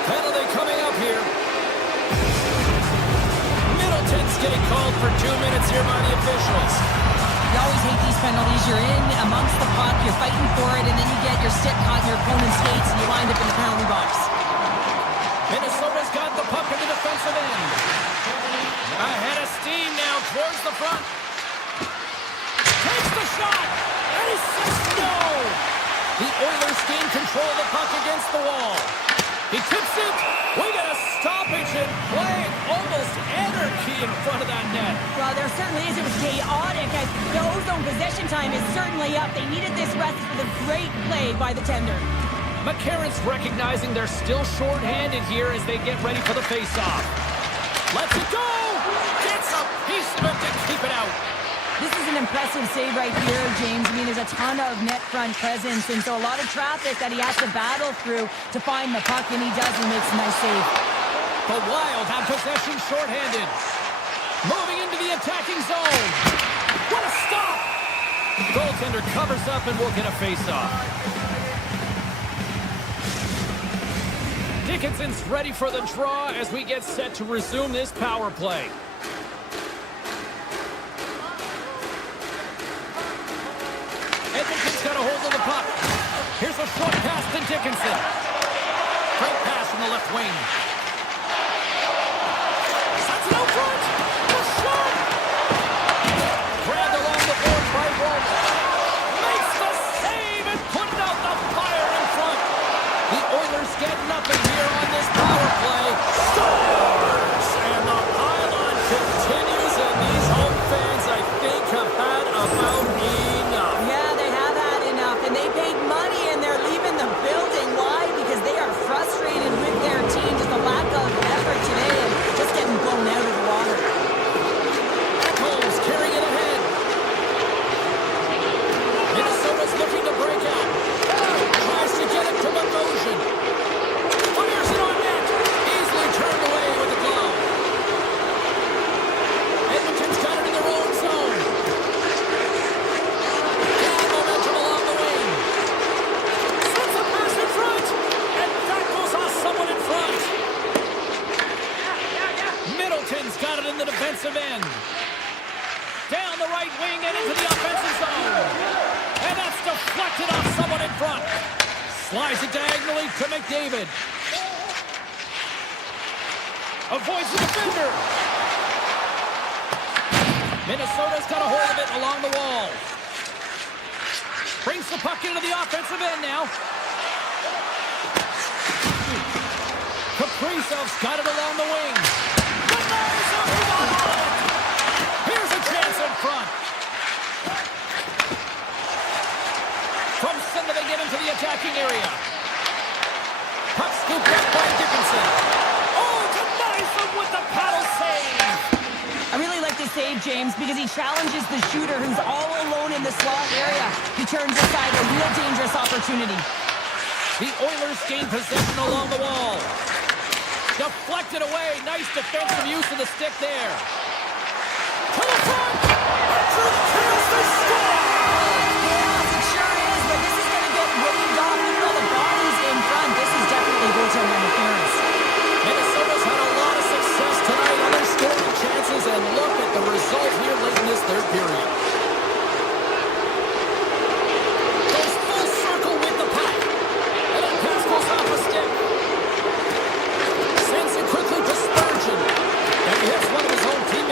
Penalty coming up here. penalties. You're in amongst the puck, you're fighting for it, and then you get your stick caught in your opponent's skates, and you wind up in the penalty box. Minnesota's got the puck in the defensive end. Ahead of steam now towards the front. Takes the shot, and he says no. The Oilers gain control of the puck against the wall. He tips it. We got a stoppage in play. Almost anarchy in front of that net. Well, there certainly is. It was chaotic. As the ozone possession time is certainly up. They needed this rest for the great play by the tender. McCarron's recognizing they're still short-handed here as they get ready for the face-off. Lets it go! Gets a piece of it to keep it out. This is an impressive save right here, James. I mean, there's a ton of net front presence, and so a lot of traffic that he has to battle through to find the puck, and he does, and makes a nice save. The Wild have possession short-handed. Moving into the attacking zone. What a stop! The goaltender covers up and will get a face-off. Dickinson's ready for the draw as we get set to resume this power play. Edmonton's got a hold of the puck. Here's a short pass to Dickinson. Great pass from the left wing. Sets it out front. The shot! Grabbed along the board by Roman. Makes the save and putting out the fire in front. The Oilers get nothing here on this power play. Scores! And the pylon continues, and these home fans, I think, have had about enough. Yeah, they have had enough, and they paid money, and they're leaving the building. Why? Because they are frustrated with their team. Just a lack of effort today and just getting blown out of the water. Eccles carrying it ahead. Minnesota's looking to break out. Tries to get it to Bogosian. Fires it on net. Easily turned away with the glove. Edmonton's got it in their own zone. Gaining momentum along the wing. Sends a pass in front. And that goes off someone in front. Middleton's got it in the defensive end. Down the right wing and into the offensive zone. And that's deflected off someone in front. Slides it diagonally to McDavid. Avoids the defender. Minnesota's got a hold of it along the wall. Brings the puck into the offensive end now. Kaprizov's got it along the wing. Denies him from behind. Here's a chance in front. From center they get into the attacking area. Puck scooped up by Dickinson. Oh, denies him with the paddle save. I really like this save, James, because he challenges the shooter who's all alone in the slot area. He turns aside a real dangerous opportunity. The Oilers gain possession along the wall. Deflected away. Nice defensive use of the stick there. To the front. Andrew kills the score. Yes, it sure is, but this is going to get waved off. Even though the body's in front, this is definitely goaltender interference. Minnesota's had a lot of success tonight on their scoring chances, and look at the result here late in this third period. Goes full circle with the puck. And that pass goes off a stick. Sends it quickly to Spurgeon. And he hits one of his own teammates.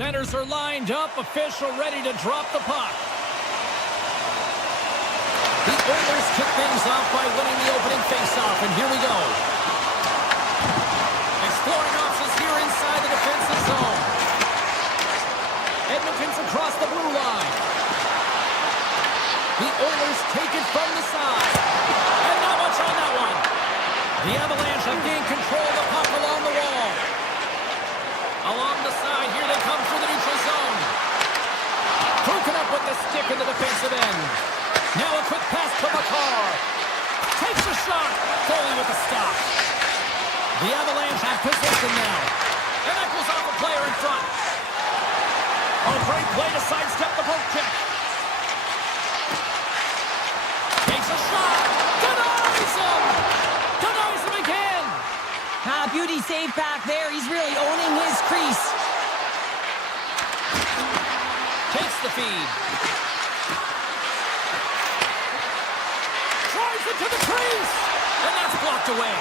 Centers are lined up. Official ready to drop the puck. The Oilers kick things off by winning the opening faceoff, and here we go. Exploring options here inside the defensive zone. Edmonton's across the blue line. The Oilers take it from the side. And not much on that one. The Avalanche have gained control of the puck along the wall. Along the side, here they come through the neutral zone. Broken up with the stick in the defensive end. Now a quick pass to McCarr. Takes a shot. Foley with the stop. The Avalanche have possession now. And that goes off a player in front. A great play to sidestep the poke check. Takes a shot. Denies him. Denies him again. Beauty save back there. He's really owning his crease. Takes the feed. Drives it to the crease. And that's blocked away.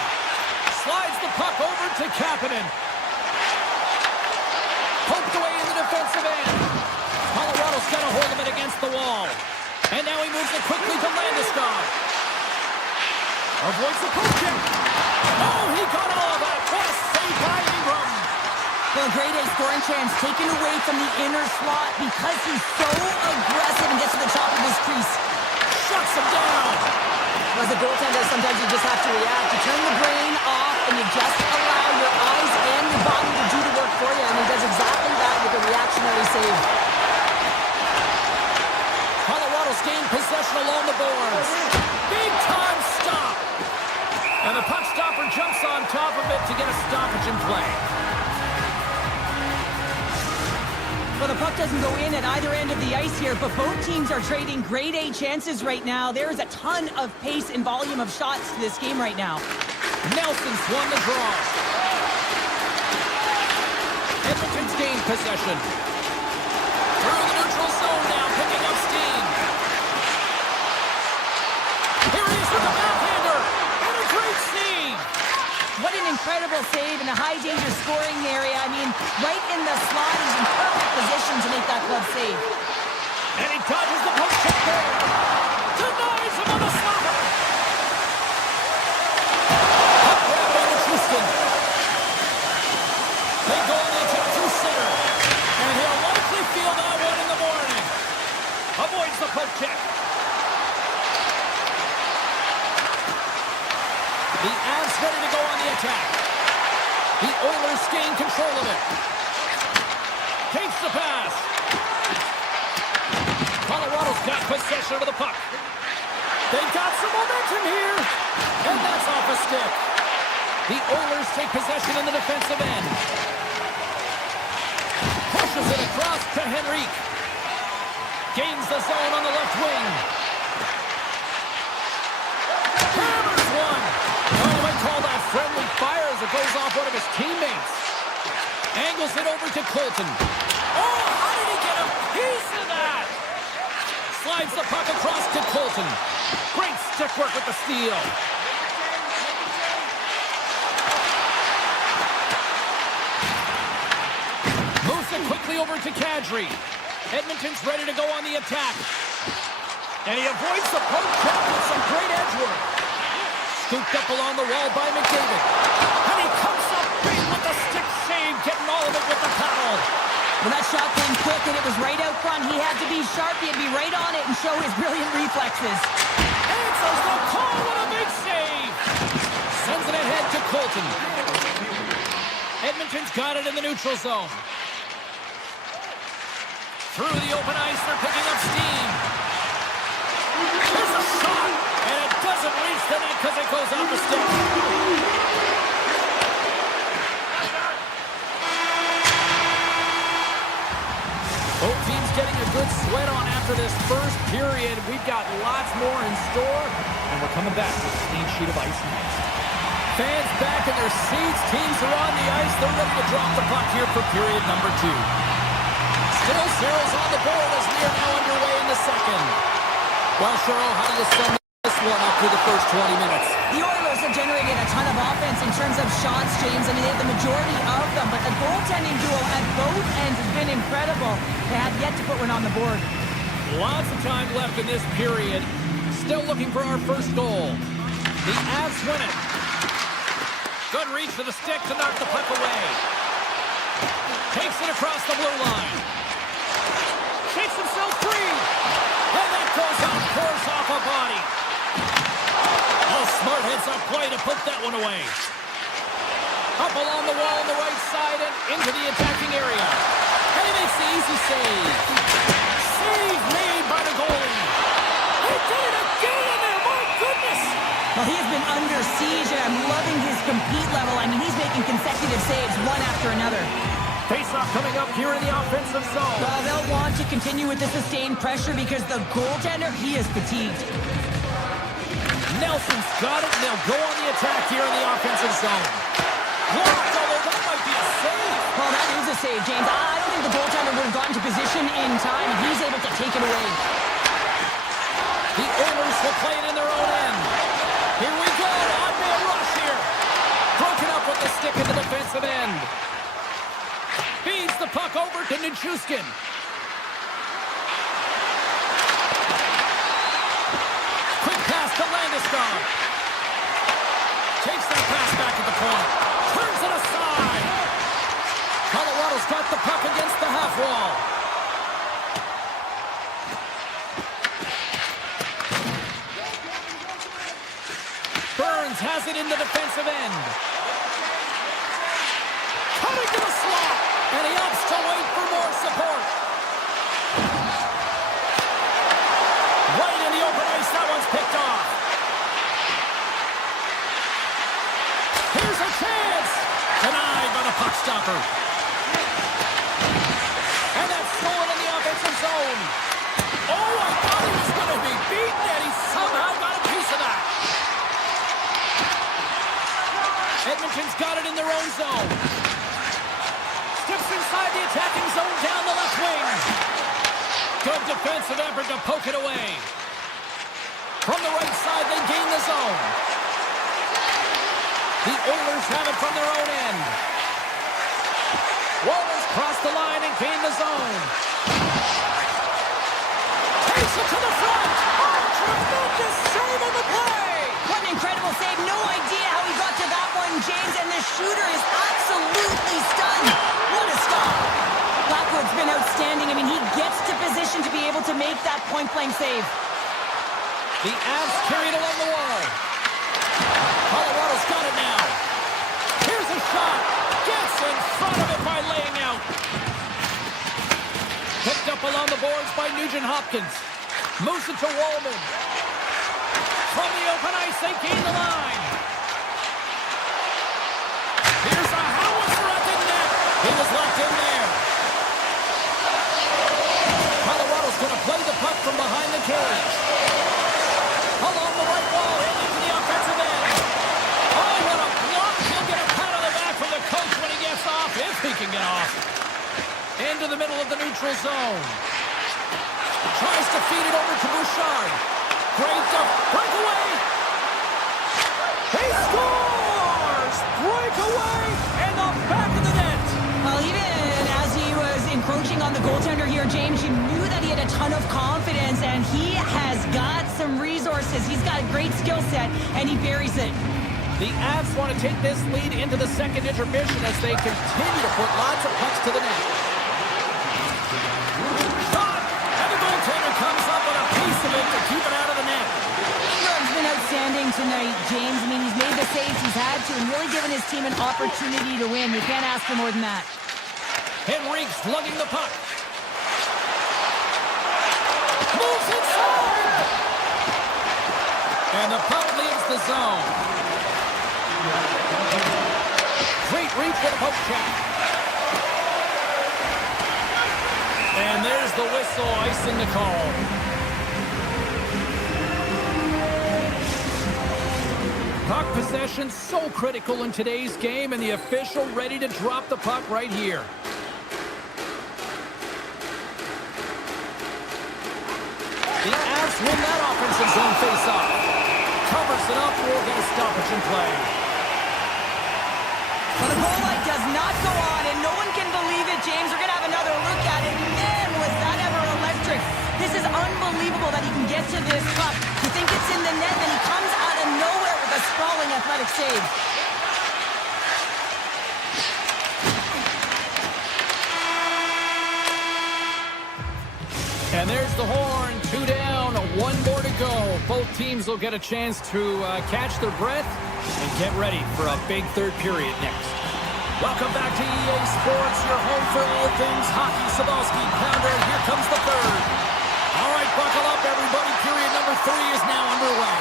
Slides the puck over to Kapanen. Poked away in the defensive end. Colorado's got a hold of it against the wall. And now he moves it quickly to Landeskog. Avoids the poke check. Oh, he got all of that. What a save by Ingram. Well, a grade A scoring chance taken away from the inner slot because he's so aggressive and gets to the top of his crease. Shuts him down. Well, as a goaltender, sometimes you just have to react. You turn the brain off and you just allow your eyes and your body to do the work for you. And he does exactly that with a reactionary save. Colorado's gained possession along the boards. Big time stop. And the puck stopper jumps on top of it to get a stoppage in play. Well, the puck doesn't go in at either end of the ice here, but both teams are trading grade A chances right now. There's a ton of pace and volume of shots to this game right now. Nelson's won the draw. Edmonton's gained possession. Through the neutral zone now, picking up steam. Here he is with the backhander. And a great save. What an incredible save in a high-danger scoring area. I mean, right in the slot, he's in perfect position to make that glove save. And he dodges the poke check there. Denies him on the slapper. Puck grab by the Houston. They go on the attack through center. And he'll likely feel that one in the morning. Avoids the poke check. The Avs ready to go on the attack. The Oilers gain control of it. Takes the pass. Colorado's got possession of the puck. They've got some momentum here. And that's off a stick. The Oilers take possession in the defensive end. Pushes it across to Henrique. Gains the zone on the left wing. Hammers one. Oh, you might call that friendly fire as it goes off one of his teammates. Angles it over to Colton. Oh, how did he get a piece of that? Slides the puck across to Colton. Great stick work with the steal. Moves it quickly over to Kadri. Edmonton's ready to go on the attack. And he avoids the poke check with some great edge work. Scooped up along the wall by McDavid. And he comes up big with the stick save, getting all of it with the paddle. Well, that shot came quick and it was right out front. He had to be sharp. He had to be right on it and show his brilliant reflexes. Answers the call with a big save. Sends it ahead to Colton. Edmonton's got it in the neutral zone. Through the open ice, they're picking up steam. There's a shot, and it doesn't reach the net because it goes off the stick. Both teams getting a good sweat on after this first period. We've got lots more in store, and we're coming back with a clean sheet of ice next. Fans back in their seats. Teams are on the ice. They're ready to drop the puck here for period number 2. Still zeros on the board as we are now underway in the second. Well, Cheryl, how do you sum this one up through the first 20 minutes. The Oilers have generated a ton of offense in terms of shots, James. I mean, they have the majority of them, but the goaltending duel at both ends has been incredible. They have yet to put one on the board. Lots of time left in this period. Still looking for our first goal. The Avs win it. Good reach to the stick to knock the puck away. Takes it across the blue line. Shakes himself free. And that goes off course off a body. A smart heads-up play to put that one away. Up along the wall on the right side and into the attacking area. And he makes the easy save. Save made by the goalie. He did it again in there. My goodness. Well, he has been under siege, and I'm loving his compete level. I mean, he's making consecutive saves one after another. Face-off coming up here in the offensive zone. Well, they'll want to continue with the sustained pressure because the goaltender, he is fatigued. Nelson's got it, and they'll go on the attack here in the offensive zone. Blocked, although that might be a save. Well, that is a save, James. I don't think the goaltender would have gotten to position in time, and he's able to take it away. The Oilers will play it in their own end. Here we go, odd man rush here. Broken up with the stick in the defensive end. Feeds the puck over to Nichushkin. Quick pass to Landeskog. Takes that pass back at the point. Turns it aside. Colorado's got the puck against the half wall. Burns has it in the defensive end. Coming to the slot. And he opts to wait for more support. Right in the open ice, that one's picked off. Here's a chance. Denied by the puck stopper. And that's stolen in the offensive zone. Oh, I thought he was going to be beaten, and he somehow got a piece of that. Edmonton's got it in their own zone. Steps inside the attacking zone down the left wing. Good defensive effort to poke it away. From the right side, they gain the zone. The Oilers have it from their own end. Walden's crossed the line and gain the zone. Takes it to the front. Oh, tremendous save on the play. What an incredible save. No idea how he got to that one, James, and the shooter is absolutely stunned. What a stop. Blackwood's been outstanding. I mean, he gets to position to be able to make that point-blank save. The Avs carried along the wall. Colorado's got it now. Here's a shot. Gets in front of it by laying out. Picked up along the boards by Nugent Hopkins. Moves it to Wallman. From the open ice, they gain the line. Here's a howitzer at the net. He was left in there. Colorado's going to play the puck from behind the cage. Along the right wall, into the offensive end. Oh, what a block. He'll get a pat on the back from the coach when he gets off, if he can get off. Into the middle of the neutral zone. Tries to feed it over to Bouchard. Great breakaway. He scores! Breakaway in the back of the net. Well, even as he was encroaching on the goaltender here, James, you knew that he had a ton of confidence, and he has got some resources. He's got a great skill set, and he buries it. The Avs want to take this lead into the second intermission as they continue to put lots of pucks to the net. Shot! And the goaltender comes up with a piece of it to keep it out of the net. Ingram's been outstanding tonight, James. I mean, he's made the saves he's had to and really given his team an opportunity to win. You can't ask for more than that. Henrique's lugging the puck. Moves inside! And the puck leaves the zone. Great reach for the poke check. And there's the whistle, icing the call. Puck possession so critical in today's game, and the official ready to drop the puck right here. The Avs win that offensive zone face-off. covers it up. We'll get a stoppage in play. Well, the goal light does not go on, and no one can believe it, James. We're going to have another look at it. Man, was that ever electric. This is unbelievable that he can get to this puck. You think it's in the net, and he comes out of nowhere with a sprawling athletic save. And there's the horn. 2 down, 1 more to go. Both teams will get a chance to catch their breath and get ready for a big third period next. Welcome back to EA Sports, your home for all things hockey. Sabalski, Pounder, and here comes the third. All right, buckle up, everybody. Period number 3 is now underway.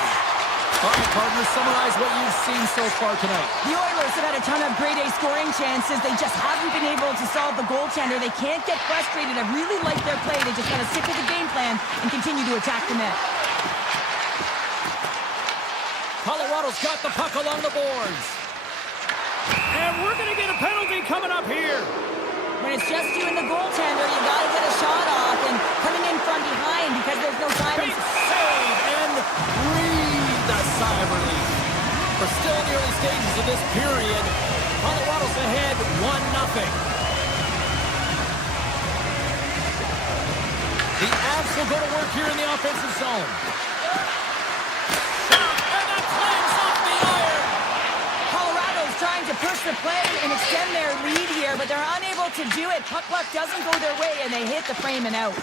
All right, partners, summarize what you've seen so far tonight. The Oilers have had a ton of grade A scoring chances. They just haven't been able to solve the goaltender. They can't get frustrated. I really like their play. They just got to stick with the game plan and continue to attack the net. Colorado's got the puck along the boards. And we're going to get a penalty coming up here. When it's just you and the goaltender, you got to get a shot off and coming in from behind because there's no time. Great save and breathe a sigh of relief. We're still in the early stages of this period. Colorado's ahead 1-0. The Avs will go to work here in the offensive zone. And that climbs off the iron. Colorado's trying to push the play and extend their lead here, but they're unable to do it. Puck luck doesn't go their way, and they hit the frame and out.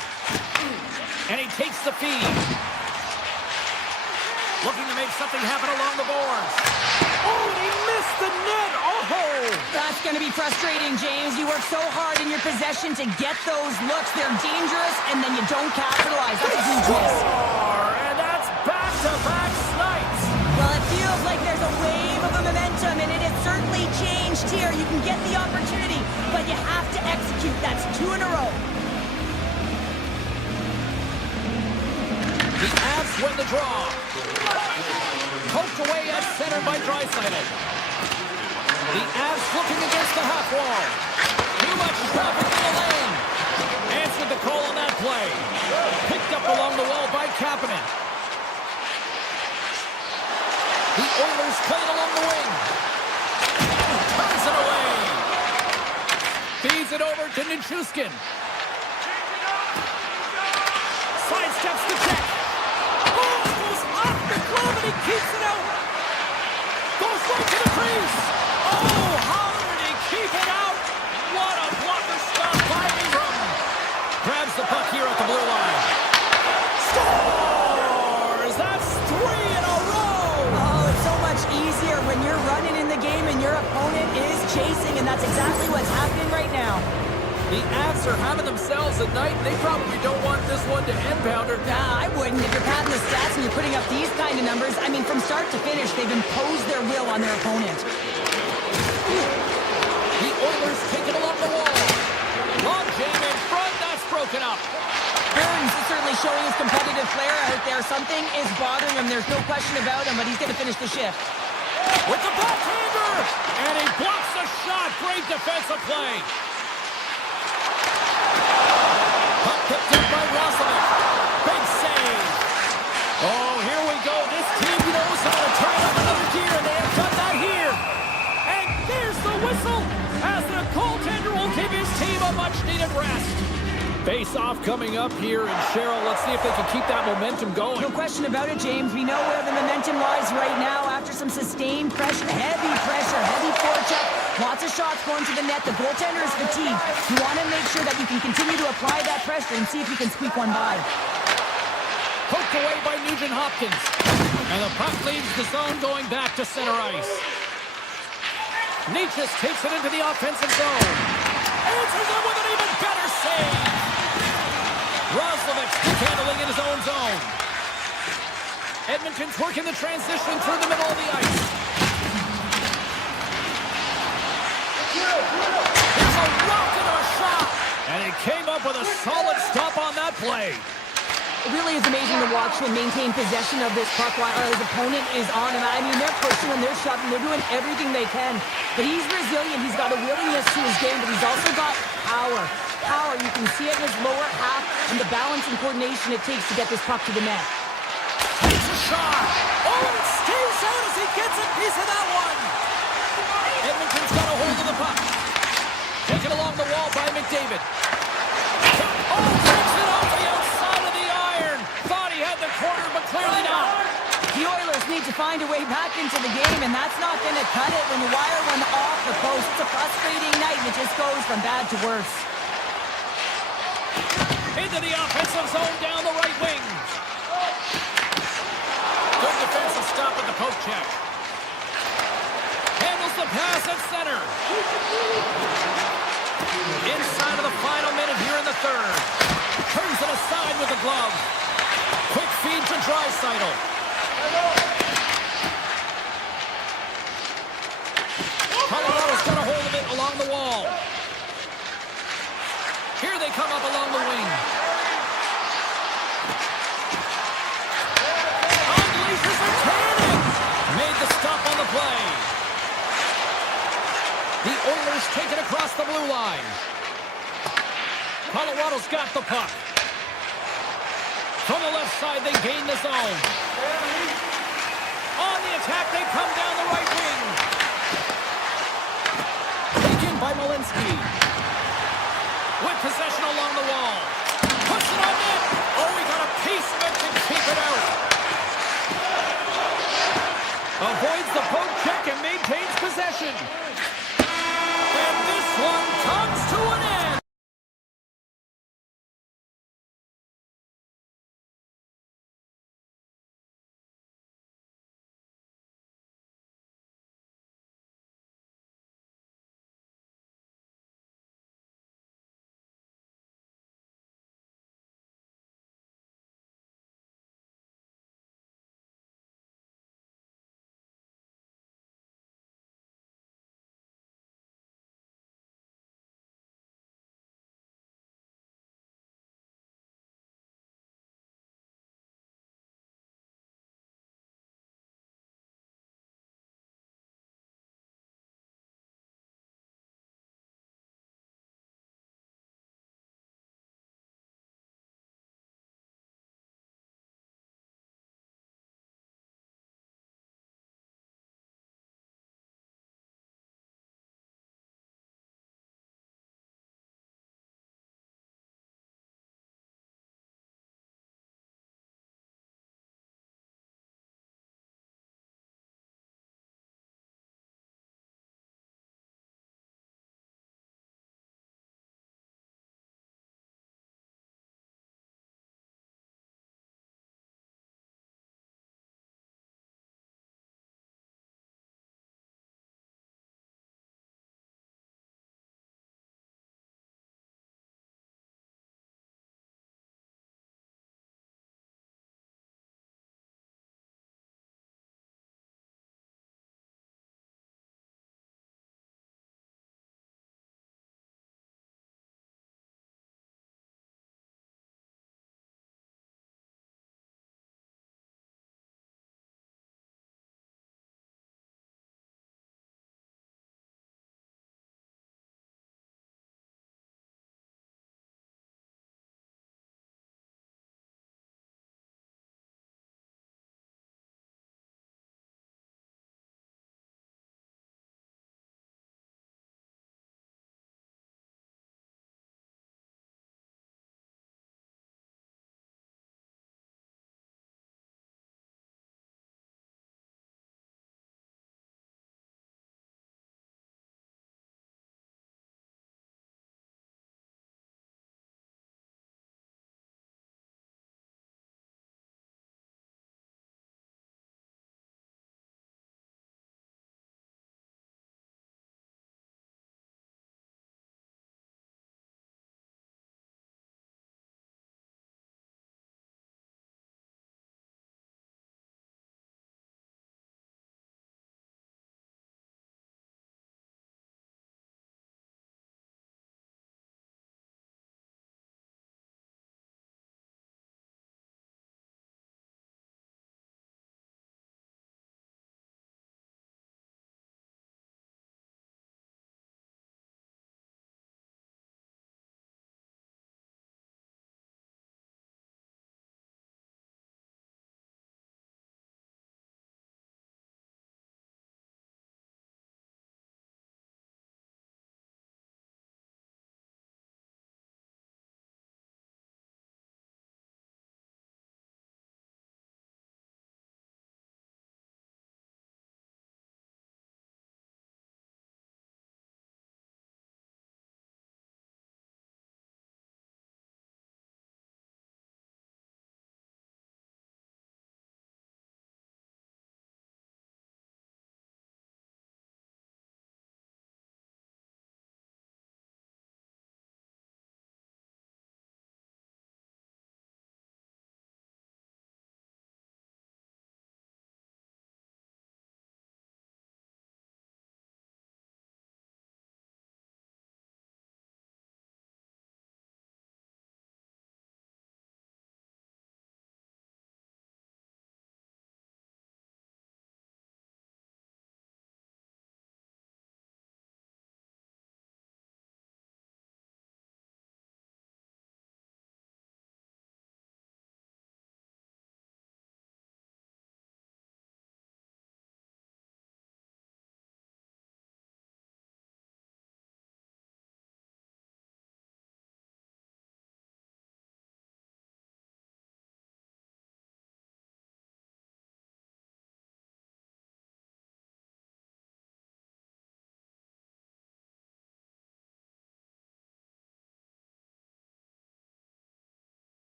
And he takes the feed. Looking to make something happen along the boards. Oh, he missed the net. Oh! That's going to be frustrating, James. You work so hard in your possession to get those looks. They're dangerous, and then you don't capitalize. That's a huge miss. And that's back-to-back snipes. Well, it feels like there's a wave of momentum, and it has certainly changed here. You can get the opportunity, but you have to execute. That's 2 in a row. The Avs win the draw. Poked away at center by Draisaitl. The Avs looking against the half wall. Too much traffic in the lane. Answered the call on that play. Picked up along the wall by Kapanen. The Oilers play it along the wing. Turns it away. Feeds it over to Nichushkin. Sidesteps the check. Oh, goes off the glove and he keeps it out. Goes right to the crease. Oh, how did he keep it out? What a blocker stop by Ingram. Grabs the puck here at the blue line. Scores! That's 3 in a row. Oh, it's so much easier when you're running in the game and your opponent is chasing, and that's exactly what's happening right now. The Avs are having themselves a night, and they probably don't want this one to end, Pounder. Nah, I wouldn't. If you're padding the stats and you're putting up these kind of numbers, I mean, from start to finish, they've imposed their will on their opponent. The Oilers take it along the wall. Long jam in front, that's broken up. Burns is certainly showing his competitive flair out there. Something is bothering him. There's no question about him, but he's going to finish the shift. With the backhander, and he blocks the shot. Great defensive play. Puck picked up by Roslovic. Big save. Oh, here we go. This team knows how to turn up another gear, and they have done that here. And there's the whistle as the goaltender will give his team a much-needed rest. Face-off coming up here, and Cheryl, let's see if they can keep that momentum going. No question about it, James. We know where the momentum lies right now after some sustained pressure, heavy forecheck. Lots of shots going to the net. The goaltender is fatigued. You want to make sure that you can continue to apply that pressure and see if you can squeak one by. Poked away by Nugent-Hopkins. And the puck leaves the zone going back to center ice. Nietzsche takes it into the offensive zone. Answers it with an even better save. Roslovic stick handling in his own zone. Edmonton's working the transition through the middle of the ice. Here's a rocket of a shot. And he came up with a solid stop on that play. It really is amazing to watch him maintain possession of this puck while his opponent is on him. I mean, they're pushing him, they're shoving, they're doing everything they can. But he's resilient. He's got a willingness to his game, but he's also got power. Power, you can see it in his lower half and the balance and coordination it takes to get this puck to the net. Takes a shot. Oh, and it's out as he gets a piece of that one. Edmonton's got a hold of the puck. Taken along the wall by McDavid. Oh, takes it off the outside of the iron. Thought he had the corner, but clearly not. The Oilers need to find a way back into the game, and that's not going to cut it when you wire one off the post. It's a frustrating night, and it just goes from bad to worse. Into the offensive zone down the right wing. Good defensive stop at the poke check. Handles the pass at center. Inside of the final minute here in the third. Turns it aside with the glove. Quick feed to Draisaitl. Colorado's got a hold of it along the wall. Here they come up along the wing. Unleashes a cannon. Made the stop on the play. The Oilers take it across the blue line. Colorado's got the puck. From the left side, they gain the zone. On the attack, they come down the right wing. Taken by Malinsky. With possession along the wall. Puts it on net. Oh, he got a piece of it to keep it out. Avoids the poke check and maintains possession. And this one comes to an end.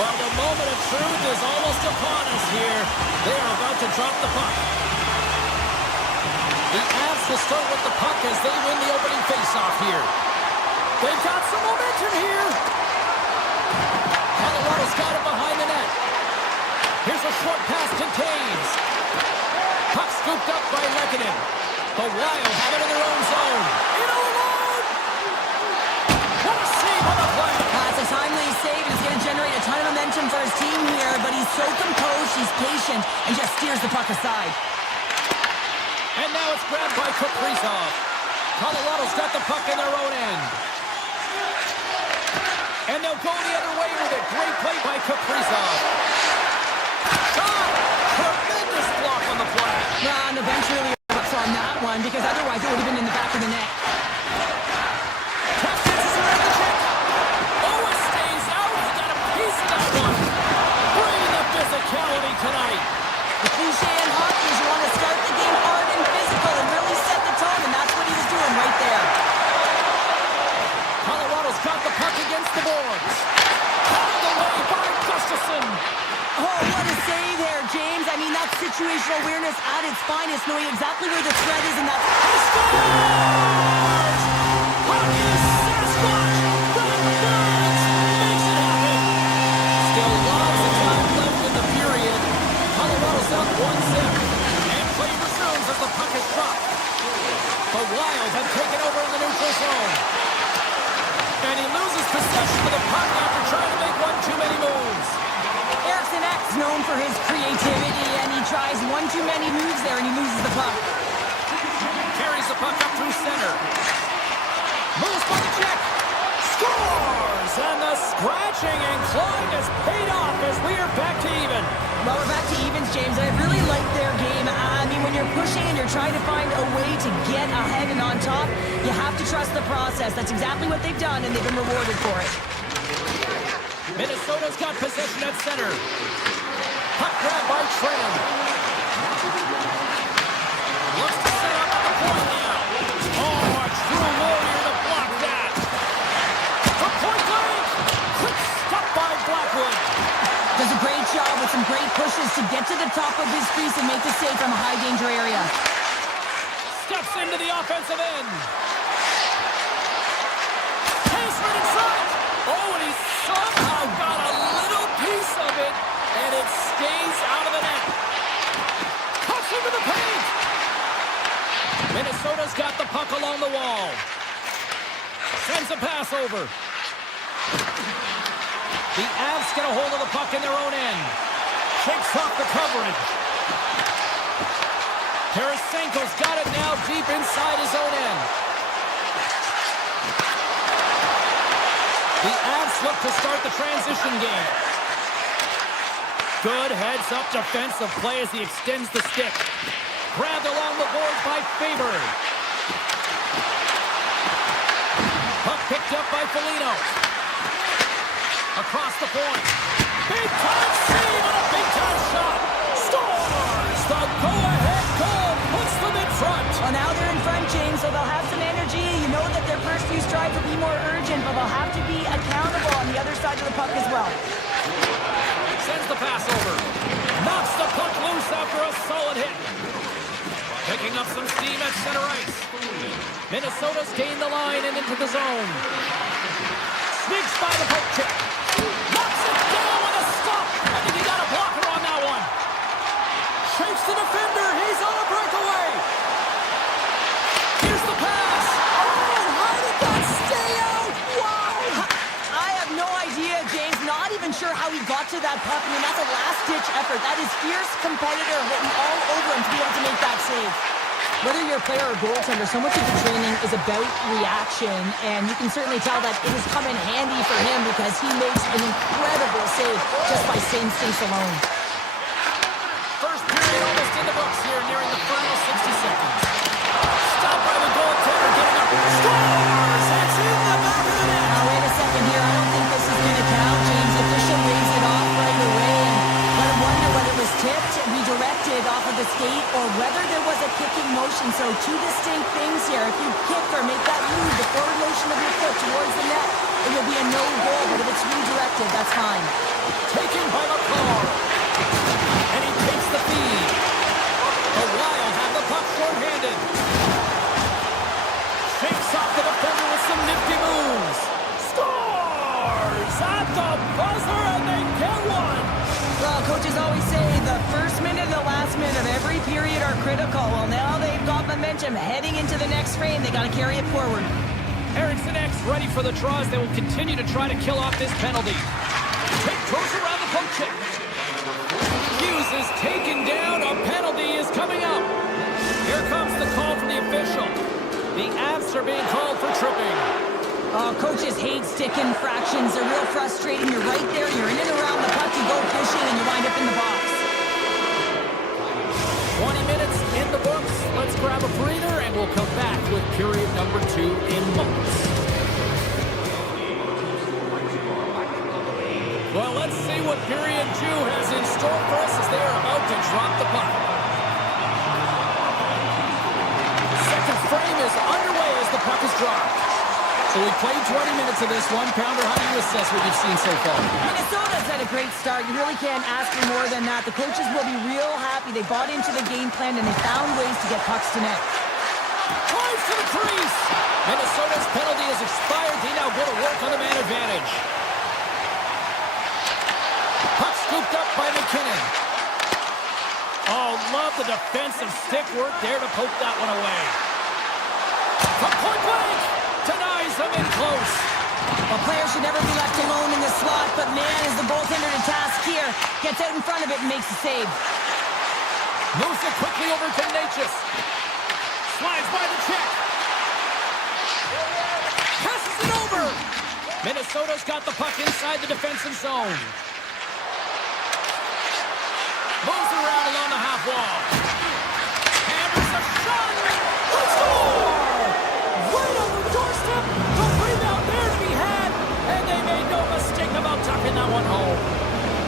Well, the moment of truth is almost upon us here. They are about to drop the puck. The Avs will start with the puck as they win the opening faceoff here. They've got some momentum here. Colorado's got it behind the net. Here's a short pass to Taves. Puck scooped up by Lehkonen. The Wild have it in their own zone. In alone! What a save on the play! It's a timely save, and it's going to generate a ton of momentum for his team here, but he's so composed, he's patient, and just steers the puck aside. And now it's grabbed by Kaprizov. Colorado's got the puck in their own end. And they'll go the other way with it. Great play by Kaprizov. Shot! Tremendous block on the play. And the bench really ups on that one, because otherwise it would have been in the back of the net. Test around the check. Oh, it stays out. He got a piece of that one. Bringing the physicality tonight. The cliche in hockey is you want to start the game hard and physical and really set the tone, and that's what he was doing right there. Colorado's got the puck against the boards. Hauled away by Gustafsson. Oh, what a save there, James. I mean, that's situational awareness at its finest, knowing exactly where the threat is, and that's... He scores! Hockey Sasquatch! The Birds makes it happen. Still lots of time left in the period. Colorado's up 1-0. And play resumes as the puck is dropped. The Wild have taken over in the neutral zone. And he loses possession of the puck after trying to make one too many moves. Eriksson X known for his creativity, and he tries one too many moves there, and he loses the puck. Carries the puck up through center. Moves by the check. Scores! And the scratching and clawing has paid off as we are back to even. Well, we're back to evens, James. I really like their game. I mean, when you're pushing and you're trying to find a way to get ahead and on top, you have to trust the process. That's exactly what they've done, and they've been rewarded for it. Minnesota's got possession at center. Puck grab by Trennan. Looks to set up on the point now. Oh, a true warrior to block that. From point blank. Quick stop by Blackwood. Does a great job with some great pushes to get to the top of his crease and make the save from a high-danger area. Steps into the offensive end. Pace right in front. Oh, and he somehow got a little piece of it, and it stays out of the net. Cuts into the paint. Minnesota's got the puck along the wall. Sends a pass over. The Avs get a hold of the puck in their own end. Shakes off the coverage. Tarasenko's got it now deep inside his own end. The Avs look to start the transition game. Good heads-up defensive play as he extends the stick. Grabbed along the boards by Faber. Puck picked up by Foligno. Across the point. Big-time save and a big-time shot. Scores! The go-ahead goal puts them in front. Well, now they're in front, James, so they'll have some energy. You know that their first few strides will be more urgent, but they'll have to be accountable on the other side of the puck as well. Sends the pass over. Knocks the puck loose after a solid hit. Picking up some steam at center ice. Minnesota's gained the line and into the zone. Sneaks by the poke check. Knocks it down with a stop. I think he got a blocker on that one. Shakes the defender. He's on a breakaway. Here's the pass. Oh, how did that stay out? Wow. I have no idea, James. Not even sure how he got to that puck. I mean, that's a last-ditch effort. That is fierce competitor hitting all over him to be able to make that save. Whether you're a player or goaltender, so much of the training is about reaction, and you can certainly tell that it has come in handy for him because he makes an incredible save just by instincts alone. First period almost in the books here, nearing the final 60 seconds. Stopped by the goaltender, getting up. Scores! That's in the back of the net. Now, wait a second here. I don't think this is going to count, James. The official waves it off right away, and I wonder whether it was tipped, redirected off of the skate, or whether there was a kicking motion. So two distinct things here. If you kick or make that move, the forward motion of your foot towards the net, it will be a no goal. But if it's redirected, that's fine. Taken by the car. And he takes the feed. The Wild have the puck short-handed. Shakes off the defender with some nifty moves. Scores at the buzzer, and they get one. Well, coaches always say the first minute and the last minute of every period are critical. Well, now they've got momentum heading into the next frame. They got to carry it forward. Erickson X ready for the draws. They will continue to try to kill off this penalty. Take goes around the poke check. Hughes is taken down. A penalty is coming up. Here comes the call from the official. The Avs are being called for tripping. Coaches hate stick infractions. They're real frustrating. You're right there. You're in and around the puck. You go fishing and you wind up in the box. 20 minutes in the books. Let's grab a breather and we'll come back with period number 2 in moments. Well, let's see what period 2 has in store for us as they are about to drop the puck. Second frame is underway as the puck is dropped. So we played 20 minutes of this one. Pounder, how do you assess what you've seen so far? Minnesota's had a great start. You really can't ask for more than that. The coaches will be real happy. They bought into the game plan and they found ways to get pucks to net. Drives to the crease. Minnesota's penalty has expired. They now go to work on the man advantage. Puck scooped up by McKinnon. Oh, love the defensive stick work there to poke that one away. From point blank. Denies them in close. A player should never be left alone in the slot, but man, is the goaltender to task here. Gets out in front of it and makes the save. Moves it quickly over to Natchez. Slides by the check. Passes it over. Minnesota's got the puck inside the defensive zone. Moves around along the half wall. Hammers a shot. Score! Right on the doorstep. The rebound there to be had. And they made no mistake about tucking that one home.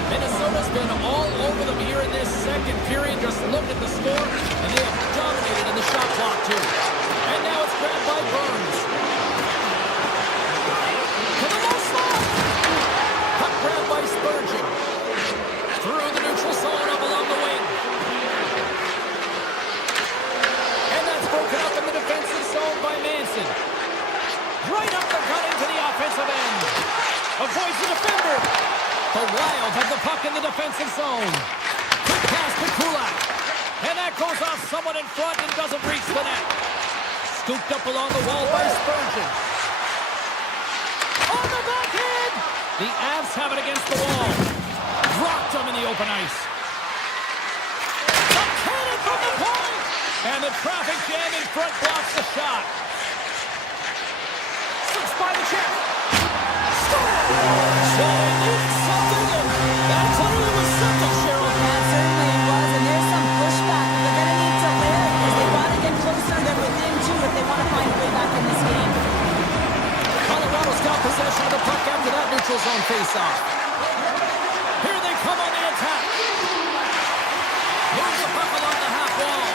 Minnesota's been all over them here in this second period. Just look at the score. And they have dominated in the shot clock, too. And now it's grabbed by Burns. To the low slot. Puck grabbed by Spurgeon. Through the neutral zone up along the wing. And that's broken up in the defensive zone by Manson. Right up the gut into the offensive end. Avoids the defender. The Wild have the puck in the defensive zone. Quick pass to Kulak. And that goes off someone in front and doesn't reach the net. Scooped up along the wall by Spurgeon. On the backhand. The Avs have it against the wall. Dropped him in the open ice. A cannon from the point. And the traffic jam in front blocks the shot. Slips by the check. Score! So they needed something, and that clearly was something, Cheryl. That certainly was, and there's some pushback. They're going to need to layer it because they've got to get closer than within 2 if they want to find a way back in this game. Colorado's got possession of the puck after that neutral zone faceoff. Here they come on the attack. Moves the puck along the half wall.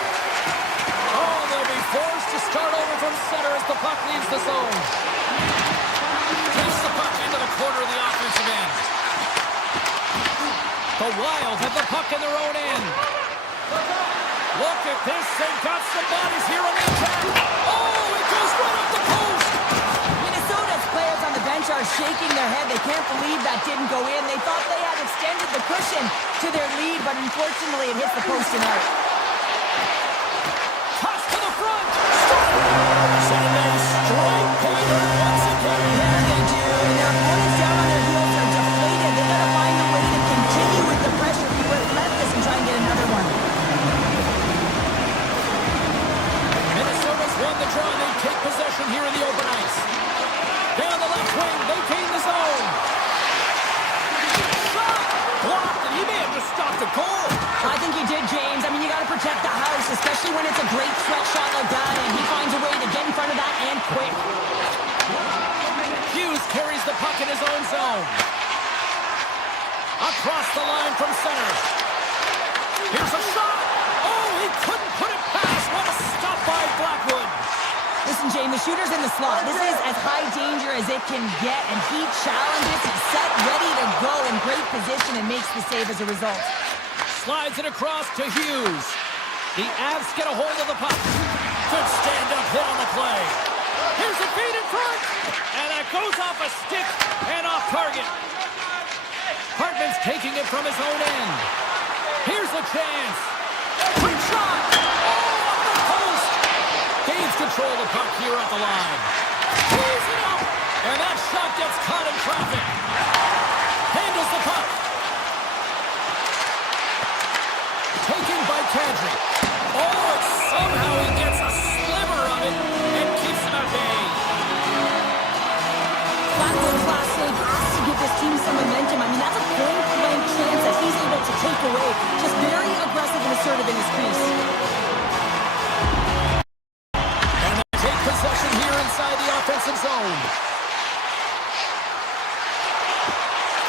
Oh, they'll be forced to start over from center as the puck leaves the zone. Takes the puck into the corner of the offensive end. The Wild have the puck in their own end. Look at this. They've got some bodies here on the attack. Oh, it goes right up the post. Minnesota's players on the bench are shaking their head. They can't believe that didn't go in. They thought they had extended the cushion to their lead, but unfortunately it hits the post and out. Toss to the front. Scores! And they strike pointer once again. There they do. And their opponents down on their heels are deflated. They got to find a way to continue with the pressure, be relentless, and try and get another one. Minnesota's won the draw, and they take possession here in the open ice. Down the left wing, they gain the zone. Shot! Blocked, and he may have just stopped a goal. I think he did, James. I mean, you got to protect the house, especially when it's a great threat shot like that, and he finds a way to get in front of that and quick. Hughes carries the puck in his own zone. Across the line from center. Listen, Jane, the shooter's in the slot. This is as high danger as it can get, and he challenges. He's set, ready to go in great position, and makes the save as a result. Slides it across to Hughes. The Avs get a hold of the puck. Good stand-up hit on the play. Here's a feed in front. And that goes off a stick and off target. Hartman's taking it from his own end. Here's a chance. Quick shot. Oh, off the post. Gains control of the puck here at the line. He's it up. And that shot gets caught in traffic. Handles the puck. Taken by Kadri. Oh, somehow he gets a sliver of it and keeps him at bay. Blackwood's last save has to give this team some momentum. I mean, that's a point-blank chance that he's able to take away. Just very aggressive and assertive in his crease. And they take possession here inside the offensive zone.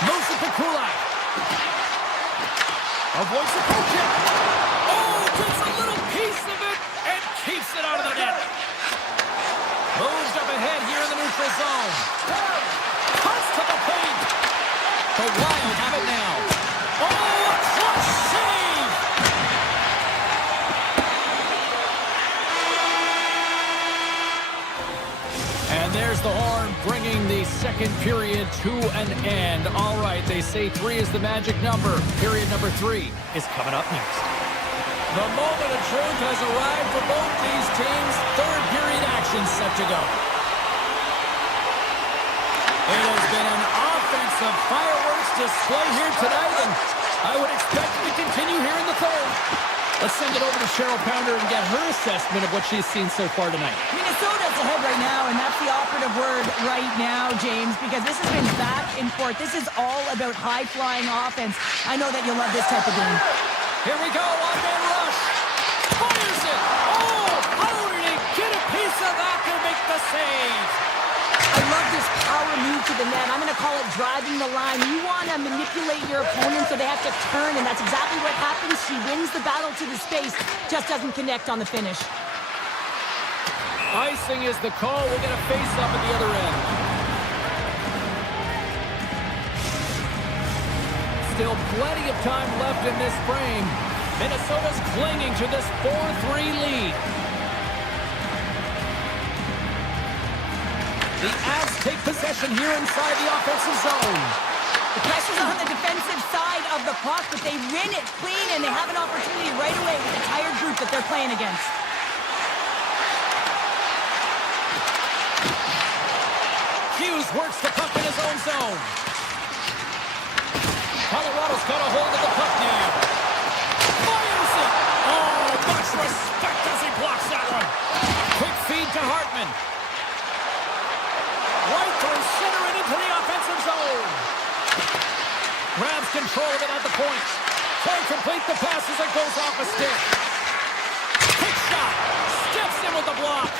Moves it to Kulak. Avoids the poke check. Oh, gets a little piece of it and keeps it out of the net. Moves up ahead here in the neutral zone. Cuts to the paint. The Wild have it now. Oh, a clutch save! And there's the horn bringing the second period to an end. All right, they say 3 is the magic number. Period number 3 is coming up next. The moment of truth has arrived for both these teams. Third period action set to go. It has been an offensive fireworks display here tonight, and I would expect it to continue here in the third. Let's send it over to Cheryl Pounder and get her assessment of what she's seen so far tonight. Minnesota's ahead right now, and that's the operative word right now, James, because this has been back and forth. This is all about high-flying offense. I know that you'll love this type of game. Here we go, one-man rush. Fires it. Oh, how did he get a piece of that to make the save? I love this power move to the net. I'm going to call it driving the line. You want to manipulate your opponent so they have to turn, and that's exactly what happens. She wins the battle to the space, just doesn't connect on the finish. Icing is the call. We'll get a face-up at the other end. Still plenty of time left in this frame. Minnesota's clinging to this 4-3 lead. The Avs take possession here inside the offensive zone. The pressure's on the defensive side of the puck, but they win it clean, and they have an opportunity right away with the tired group that they're playing against. Hughes works the puck in his own zone. Colorado's got a hold of the puck now. Fires it! Oh, much respect as he blocks that one. Quick feed to Hartman. Right through center and into the offensive zone. Grabs control of it at the point. Can't complete the pass as it goes off a stick. Quick shot. Steps in with the block.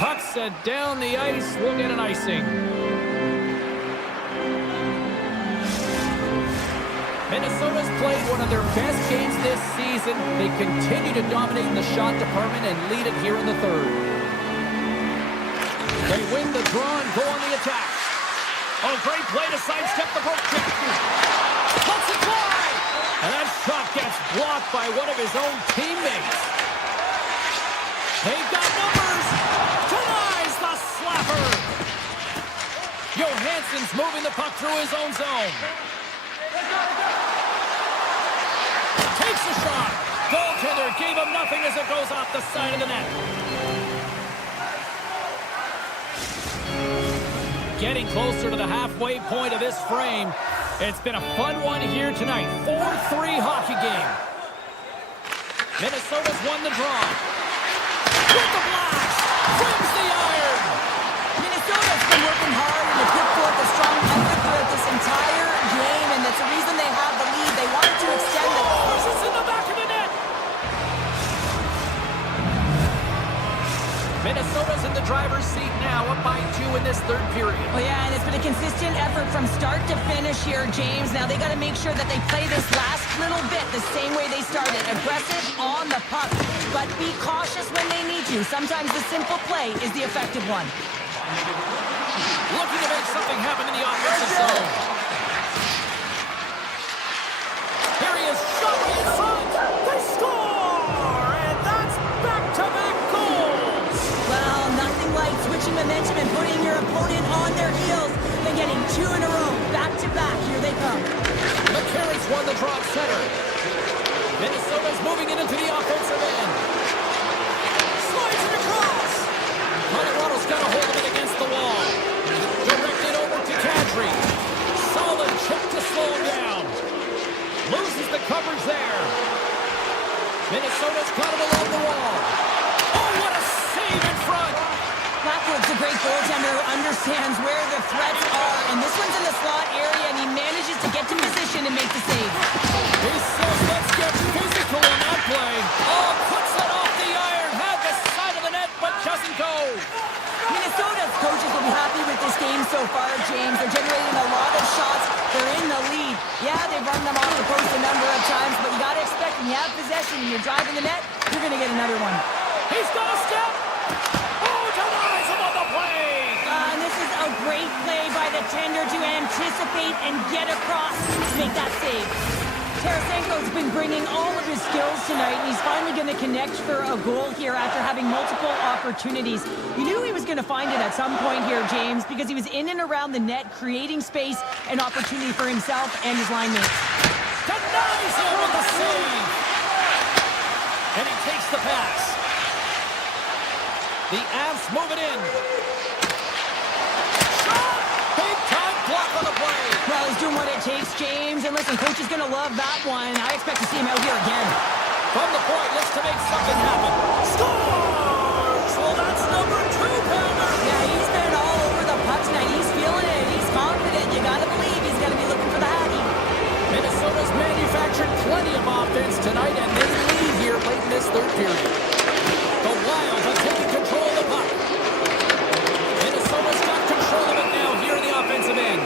Puck set down the ice. We'll get an icing. Minnesota's played one of their best games this season. They continue to dominate in the shot department and lead it here in the third. They win the draw and go on the attack. Oh, great play to sidestep the poke check. Puts it wide. And that shot gets blocked by one of his own teammates. They've got numbers. Denies the slapper. Johansson's moving the puck through his own zone. Takes a shot. Goaltender gave him nothing as it goes off the side of the net. Getting closer to the halfway point of this frame. It's been a fun one here tonight. 4-3 hockey game. Minnesota's won the draw. With the blast! Trims the iron! Minnesota's been working hard and have put forth a strong effort throughout this entire game, and that's the reason they have the lead. They wanted to extend it. It's in the back of the net! Minnesota's in the driver's seat now, up by 2 in this third period. Well, yeah, and it's been a consistent effort from start to finish here, James. Now they got to make sure that they play this last little bit the same way they started. Aggressive on the puck, but be cautious when they need to. Sometimes the simple play is the effective one. Looking to make something happen in the offensive zone. Here he is, shot in front. They score! And that's back-to-back goals. Well, nothing like switching momentum and putting your opponent on their heels and getting two in a row. Back-to-back, here they come. McCarron's won the draw at center. Minnesota's moving it into the offensive end. Slides it across. Colorado's got a hold of it against the wall. Directed over to Kadri. Solid check to slow him down. Loses the coverage there. Minnesota's got it along the wall. Oh, what a save in front. Blackwood's a great goaltender who understands where the threats are, and this one's in the slot area, and he manages to get to position and make the save. He says, let's get physical in that play. Oh, puts it off the iron. Had the side of the net, but doesn't go. Minnesota's coaches will be happy with this game so far, James. They're generating a lot of shots. They're in the lead. Yeah, they've run them off the post a number of times, but you got to expect when you have possession and you're driving the net, you're going to get another one. He's got a step. Oh, denies him on the play. And this is a great play by the tender to anticipate and get across to make that save. Tarasenko's been bringing all of his skills tonight, and he's finally going to connect for a goal here after having multiple opportunities. You knew he was going to find it at some point here, James, because he was in and around the net, creating space and opportunity for himself and his line mates. Denies him with the save. And he takes the pass. The Avs move it in. Shot! Big time block on the play. Well, he's doing what it takes, James. And listen, coach is going to love that one. I expect to see him out here again. From the point, looks to make something happen. Scores! Well, that's number 2-pounder. Yeah, he's been all over the puck tonight. He's feeling it. He's confident. You got to believe he's going to be looking for the Hattie. Minnesota's manufactured plenty of offense tonight, and they lead here late in this third period. The Wild have taken control of the puck. Minnesota's got control of it now here in the offensive end.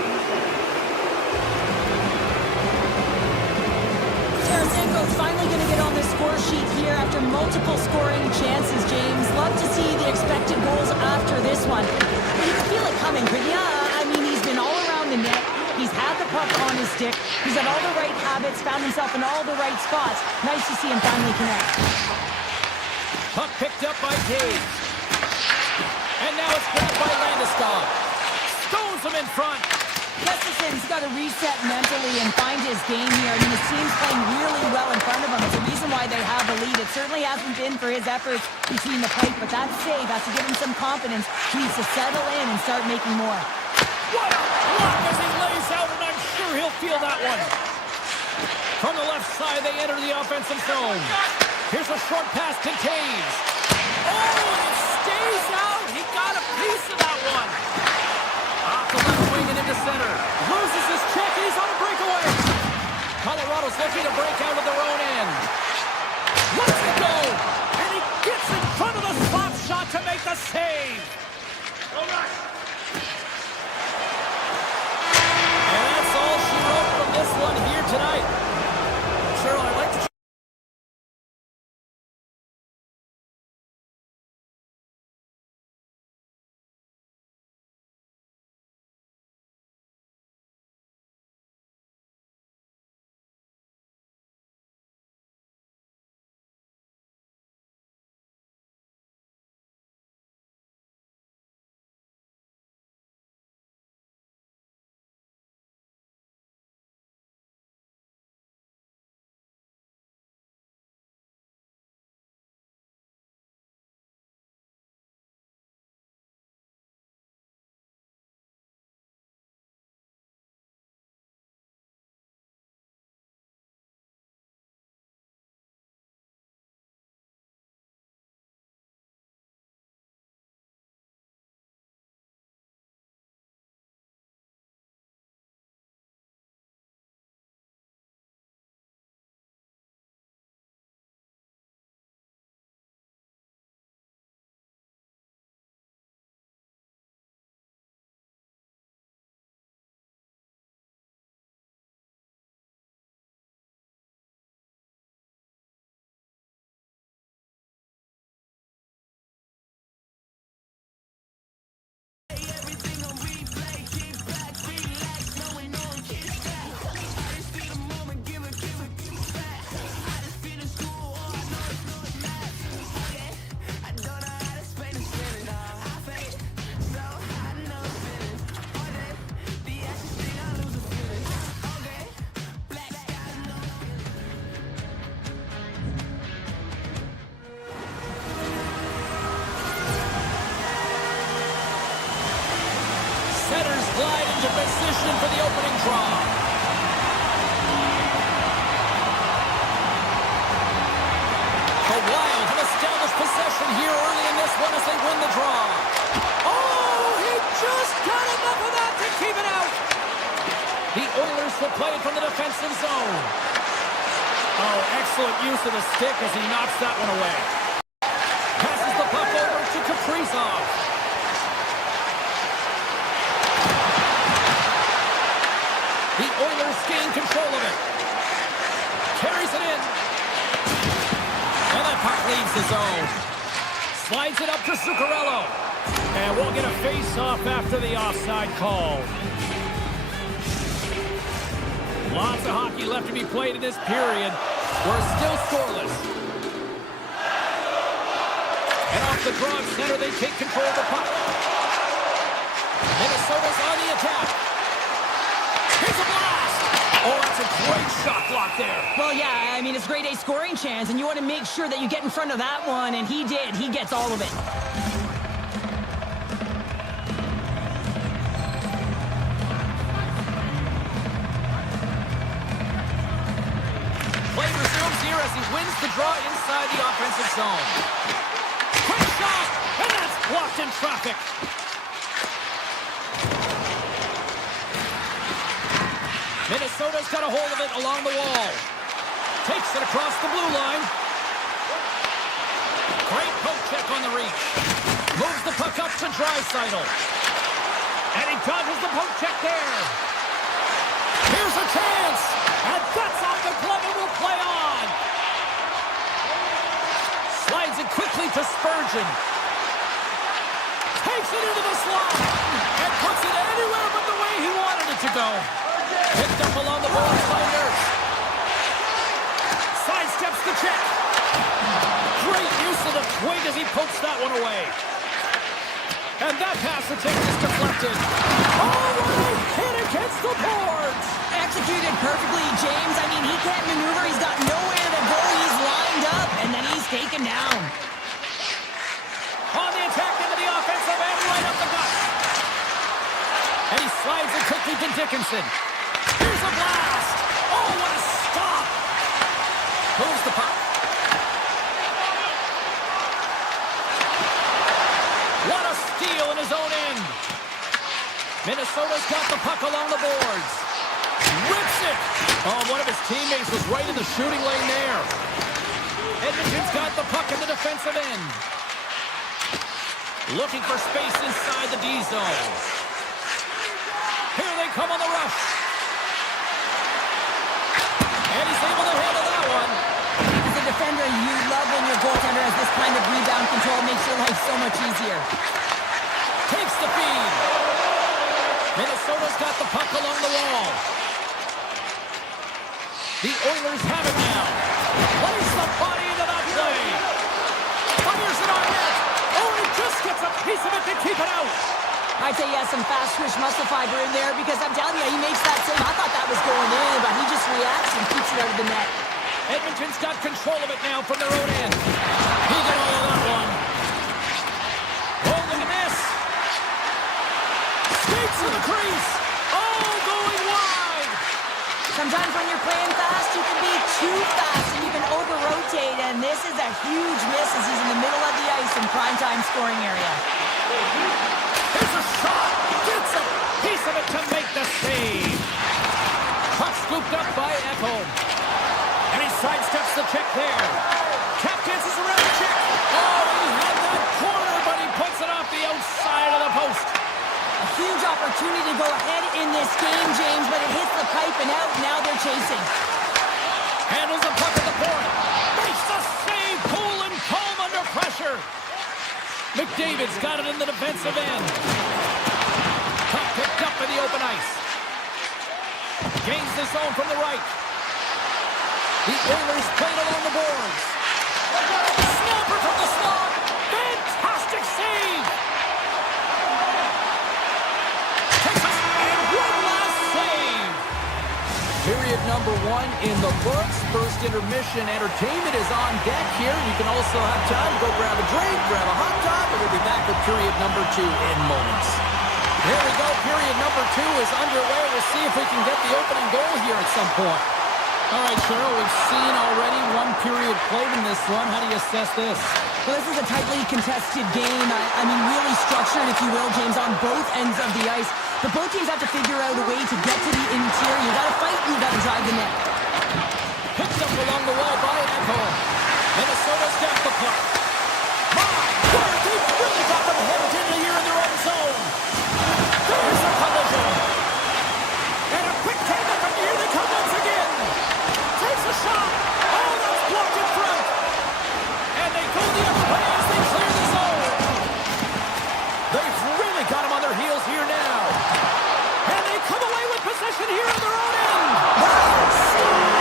Tarasenko's finally going to get on the score sheet here after multiple scoring chances, James. Love to see the expected goals after this one. You can feel it coming, but yeah, I mean, he's been all around the net. He's had the puck on his stick. He's had all the right habits, found himself in all the right spots. Nice to see him finally connect. Puck picked up by Cage. And now it's grabbed by Landeskog. Stones him in front. Gustafson's got to reset mentally and find his game here. I mean, his team's playing really well in front of him. It's a reason why they have the lead. It certainly hasn't been for his efforts between the pipe, but that save has to give him some confidence. He needs to settle in and start making more. What a block as he lays out, and I'm sure he'll feel that one. From the left side, they enter the offensive zone. Here's a short pass to Taves. Oh, and it stays out. He got a piece of that one. Off the left wing and into center. Loses his check, and he's on a breakaway. Colorado's looking to break out of their own end. Lets it go. And he gets in front of the slap shot to make the save. And that's all she wrote from this one here tonight. Cheryl, I'd like to possession here early in this one as they win the draw. Oh, he just got enough of that to keep it out. The Oilers will play it from the defensive zone. Oh, excellent use of the stick as he knocks that one away. Passes the puck over to Kaprizov. The Oilers gain control of it. Carries it in. And that puck leaves the zone. Slides it up to Zuccarello. And we'll get a face-off after the offside call. Lots of hockey left to be played in this period. We're still scoreless. And off the draw center, they take control of the puck. Minnesota's on the attack. Here's a blast! Oh, that's a great shot block there. Well, yeah, I mean, it's a grade A scoring chance, and you want to make sure that you get in front of that one, and he did. He gets all of it. Play resumes here as he wins the draw inside the offensive zone. Quick shot, and that's blocked in traffic. Minnesota's got a hold of it along the wall. Takes it across the blue line. Great poke check on the reach. Moves the puck up to Draisaitl. And he dodges the poke check there. Here's a chance. And that's off the glove and will play on. Slides it quickly to Spurgeon. Takes it into the slot. And puts it anywhere but the way he wanted it to go. Picked up along the boards by Nurse. Sidesteps the check. Great use of the twig as he pokes that one away. And that pass to take is deflected. Oh, what a hit against the boards! Executed perfectly, James. I mean, he can't maneuver. He's got nowhere to go. He's lined up, and then he's taken down. On the attack into the offensive end, right up the gut. And he slides it quickly to Dickinson. Here's a blast! Oh, what a stop! Moves the puck. What a steal in his own end. Minnesota's got the puck along the boards. Rips it! Oh, one of his teammates was right in the shooting lane there. Edmonton's got the puck in the defensive end. Looking for space inside the D zone. Here they come on the rush. And he's able to handle that one. As a defender, you love when your goaltender has this kind of rebound control. Makes your life so much easier. Takes the feed. Minnesota's got the puck along the wall. The Oilers have it now. Plays the body into that play. Fires it on net. Oh, he just gets a piece of it to keep it out. I'd say he has some fast twitch muscle fiber in there because I'm telling you, he makes that save. I thought that was going in, but he just reacts and keeps it out of the net. Edmonton's got control of it now from their own end. He got all of that one. Oh, look at this. Skates to the crease. Oh, going wide. Sometimes when you're playing fast, you can be too fast and you can over-rotate, and this is a huge miss as he's in the middle of the ice in primetime scoring area. Here's a shot. Gets a piece of it to make the save. Puck scooped up by Ekholm. And he sidesteps the check there. Tap dances around the check. Oh, he had that corner, but he puts it off the outside of the post. A huge opportunity to go ahead in this game, James, but it hits the pipe and out. Now they're chasing. Handles the puck at the point. Makes the save. Cool and calm under pressure. McDavid's got it in the defensive end. Puck picked up in the open ice. Gains the zone from the right. The Oilers played along the boards. Snapper from the slot. Fantastic save. Texas, and one last save. Period number 1 in the books. First intermission entertainment is on deck here. You can also have time to go grab a drink, grab a hot dog, and we'll be back with period number 2 in moments. Here we go. Period number 2 is underway. We'll see if we can get the opening goal here at some point. All right, Cheryl, we've seen already one period played in this one. How do you assess this? Well, this is a tightly contested game. I mean, really structured, if you will, James, on both ends of the ice. But both teams have to figure out a way to get to the interior. You got to fight, you got to drive the net. Picked up along the wall by Ekholm. Minnesota's got the puck. My word, they've really got them headed into here in their own zone. There's a collision. And a quick take-up, and here they come once again. Takes a shot. Oh, that's blocked in front. And they go the other way as they clear the zone. They've really got them on their heels here now. And they come away with possession here on their own end. Stars!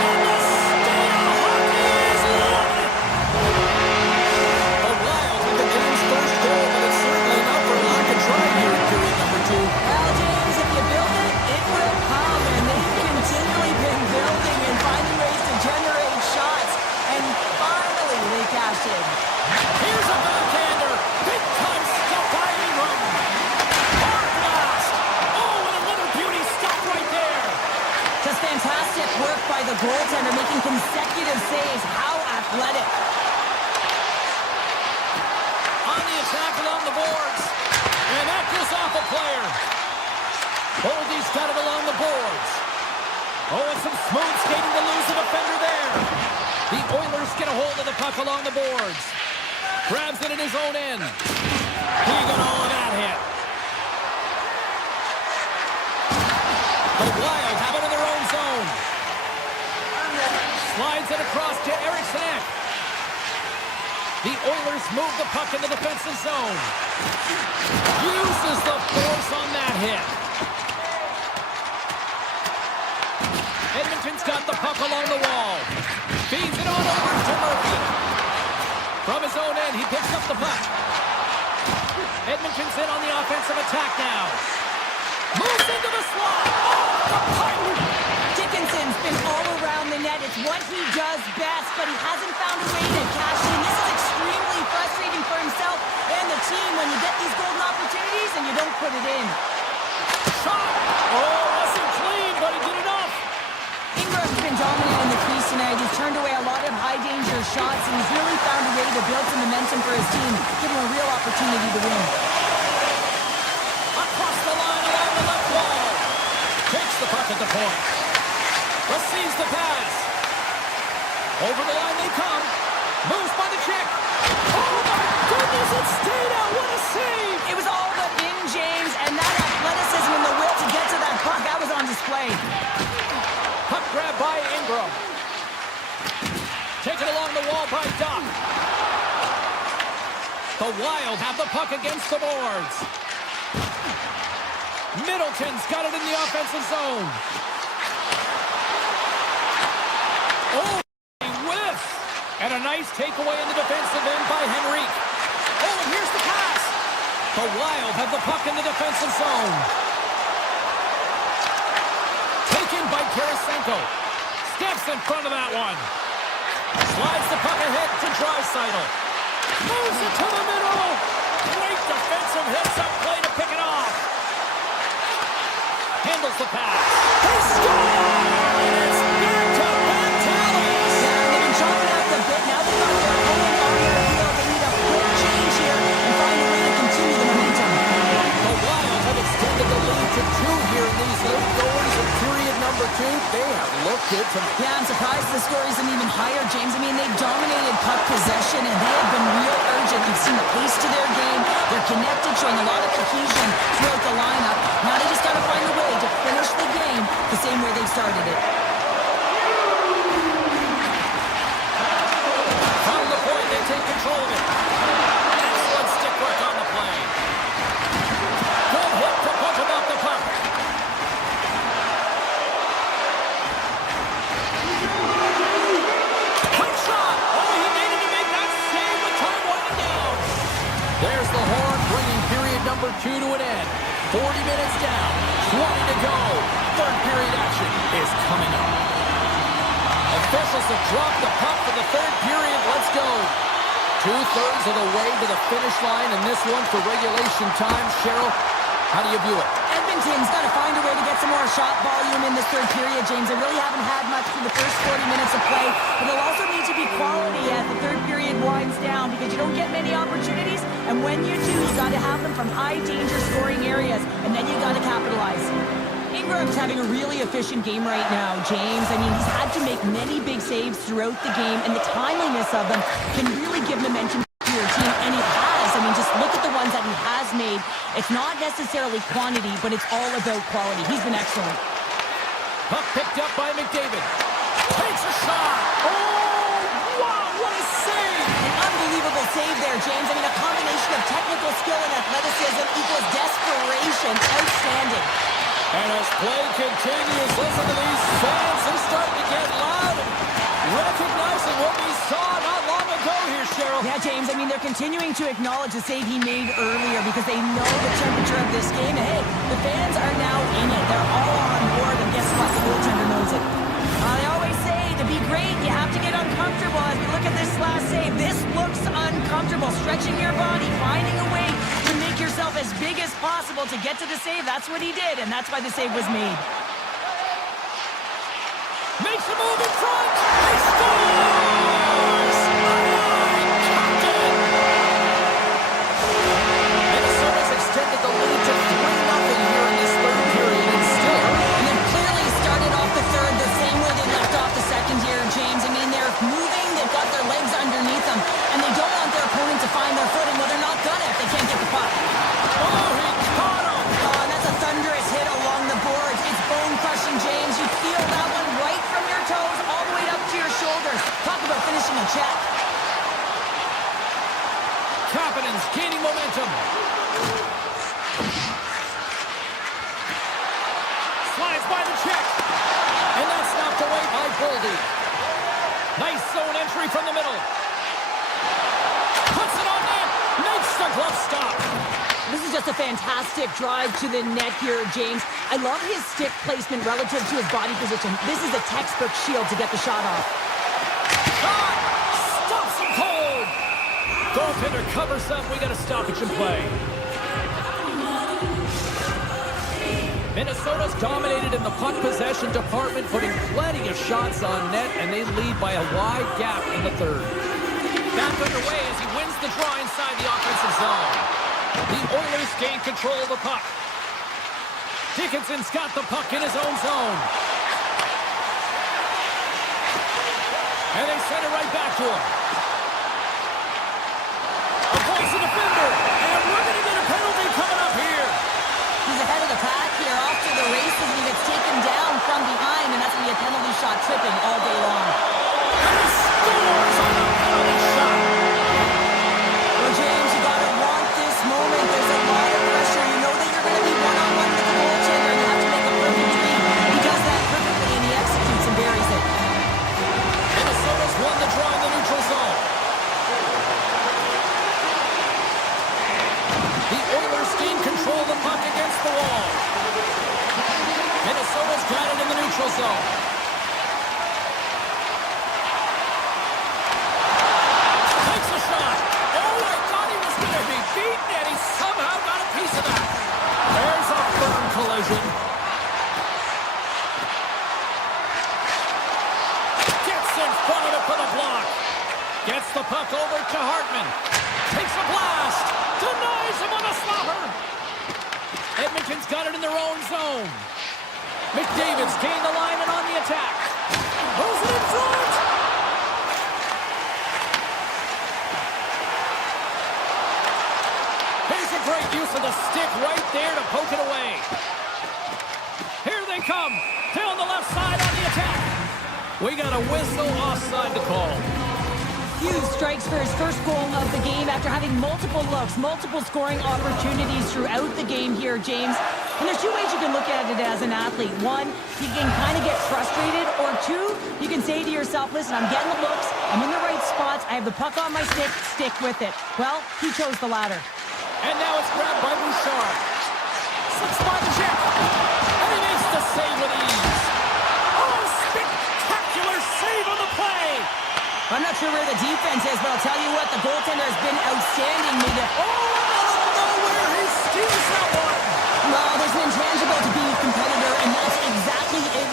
And the state of hockey is loaded. The Wild with the game's first goal, but it's certainly not for long to try here in period number 2. Well, James, if you build it, it will come. And they've continually been building and finding ways to generate shots. And finally, they cash in. Here's a backhander. Big time stuff by Ingram. Hard blast. Oh, and another beauty stop right there. Just fantastic work by the goaltender, making consecutive saves. How athletic. On the attack along the boards. And that goes off a player. Boldy's got it along the boards. Oh, and some smooth skating to lose the defender there. The Oilers get a hold of the puck along the boards. Grabs it in his own end. He got all of that hit. The Wild have it in their own zone. Slides it across to Eriksson. The Oilers move the puck in the defensive zone. Uses the force on that hit. Edmonton's got the puck along the wall. Feeds it on over to Murphy. From his own end, he picks up the puck. Edmonton's in on the offensive attack now. Moves into the slot. Oh, the pipe! Dickinson's been all around the net. It's what he does best, but he hasn't found a way to cash in. This is extremely frustrating for himself and the team when you get these golden opportunities and you don't put it in. Shot! Oh, wasn't clean, but he did enough. Ingram's been dominant in the crease tonight. He's turned away a lot of high-danger shots, and he's really found a way to build some momentum for his team, giving him a real opportunity to win. Across the line along the left wall. Takes the puck at the point. Receives the pass. Over the line they come. Moves by the check. Oh my goodness, it stayed out. What a save. It was all but in, James, and that athleticism and the will to get to that puck, that was on display. Puck grab by Ingram. Taken along the wall by Duck. The Wild have the puck against the boards. Middleton's got it in the offensive zone. Oh, he whiffs. And a nice takeaway in the defensive end by Henrique. Oh, and here's the pass. The Wild have the puck in the defensive zone. Taken by Tarasenko. Steps in front of that one. Slides the puck ahead to Draisaitl. Moves it to the middle. Great defensive hits up play to pick it off. Handles the pass. They score! And it's back-to-back tallies. Yeah, they've been chopping out the bit. Now they've got their opponent on their heel. They need a quick change here and find a way to continue the momentum. The Wild have extended the lead to 2 here in these late goings of period number 2. They have looked good to me. Yeah, I'm surprised the score isn't even higher, James. I mean, they've dominated puck possession, and they have been real urgent. You've seen the pace to their game. They're connected, showing a lot of cohesion throughout the lineup. Now they just got to find a way to finish the game the same way they started it. From the point, they take control of it. Excellent stick work on the play. Good hit to punch about the puck. Quick shot! Oh, he needed to make that save with time winding down. There's the horn, bringing period number 2 to an end. 40 minutes down, 20 to go. Third period action is coming up. Officials have dropped the puck for the third period. Let's go. 2/3 of the way to the finish line, and this one for regulation time. Cheryl, how do you view it? Edmonton's got to find a way to get some more shot volume in the this third period, James. They really haven't had much for the first 40 minutes of play, but they'll also need to be quality as the third period winds down because you don't get many opportunities, and when you do, you got to have them from high-danger scoring areas, and then you got to capitalize. Ingram's having a really efficient game right now, James. I mean, he's had to make many big saves throughout the game, and the timeliness of them can really give momentum to your team, and he has. I mean, just look at the ones that he has made. It's not necessarily quantity, but it's all about quality. He's been excellent. Puck picked up by McDavid. Takes a shot. Oh, wow, what a save. An unbelievable save there, James. I mean, a combination of technical skill and athleticism equals desperation. Outstanding. And as play continues, listen to these fans. They're starting to get loud and recognizing what we saw not long ago here, Cheryl. Yeah, James, I mean, they're continuing to acknowledge the save he made earlier because they know the temperature of this game. And hey, the fans are now in it. They're all on board, and guess what? The goaltender knows it. They always say to be great, you have to get uncomfortable. As we look at this last save, this looks uncomfortable. Stretching your body, finding a way to make yourself as big as possible to get to the save. That's what he did, and that's why the save was made. Makes a move in front. He scores! Captain! Minnesota's extended the lead to 3-0 here in this third period, and still. And they've clearly started off the third the same way they left off the second here, James. I mean, they're moving, they've got their legs underneath them, and they don't want their opponent to find their footing. Well, they're not gonna if they can't get the puck. Oh, he caught him! Oh, and that's a thunderous hit along the boards. It's bone-crushing, James. You feel that one right from your toes all the way up to your shoulders. Talk about finishing a check. Kapanen's gaining momentum. Slides by the check. And that's knocked away by Boldy. Nice zone entry from the middle. Puts it on net. Makes the glove stop. This is just a fantastic drive to the net here, James. I love his stick placement relative to his body position. This is a textbook shield to get the shot off. Shot! Stops him cold! Goaltender covers up. We got a stoppage in play. Minnesota's dominated in the puck possession department, putting plenty of shots on net, and they lead by a wide gap in the third. Back underway as he wins the draw inside the offensive zone. The Oilers gain control of the puck. Dickinson's got the puck in his own zone. And they send it right back to him. Avoids the defender. And we're going to get a penalty coming up here. He's ahead of the pack here off to the races, and he gets taken down from behind, and that's going to be a penalty shot tripping all day long. And he scores on the penalty shot. Well, James, you got to want this moment. There's a lot of pressure. You know that you're going to be one-on-one with the goaltender, and you have to make a perfect read. He does that perfectly, and he executes and buries it. Minnesota's won the draw in the neutral zone. The Oilers gain control of the puck against the wall. Minnesota's got it in the neutral zone. Takes a shot. Oh, I thought he was going to be beaten, and he somehow got a piece of that. There's a firm collision. Gets in front of it for the block. Gets the puck over to Hartman. Takes a blast. Denies him on a slapper. Edmonton's got it in their own zone. McDavid's gained the line and on the attack. Moves it in front. Here's a great use of the stick right there to poke it away. Here they come. Down the left side on the attack. We got a whistle offside to call. Hughes strikes for his first goal of the game after having multiple looks, multiple scoring opportunities throughout the game here, James. And there's two ways you can look at it as an athlete. One, you can kind of get frustrated, or two, you can say to yourself, listen, I'm getting the looks, I'm in the right spots, I have the puck on my stick, stick with it. Well, he chose the latter. And now it's grabbed by Bouchard. Slips by the check. And he makes the save with ease. Oh, spectacular save on the play. I'm not sure where the defense is, but I'll tell you what, the goaltender has been outstanding. Oh, out of nowhere, he steals that one. Well, there's an intangible to being a competitor, and that's exactly it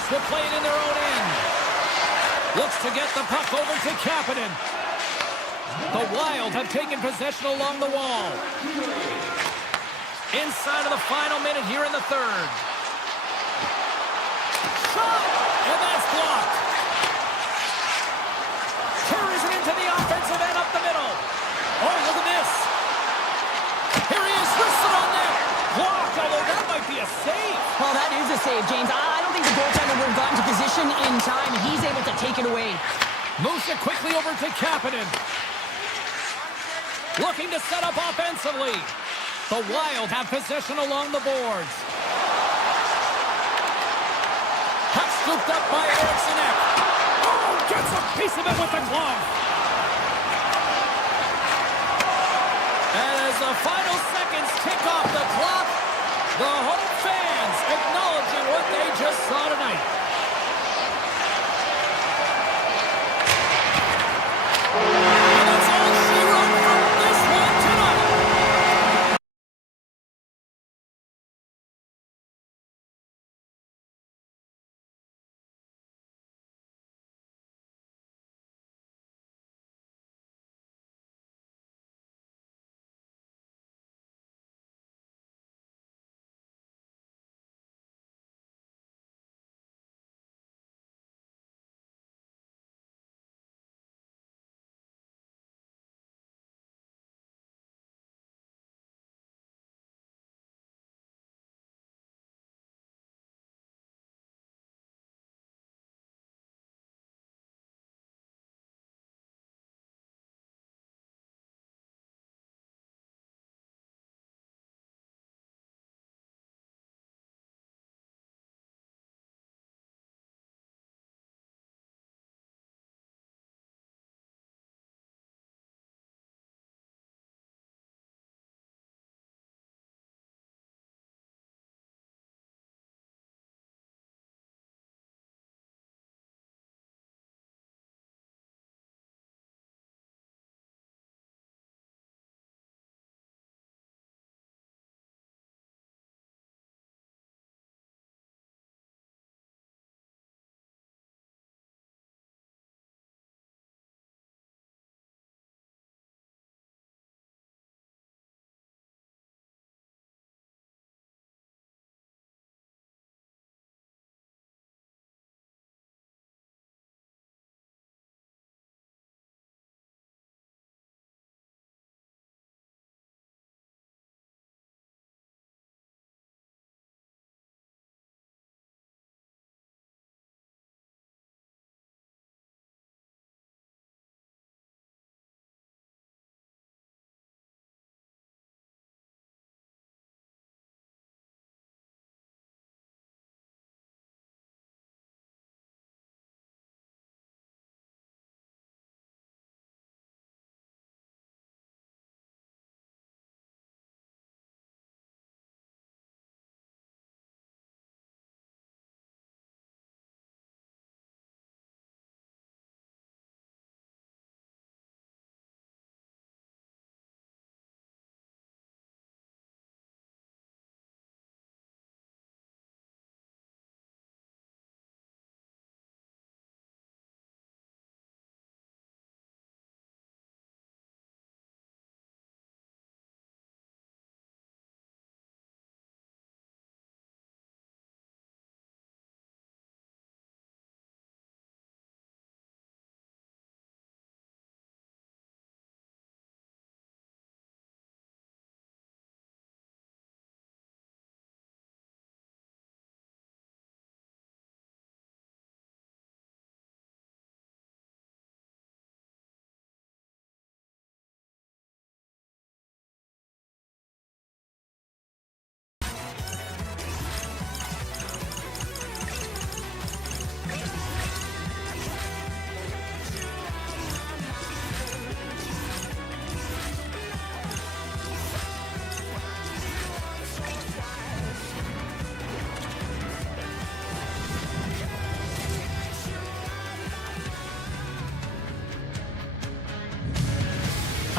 Avs will play it in their own end. Looks to get the puck over to Kapanen. The Wild have taken possession along the wall. Inside of the final minute here in the third. Shot! And that's blocked. Carries it into the offensive end up the middle. Oh, look at this. Here he is, wrists it on net. Blocked, although that might be a save. Well, that is a save, James. I don't think the goaltender would have gotten to position in time. He's able to take it away. Moves it quickly over to Kapanen. Looking to set up offensively. The Wild have possession along the boards. Puck scooped up by Eriksson. Oh, gets a piece of it with the glove. And as the final seconds tick off the clock, the home fans acknowledging what they just saw tonight. And that's all she wrote from this one tonight.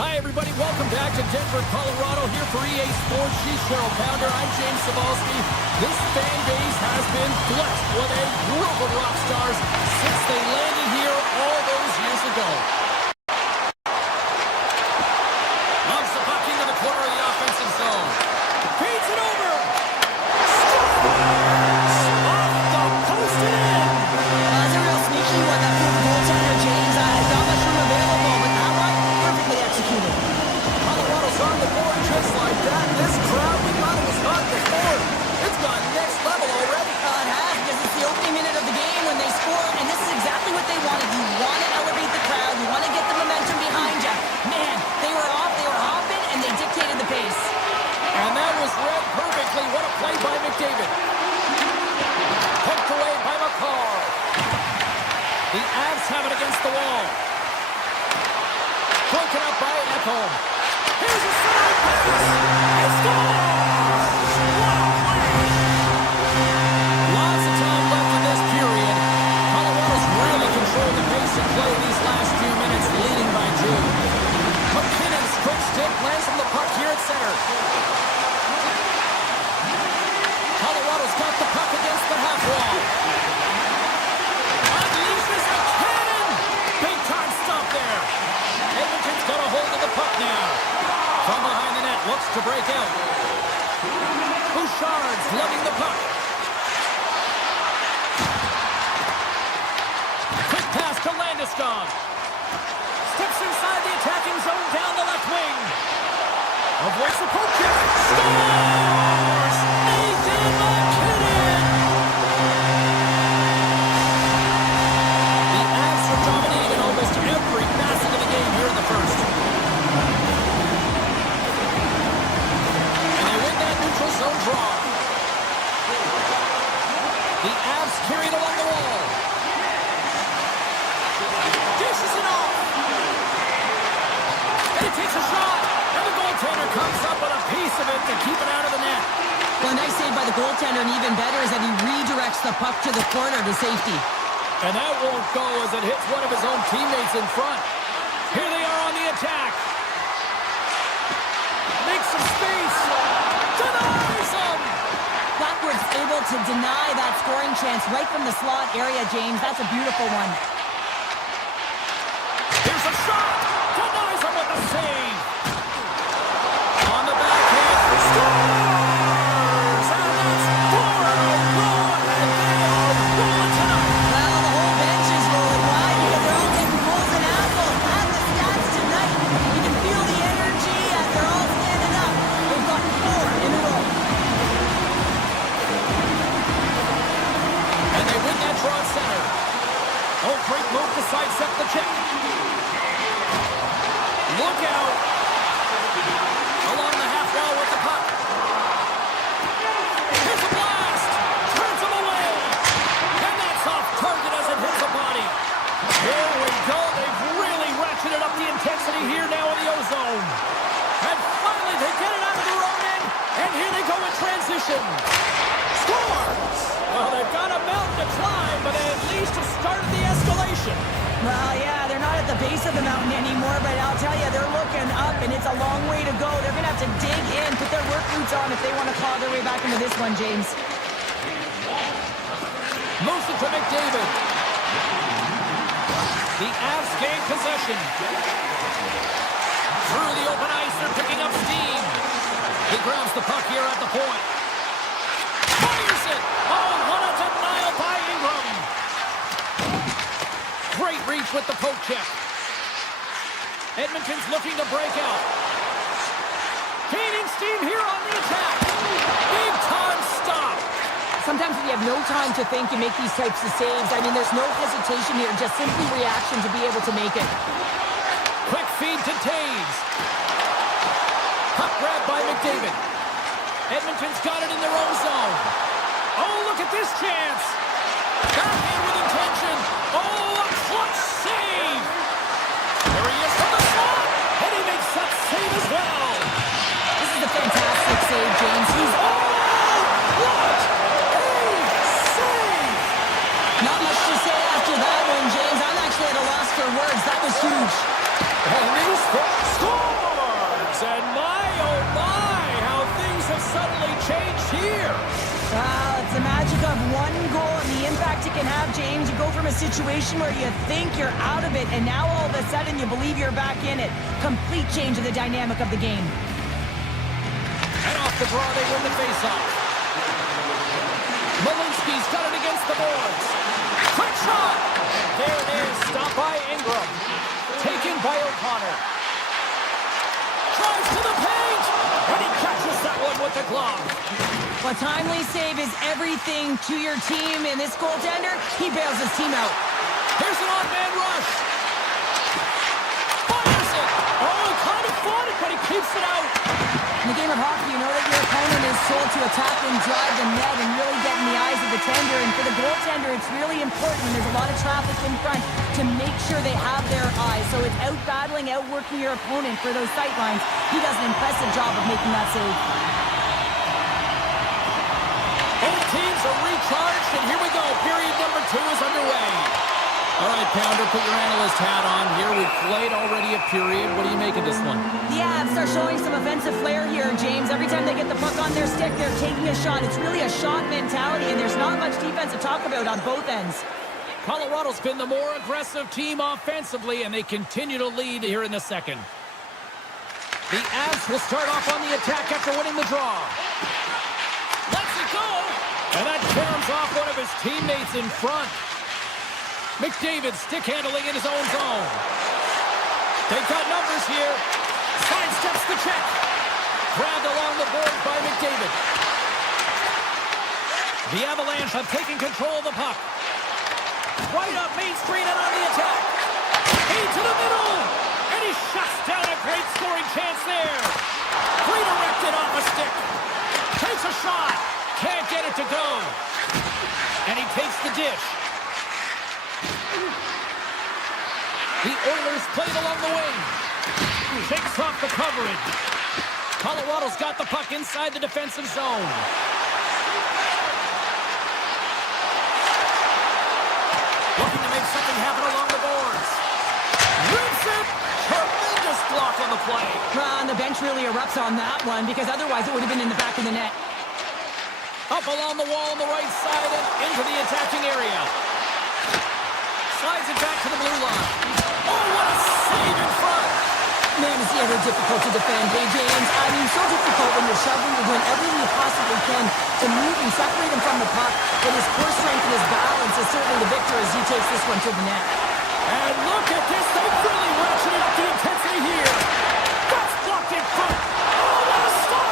Hi, everybody. Welcome back to Denver, Colorado. Here for EA Sports. She's Cheryl Pounder. I'm James Cebulski. This fan base has been blessed with a group of rock stars since they landed here all those years ago. Launches the puck into the corner of the offensive zone. Feeds it over. Scores! Off the post and in. That's a real sneaky one, that fourth goaltender, James. Not much room available, but that one, perfectly executed. Colorado's on the board just like that. This crowd, we thought it was hot before. It's gone next level already. It has, because it's the opening minute of the game when they score, and this is exactly what they wanted. You want to elevate the crowd. You want to get the momentum behind you. Man, they were off, they were hopping, and they dictated the pace. And that was read perfectly. What a play by McDavid. Poked away by McCarr. The Avs have it against the wall. Broken up by Ekholm. Here's a side pass. He scores! What a play! Lots of time left in this period. Colorado's really controlled the pace of play these last few minutes, leading by 2. McKinnon's quick stick lands from the puck here at center. Colorado's got the puck against the half wall. Unleashes a cannon! Big time stop there. Edmonton's got a hold of the puck now. From behind the net, looks to break out. Bouchard's lugging the puck. Quick pass to Landeskog. Steps inside the attacking zone down the left wing. Avoids the poke check. Scores! Nathan McKinnon! The Avs are dominating in almost every facet of the game here in the first. And they win that neutral zone draw. The Avs carried along the wall. Dishes it off. And he takes a shot. And the goaltender comes up with a piece of it to keep it out of the net. Well, a nice save by the goaltender, and even better is that he redirects the puck to the corner to safety. And that won't go as it hits one of his own teammates in front. Here they are on the attack. Makes some space. Denies him. Blackwood's able to deny that scoring chance right from the slot area, James. That's a beautiful one. Here's a shot. Denies him with the save. On the backhand. Scores! And that's 4-0. And they are rolling tonight. Well, the whole bench is rolling wide because they're all getting goals and apples. At the stats tonight, you can feel the energy as they're all standing up. They've got 4 in a row. And they win that draw center. Oh, great move to sidestep the check. Look out. Along the half wall with the puck. Here's a blast. Turns him away. And that's off target as it hits the body. Here we go. They've really ratcheted up the intensity here now in the O-zone. And finally they get it out of their own end. And here they go in transition. Scores! Well, they've got a mountain to climb, but they at least have started the escalation. Well, yeah, they're not at the base of the mountain anymore, but I'll tell you, they're looking up, and it's a long way to go. They're going to have to dig in, put their work boots on if they want to claw their way back into this one, James. Moves it to McDavid. The Avs gain possession. Through the open ice, they're picking up steam. He grabs the puck here at the point. Fires it! Oh, what a denial by Ingram! Great reach with the poke check. Edmonton's looking to break out. Gaining steam here on the attack. Big time stop. Sometimes when you have no time to think, you make these types of saves. I mean, there's no hesitation here, just simply reaction to be able to make it. Quick feed to Taves. Puck grabbed by McDavid. Edmonton's got it in their own zone. Oh, look at this chance. Backhand with intention. Oh, a clutch save. There he is from the slot. And he makes that save as well. This is a fantastic save, James. He's What a save. not much to say after that one, James. I'm actually at a loss for words. That was huge. And he scores. And my, oh my, how things have suddenly changed here. of one goal and the impact it can have, James. You go from a situation where you think you're out of it, and now all of a sudden you believe you're back in it. Complete change of the dynamic of the game. And off the draw, they win the faceoff. Malinsky's got it against the boards. Quick shot! There it is, stopped by Ingram. Taken by O'Connor. Tries to the paint! And he catches that one with the glove. Well, timely save is everything to your team, and this goaltender, he bails his team out. Here's an odd-man rush. Fires it! Oh, he kind of fought it, but he keeps it out. In the game of hockey, you know that your opponent is told to attack and drive the net and really get in the eyes of the tender. And for the goaltender, it's really important when there's a lot of traffic in front to make sure they have their eyes. So it's out-battling, outworking your opponent for those sight lines. He does an impressive job of making that save. Both teams are recharged, and here we go. Period number 2 is underway. All right, Pounder, put your analyst hat on here. We've played already a period. What do you make of this one? The Avs are showing some offensive flair here, James. Every time they get the puck on their stick, they're taking a shot. It's really a shot mentality, and there's not much defense to talk about on both ends. Colorado's been the more aggressive team offensively, and they continue to lead here in the second. The Avs will start off on the attack after winning the draw. Lets it go! And that caroms off one of his teammates in front. McDavid stick handling in his own zone. They've got numbers here. Sidesteps the check. Grabbed along the board by McDavid. The Avalanche have taken control of the puck. Right up Main Street and on the attack. Into the middle. And he shuts down a great scoring chance there. Redirected off a stick. Takes a shot. Can't get it to go. And he takes the dish. The Oilers played along the wing. Shakes off the coverage. Colorado's got the puck inside the defensive zone. Looking to make something happen along the boards. Rips it! Tremendous block on the play. And the bench really erupts on that one, because otherwise it would have been in the back of the net. Up along the wall on the right side and into the attacking area. Slides it back to the blue line. Oh, what a save in front! Man, is he ever difficult to defend, hey, James? I mean, so difficult when you're shoving, you're doing everything you possibly can to move and separate him from the puck. But his core strength and his balance is certainly the victor as he takes this one to the net. And look at this. They've really ratcheted up the intensity here. That's blocked in front. Oh, what a stop!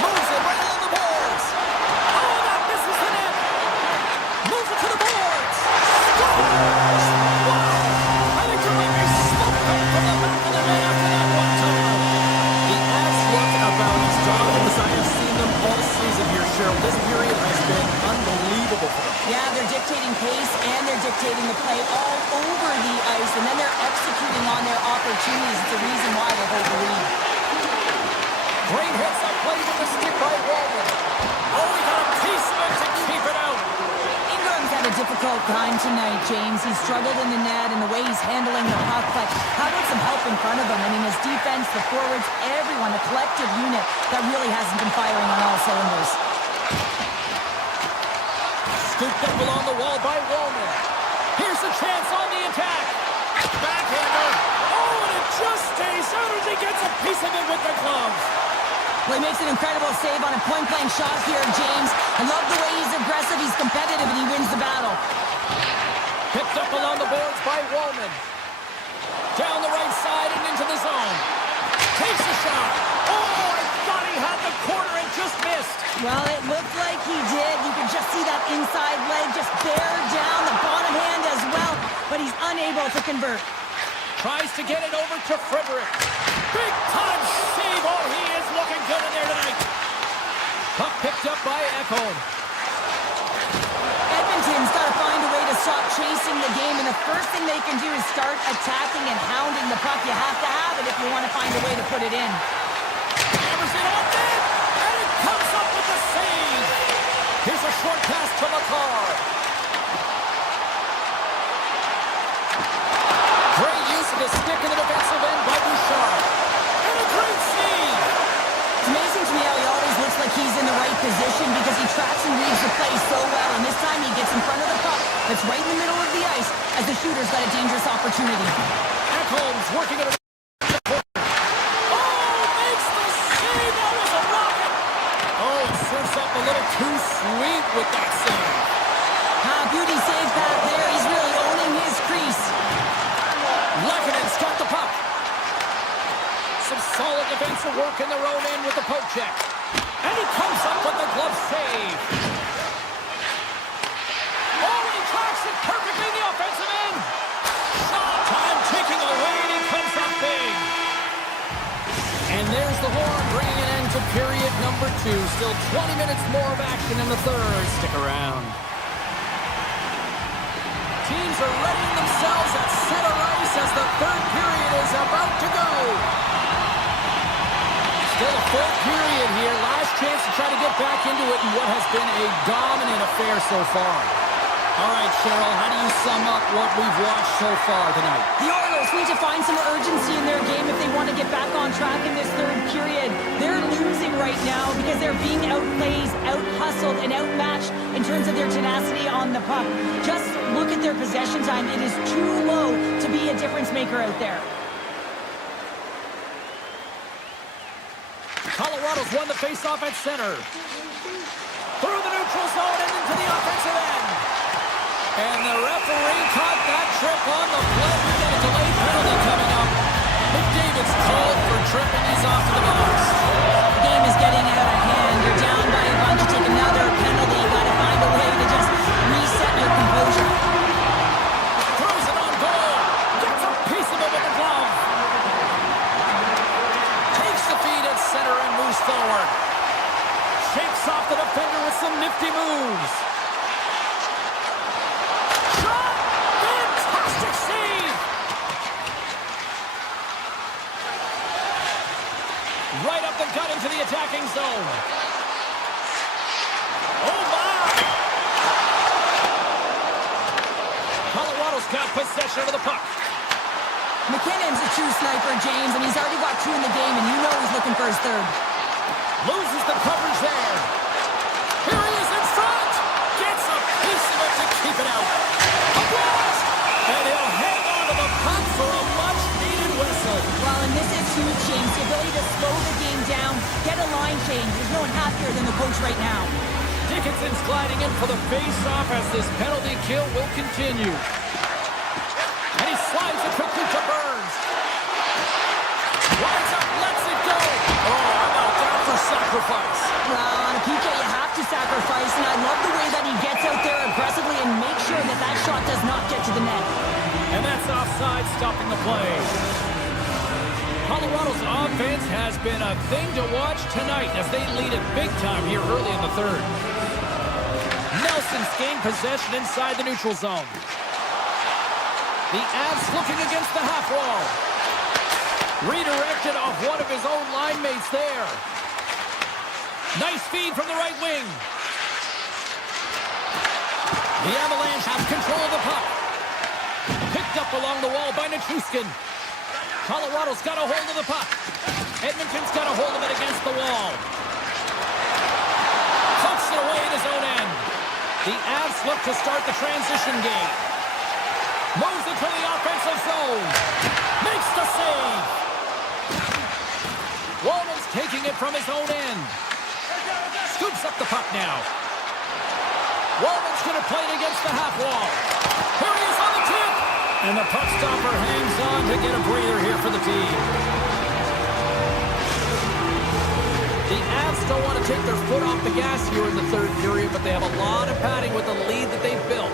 Moves it right along the boards. Oh, that misses the net. Moves it to the boards. Scores! Wow! I think there might be smoke coming from the back of the net after that one time. The Avs look about as dominant as I have seen them all season here, Cheryl. This period has been unbelievable for them. Yeah, they're dictating pace and they're dictating the play all over the ice, and then they're executing on their opportunities. It's the reason why they hold the lead. Great hits up play with the stick by Walden. Oh, he got a piece of it to keep it out. Ingram's had a difficult time tonight, James. He's struggled in the net and the way he's handling the puck, but how about some help in front of him? I mean, his defense, the forwards, everyone, a collective unit that really hasn't been firing on all cylinders. Scooped up along the wall by Wallman. Here's a chance on the attack. Backhander. Oh, and it just stays out as he gets a piece of it with the glove. Well, he makes an incredible save on a point-blank shot here, James. I love the way he's aggressive, he's competitive, and he wins the battle. Picked up along the boards by Wallman. Down the right side and into the zone. Takes the shot. Oh, I thought he had the corner and just missed. Well, it looked like he did. You could just see that inside leg just bear down, the bottom hand as well, but he's unable to convert. Tries to get it over to Frederick. Big time save. Oh, he is looking good in there tonight. Puck picked up by Ekholm. Edmonton's got to find a way to stop chasing the game, and the first thing they can do is start attacking and hounding the puck. You have to have it if you want to find a way to put it in. Hammers it on net, and it comes up with the save. Here's a short pass to Makar. Great use of the stick in the defensive end by Bouchard. And a great save. It's amazing to me how he always looks like he's in the right position because he tracks and reads the play so well. the shooter's got a dangerous opportunity. Ekholm's working it. Oh, makes the save. That was a rocket. Oh, surfs up a little too sweet with that save. Beauty save back there. He's really owning his crease. Lekkinen got the puck. Some solid defensive work in their own end with the poke check. And he comes up with the glove save. Oh, he tracks it perfectly in the offensive end. Shot time ticking away, and he comes up big. And there's the horn, bringing an end to period number 2. Still 20 minutes more of action in the third. Stick around. Teams are readying themselves at center ice as the third period is about to go. Still a fourth period here. Last chance to try to get back into it in what has been a dominant affair so far. All right, Cheryl, how do you sum up what we've watched so far tonight? The Oilers need to find some urgency in their game if they want to get back on track in this third period. They're losing right now because they're being outplayed, out-hustled, and outmatched in terms of their tenacity on the puck. Just look at their possession time. It is too low to be a difference maker out there. Colorado's won the faceoff at center. Through the neutral zone and into the offensive end. And the referee caught that trip on the play. We get a delayed penalty coming up. McDavid's called for tripping. He's off to the box. The game is getting out of hand. You're down by a bunch. You take another penalty. You got to find a way to just reset your composure. Throws it on goal. Gets a piece of it with the glove. Takes the feed at center and moves forward. Shakes off the defender with some nifty moves. Shot! Fantastic save! Right up the gut into the attacking zone. Oh, my! Colorado's got possession of the puck. McKinnon's a true sniper, James, and he's already got 2 in the game, and you know he's looking for his third. Loses the coverage there. Here he is in front. Gets a piece of it to keep it out. A blast! And he'll hang on to the puck for a much-needed whistle. Well, and this is huge, James. The ability to slow the game down, get a line change. There's no one happier than the coach right now. Dickinson's gliding in for the face-off as this penalty kill will continue. And he slides it quickly to Burns. Winds up, lets it go. Oh, how about that for sacrifice? Well, on a PK, you have to sacrifice, and I love the way that he gets out there aggressively and makes sure that that shot does not get to the net. And that's offside, stopping the play. Colorado's offense has been a thing to watch tonight as they lead it big time here early in the third. Nelson's gained possession inside the neutral zone. The Avs looking against the half wall. Redirected off one of his own line mates there. Nice feed from the right wing. The Avalanche have control of the puck. Picked up along the wall by Nichushkin. Colorado's got a hold of the puck. Edmonton's got a hold of it against the wall. Pucks it away in his own end. The Avs look to start the transition game. Moves it to the offensive zone. Makes the save. Walman's taking it from his own end. Scoops up the puck now. Walman's going to play it against the half wall. Here he is on the tip. And the puck stopper hangs on to get a breather here for the team. The Avs don't want to take their foot off the gas here in the third period, but they have a lot of padding with the lead that they've built.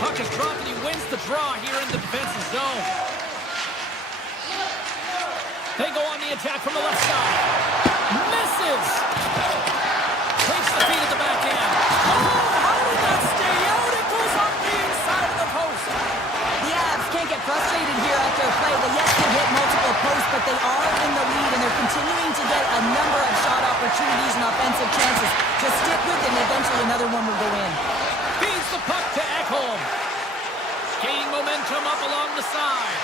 Puck is dropped and he wins the draw here in the defensive zone. They go on the attack from the left side. Misses! Takes the feed at the back end. Oh, how did that stay out? It goes off the inside of the post. The Avs can't get frustrated here at their play. They, yes, they hit multiple posts, but they are in the lead, and they're continuing to get a number of shot opportunities and offensive chances. Just stick with it, and eventually another one will go in. Feeds the puck to Ekholm. Gaining momentum up along the side.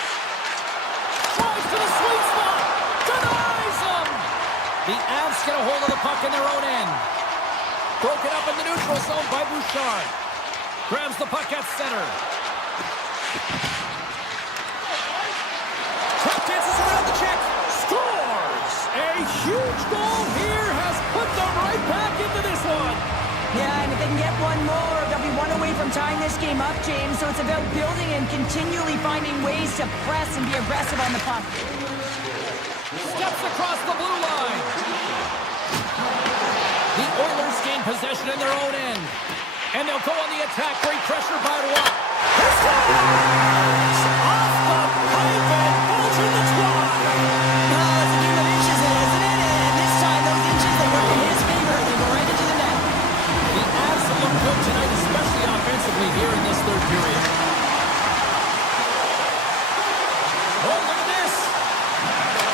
Tries to the sweet spot. Denies him. The Avs get a hold of the puck in their own end. Broken up in the neutral zone by Bouchard. Grabs the puck at center. Trap dances around the check. Scores! A huge goal here has put them right back into this one. Yeah, and if they can get one more, they'll be one away from tying this game up, James. So it's about building and continually finding ways to press and be aggressive on the puck. Steps across the blue line. The Oilers gain possession in their own end. And they'll go on the attack. Great pressure by Roy. He scores! Off the pipe and Bolger the twat. Oh, it's a game of inches, isn't it? And this time, those inches, they work in his favor. They go right into the net. The Avs have looked good tonight, especially offensively here in this third period. Oh, look at this.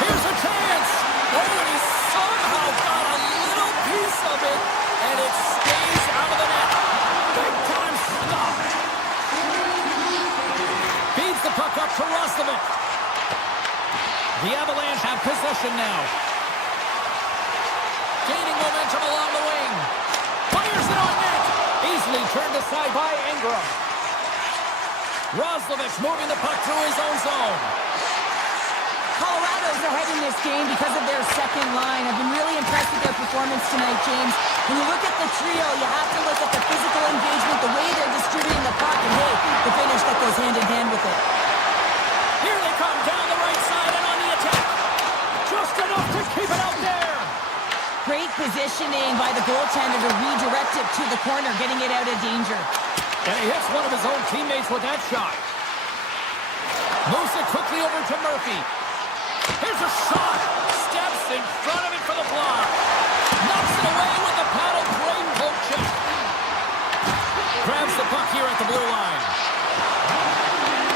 Here's a chance. Oh, and he somehow got a little piece of it, and it stays out of the net. Big time stop. Feeds the puck up to Roslovic. The Avalanche have possession now. Gaining momentum along the wing. Fires it on net. Easily turned aside by Ingram. Roslovic moving the puck through his own zone. Colorado's ahead in this game because of their second line. I've been really impressed with their performance tonight, James. When you look at the trio, you have to look at the physical engagement, the way they're distributing the puck, and hey, the finish that goes hand in hand with it. Here they come down the right side and on the attack. Just enough to keep it out there. Great positioning by the goaltender to redirect it to the corner, getting it out of danger. And he hits one of his own teammates with that shot. Moves it quickly over to Murphy. Here's a shot. Steps in front of it for the block. Knocks it away with the paddle. Great poke check. Grabs the puck here at the blue line.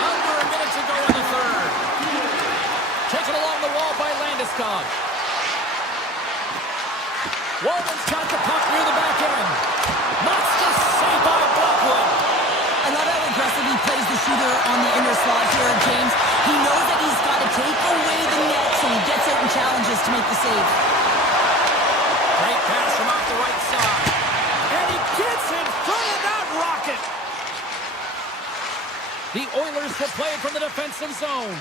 Under a minute to go in the third. Taken along the wall by Landeskog. Walden's got the puck near the back end. Knocks the save by Blackwood. I love how aggressive he plays the shooter on the inner slot here, James. He knows that he's got to take away the net, so he gets out and challenges to make the save. Great pass from off the right side. And he gets in front of that rocket. The Oilers will play it from the defensive zone.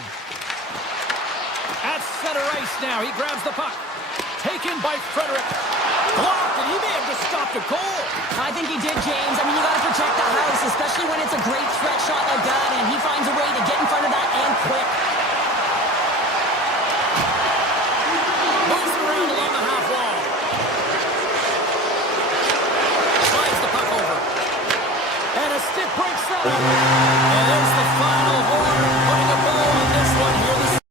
At center ice now. He grabs the puck. Taken by Frederick. Blocked, and he may have just stopped a goal. I think he did, James. I mean, you got to protect the house, especially when it's a great threat shot like that, and he finds a way to get in front of that and quick. Moves around along the half wall. Slides the puck over. And a stick breaks out. And there's the final horn, putting a bow on this one here this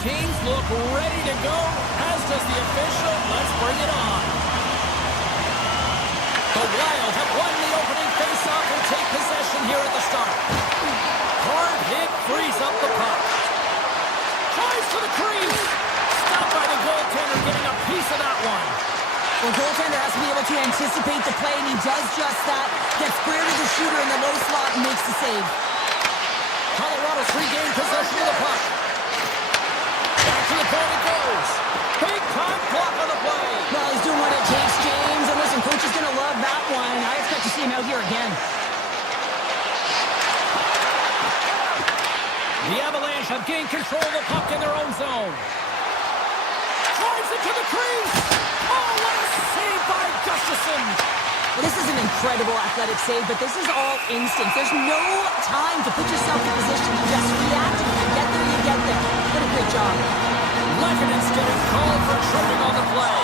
Canes look ready to go, as does the official. Let's bring it on. The Wild have won the opening faceoff and take possession here at the start. Hard hit frees up the puck. Tries to the crease. Stopped by the goaltender, getting a piece of that one. Well, goaltender has to be able to anticipate the play, and he does just that. Gets square to the shooter in the low slot and makes the save. Colorado's regained possession of the puck. Back to the point it goes. Big time block on the play. Well, he's doing what it takes, James. And listen, coach is going to love that one. I expect to see him out here again. The Avalanche have gained control of the puck in their own zone. Drives it to the crease. Oh, what a save by Gustafsson. Well, this is an incredible athletic save, but this is all instinct. There's no time to put yourself in position. You just react. If you get there, you get there. What a great job. Lekkinen getting called for tripping on the play.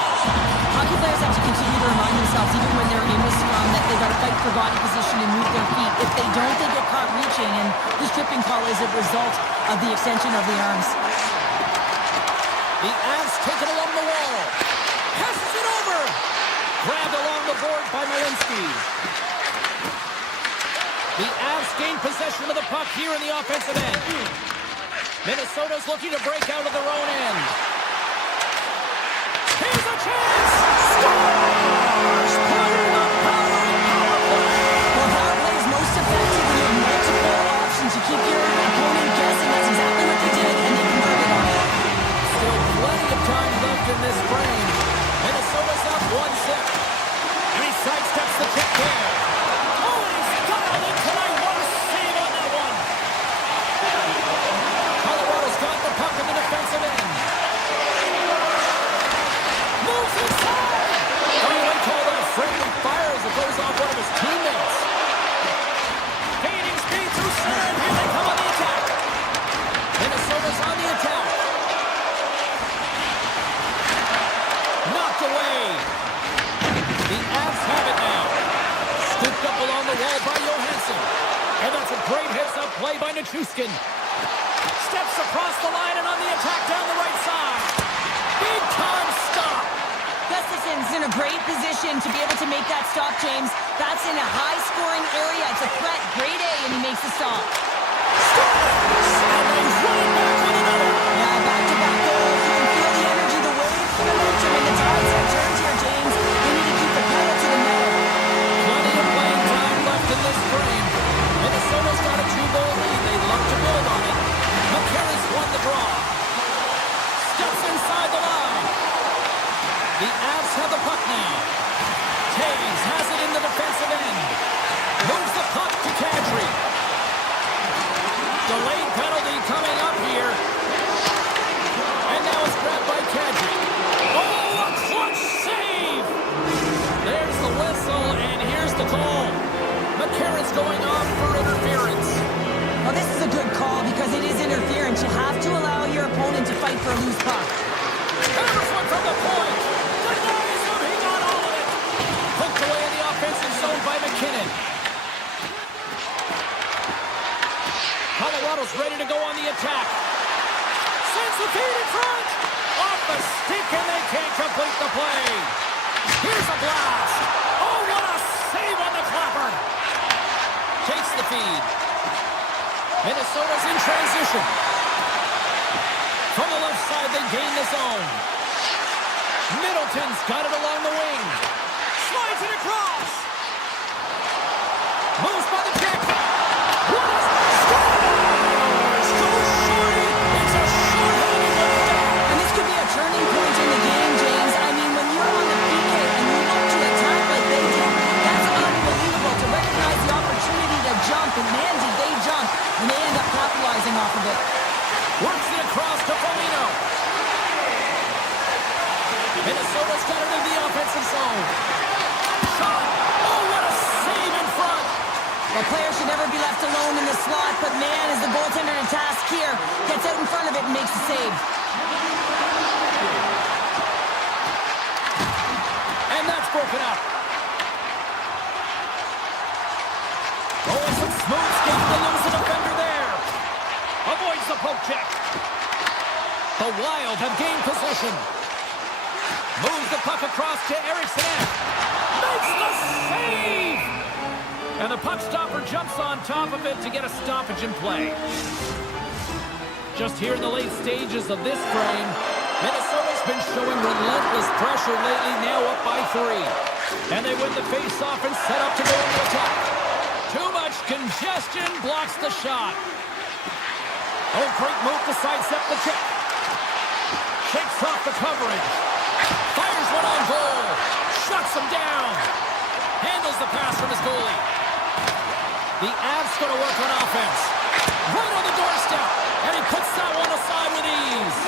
Hockey players have to continue to remind themselves, even when they're in the scrum, that they've got to fight for body position and move their feet. If they don't, they get caught reaching, and this tripping call is a result of the extension of the arms. The Avs take it along the wall. Passes it over. Grabbed along the board by Malinsky. The Avs gain possession of the puck here in the offensive end. Minnesota's looking to break out of their own end. Here's a chance! Scores! Playing the power play! Well, power play is most effective when you have multiple options. You keep your opponent guessing. That's exactly what they did, and they converted on it. Still plenty of time left in this frame. Minnesota's up 1-0. And he sidesteps the kick there. Oh, he's dialed it tonight. What a save on that one. Colorado's got the puck in the defensive end. Moves inside. Oh, they call that friendly fire as it goes off one of his teammates. Gaining speed through center, and here they come on the attack. Minnesota's on the attack. Knocked away. The Avs have it now. Scooped up along the wall by Johansson. And that's a great heads-up play by Nichushkin. Steps across the line and on the attack down the right side. Big time stop. Gustafsson's in a great position to be able to make that stop, James. That's in a high-scoring area. It's a threat, grade A, and he makes the stop. Scores! And he's running back with another. Yeah, back-to-back goals. You can feel the energy, the wave, the momentum, and the tides have turned here, James. They need to keep the pedal to the metal. Plenty of playing time left in this frame. Minnesota's got a 2-goal lead. They'd love to build on it. McCarron's won the draw. Steps inside the line. The Avs have the puck now. Taves has it in the defensive end. Moves the puck to Kadri. Delayed penalty coming up here. And now it's grabbed by Kadri. Oh, a clutch save! There's the whistle, and here's the call. McCarron's going off for interference. Well, this is a good call because it is interference. You have to allow your opponent to fight for a loose puck. Hammers one from the point. Denies him. He got all of it. Hooked away in the offensive zone by McKinnon. Colorado's ready to go on the attack. Sends the feed in front. Off the stick, and they can't complete the play. Here's a blast. Oh, what a save on the clapper. Takes the feed. Minnesota's in transition. From the left side, they gain the zone. Middleton's got it along the wing. Slides it across. Moves by the kick. What a scores! Goes shorty. It's a short-handed down. And this could be a turning point in the game, James. I mean, when you're on the PK and you look to attack like they did, that's unbelievable to recognize the opportunity to jump. And man, did they jump. And they end up capitalizing off of it. Works it across to Foligno. Minnesota's got it in the offensive zone. Shot. Oh, what a save in front. Well, players should never be left alone in the slot, but man, is the goaltender to task here. Gets out in front of it and makes the save. And that's broken up. Oh, some smooth skate to lose the defender there. Avoids the poke check. The The Wild have gained possession. Moves the puck across to Eriksson. Makes the save! And the puck stopper jumps on top of it to get a stoppage in play. Just here in the late stages of this frame, Minnesota's been showing relentless pressure lately, now up by 3. And they win the face-off and set up to go in the attack. Too much congestion blocks the shot. Oh, great move to sidestep the check. Shakes off the coverage. Fires one on goal. Shuts him down. Handles the pass from his goalie. The Avs going to work on offense. Right on the doorstep. And he puts that one aside with ease.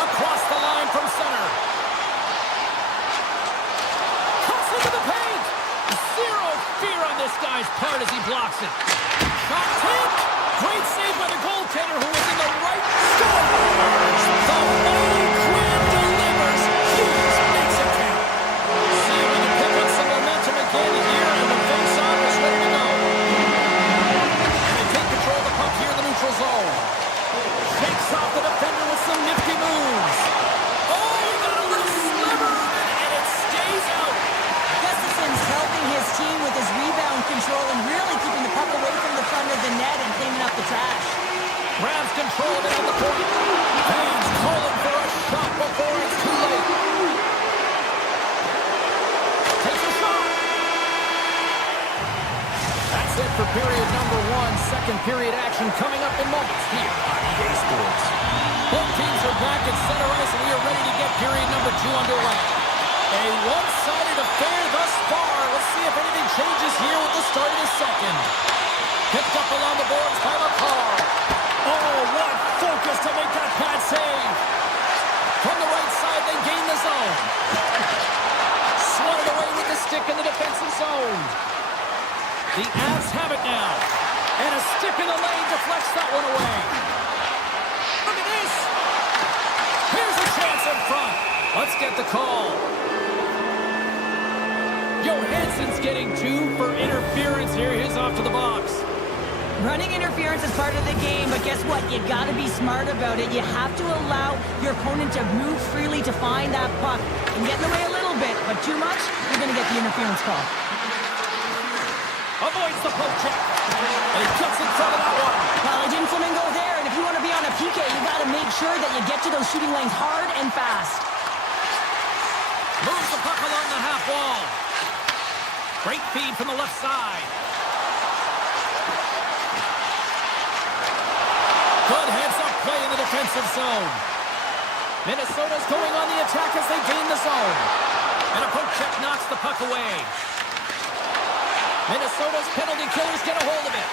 Across the line from center. Cuts into the paint. Zero fear on this guy's part as he blocks it. Shot tipped. Great save by the goaltender who was in the right spot. The May Quinn delivers. Hughes makes it count. See if we can pick up some momentum again here, and the face-off is ready to go. And they take control of the puck here in the neutral zone. Shakes off the defender with some nifty moves. Oh, he got a little sliver of it, and it stays out. Gustafson's helping his team with his rebound control and really keeping the puck away from the front of the net and cleaning up the trash. Grabs control of it on the point. Fans calling for a shot before it's too late. Takes a shot. That's it for period number 1. Second period action coming up in moments here on EA Sports. Both teams are back at center ice, and we are ready to get period number 2 underway. A one-sided affair thus far. Let's see if anything changes here with the start of the second. Picked up along the boards by McCarr. Oh, what focus to make that pad save. From the right side, they gain the zone. Swatted away with the stick in the defensive zone. The Avs have it now. And a stick in the lane deflects that one away. Look at this. Here's a chance in front. Let's get the call. Johansson's getting 2 for interference here. He's off to the box. Running interference is part of the game, but guess what? You got to be smart about it. You have to allow your opponent to move freely to find that puck. And get in the way a little bit, but too much, you're going to get the interference call. Avoids the poke check. And he cuts in front of that one. Well, he didn't flamingo there, and if you want to be on a PK, you got to make sure that you get to those shooting lanes hard and fast. Moves the puck along the half wall. Great feed from the left side. Good heads-up play in the defensive zone. Minnesota's going on the attack as they gain the zone. And a poke check knocks the puck away. Minnesota's penalty killers get a hold of it.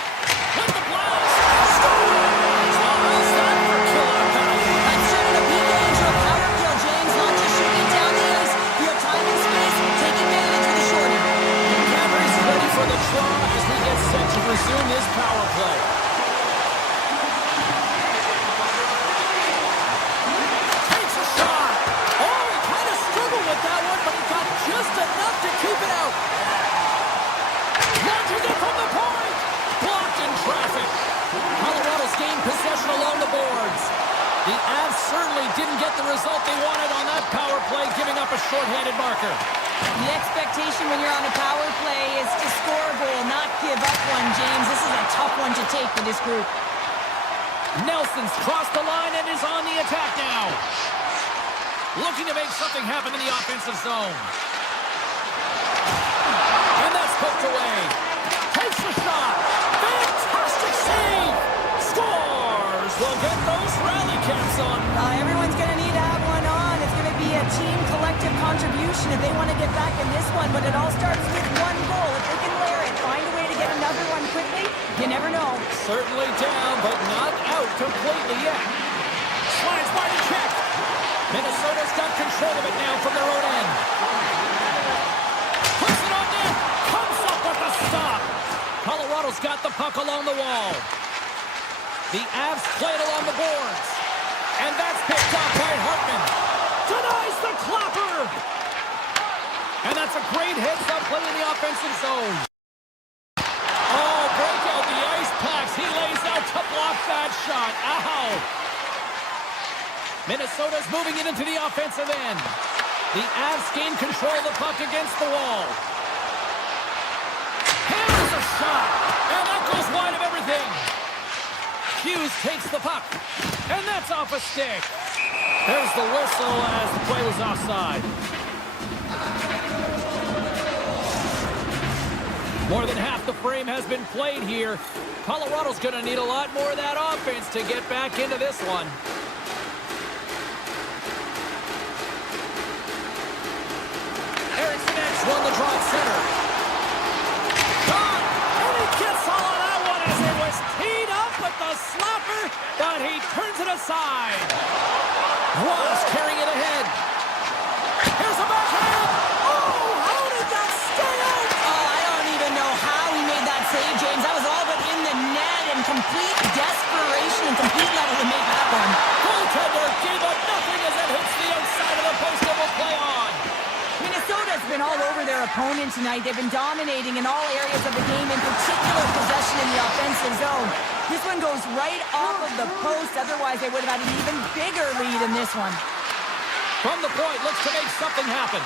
With the blast! Scores! How's that for killer penalty? That's turning a PK into a power kill, James. Not just shooting down the ice. You have time and space. Take advantage of the shorty. Cameron's ready for the draw as we get set to resume this power play. Takes a shot. Oh, he kind of struggled with that one, but he got just enough to keep it out. Launching it from the point. Blocked in traffic. Colorado's gained possession along the boards. The Avs certainly didn't get the result they wanted on that power play, giving up a shorthanded marker. The expectation when you're on a power play is to score a goal, not give up one, James. This is a tough one to take for this group. Nelson's crossed the line and is on the attack now. Looking to make something happen in the offensive zone. And that's poked away. Takes the shot. Fantastic save. Scores. We'll get those rally caps on. Everyone's going to need to have one on. It's going to be a team collective contribution if they want to get back in this one. But it all starts with one goal. If they can layer it, find a way to get another one quickly, you never know. Certainly down, but not out completely yet. Slides by the check. Minnesota's got control of it now from their own end. Puts it on net. Comes up with the stop. Colorado's got the puck along the wall. The Avs play it along the boards. And that's picked up by Hartman. Denies the clapper. And that's a great heads-up play in the offensive zone. Oh, break out the ice packs. He lays out to block that shot. Ow. Minnesota's moving it into the offensive end. The Avs gain control of the puck against the wall. Here's a shot, and that goes wide of everything. Hughes takes the puck, and that's off a stick. There's the whistle as the play was offside. More than half the frame has been played here. Colorado's going to need a lot more of that offense to get back into this one. Erickson X won the draw at center. Gone! And he gets all of that one as it was teed up with the slapper, but he turns it aside. Was carrying it ahead. Here's a backhand. Oh, how did that stay out? Oh, I don't even know how he made that save, James. That was all but in the net and complete desperation and complete level to make that one. Goaltender gave up nothing as it hits the outside of the post and will play on. Minnesota's been all over their opponent tonight. They've been dominating in all areas of the game, in particular possession in the offensive zone. This one goes right off of the post. Otherwise, they would have had an even bigger lead in this one. From the point, looks to make something happen.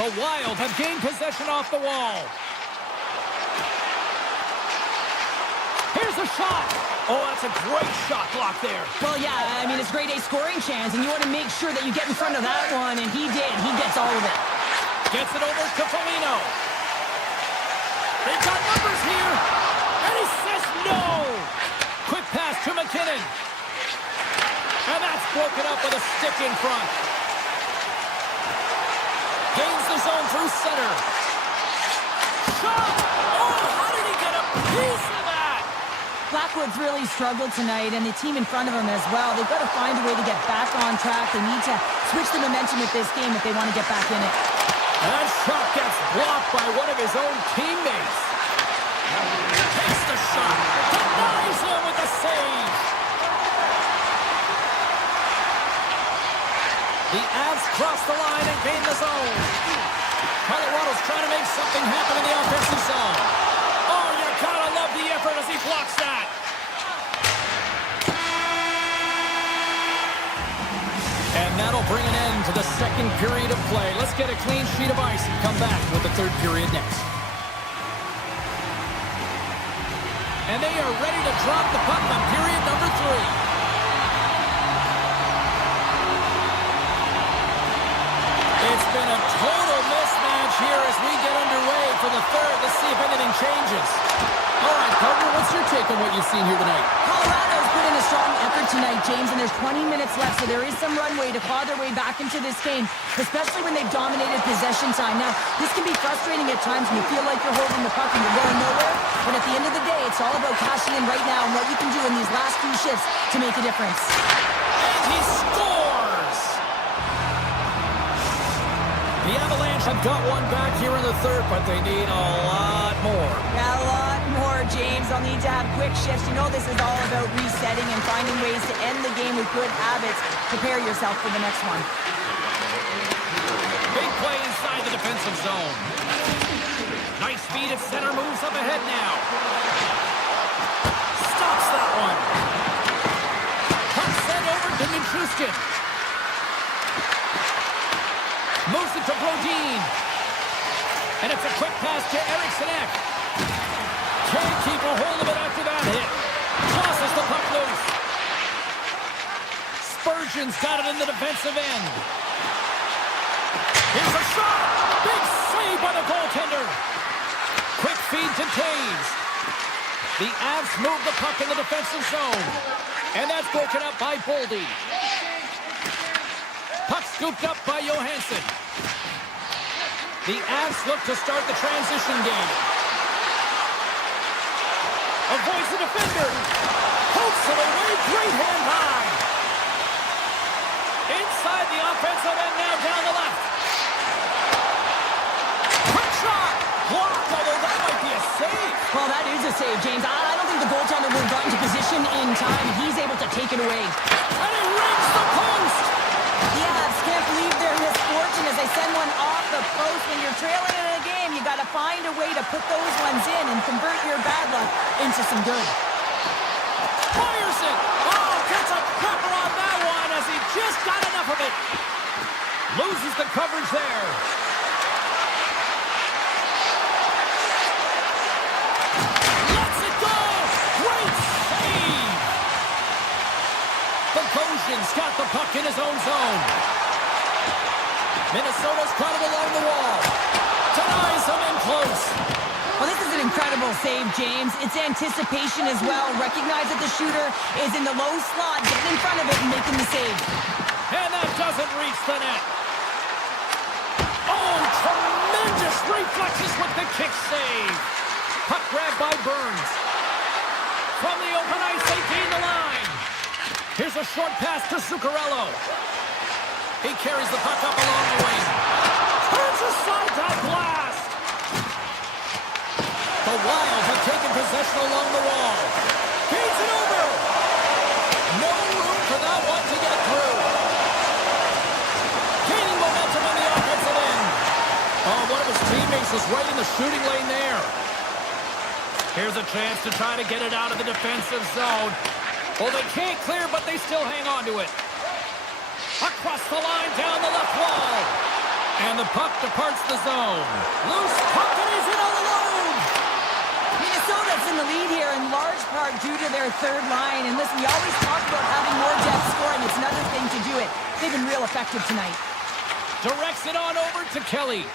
The Wild have gained possession off the wall. Here's a shot. Oh, that's a great shot block there. Well, yeah, I mean, it's grade A scoring chance, and you want to make sure that you get in front of that one, and he did. He gets all of it. Gets it over to Foligno. They've got numbers here, and he says no. Quick pass to McKinnon. And that's broken up with a stick in front. Gains the zone through center. Shot! Oh, how did he get a piece of that? Blackwood's really struggled tonight, and the team in front of him as well. They've got to find a way to get back on track. They need to switch the momentum with this game if they want to get back in it. That shot gets blocked by one of his own teammates. Takes the shot. Denies him with the save. The Avs cross the line and gain the zone. Colorado's trying to make something happen in the offensive zone. Oh, you gotta love the effort as he blocks that. And that'll bring an end to the second period of play. Let's get a clean sheet of ice and come back with the third period next. And they are ready to drop the puck on period number 3. It's been a total mismatch here as we get underway for the third. Let's see if anything changes. All right, partner, what's your take on what you've seen here tonight? Colorado's put in a strong effort tonight, James, and there's 20 minutes left, so there is some runway to claw their way back into this game, especially when they've dominated possession time. Now, this can be frustrating at times when you feel like you're holding the puck and you're going nowhere, but at the end of the day, it's all about cashing in right now and what you can do in these last few shifts to make a difference. And he scores! The Avalanche have got one back here in the third, but they need a lot more. Yeah, a lot more, James. They'll need to have quick shifts. You know this is all about resetting and finding ways to end the game with good habits. Prepare yourself for the next one. Big play inside the defensive zone. Nice speed at center, moves up ahead now. Stops that one. Puck sent over to Minchuskin. Moves it to Brodin. And it's a quick pass to Erickson Ek. Can't keep a hold of it after that hit. Tosses the puck loose. Spurgeon's got it in the defensive end. Here's a shot. Big save by the goaltender. Quick feed to Taves. The Avs move the puck in the defensive zone. And that's broken up by Boldy. Puck scooped up by Johansson. The Avs look to start the transition game. Avoids the defender. Pokes it away. Great hand high. Inside the offensive end now down the left. Quick shot. Blocked, although that might be a save. Well, that is a save, James. I don't think the goaltender would have gotten to position in time. He's able to take it away. And he rings the post. The Avs can't believe their misfortune as they send one off the post. When you're trailing in a game, you got to find a way to put those ones in and convert your bad luck into some good. Fires it. Oh, gets a half of it. Loses the coverage there. Lets it go. Great save. Bogosian's got the puck in his own zone. Minnesota's got it along the wall. Denies him in close. Well, this is an incredible save, James. It's anticipation as well. Recognize that the shooter is in the low slot, getting in front of it and making the save. And that doesn't reach the net. Oh, tremendous reflexes with the kick save. Puck grab by Burns. From the open ice, they gain the line. Here's a short pass to Zuccarello. He carries the puck up along the wing. Turns aside that blast. The Wild have taken possession along the wall. Feeds it over. No room for that one to get through. Gaining momentum on the offensive end. Oh, one of his teammates was right in the shooting lane there. Here's a chance to try to get it out of the defensive zone. Well, they can't clear, but they still hang on to it. Across the line, down the left wall. And the puck departs the zone. Loose puck, and he's in all alone. Minnesota's in the lead here in large part due to their third line. And listen, we always talk about having more depth scoring. It's another thing to do it. They've been real effective tonight. Directs it on over to Kelly.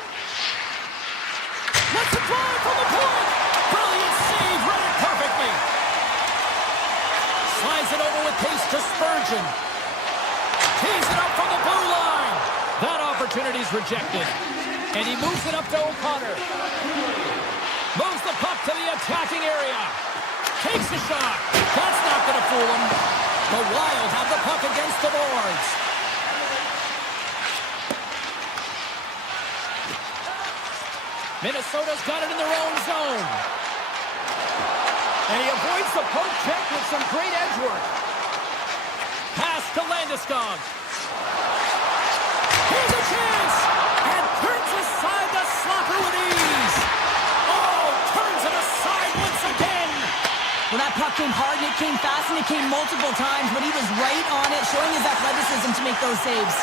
Let's it fly from the point. Brilliant save, read it perfectly. Slides it over with pace to Spurgeon. Tees it up from the blue line. That opportunity's rejected. And he moves it up to O'Connor. Moves the puck to the attacking area. Takes a shot. That's not going to fool him. The Wild have the puck against the boards. Minnesota's got it in their own zone. And he avoids the poke check with some great edge work. Pass to Landeskog. Here's a chance! And turns aside the slapper with ease. Oh, turns it aside once again. Well, that puck came hard, and it came fast, and it came multiple times, but he was right on it, showing his athleticism to make those saves.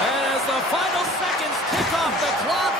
And as the final seconds tick off the clock,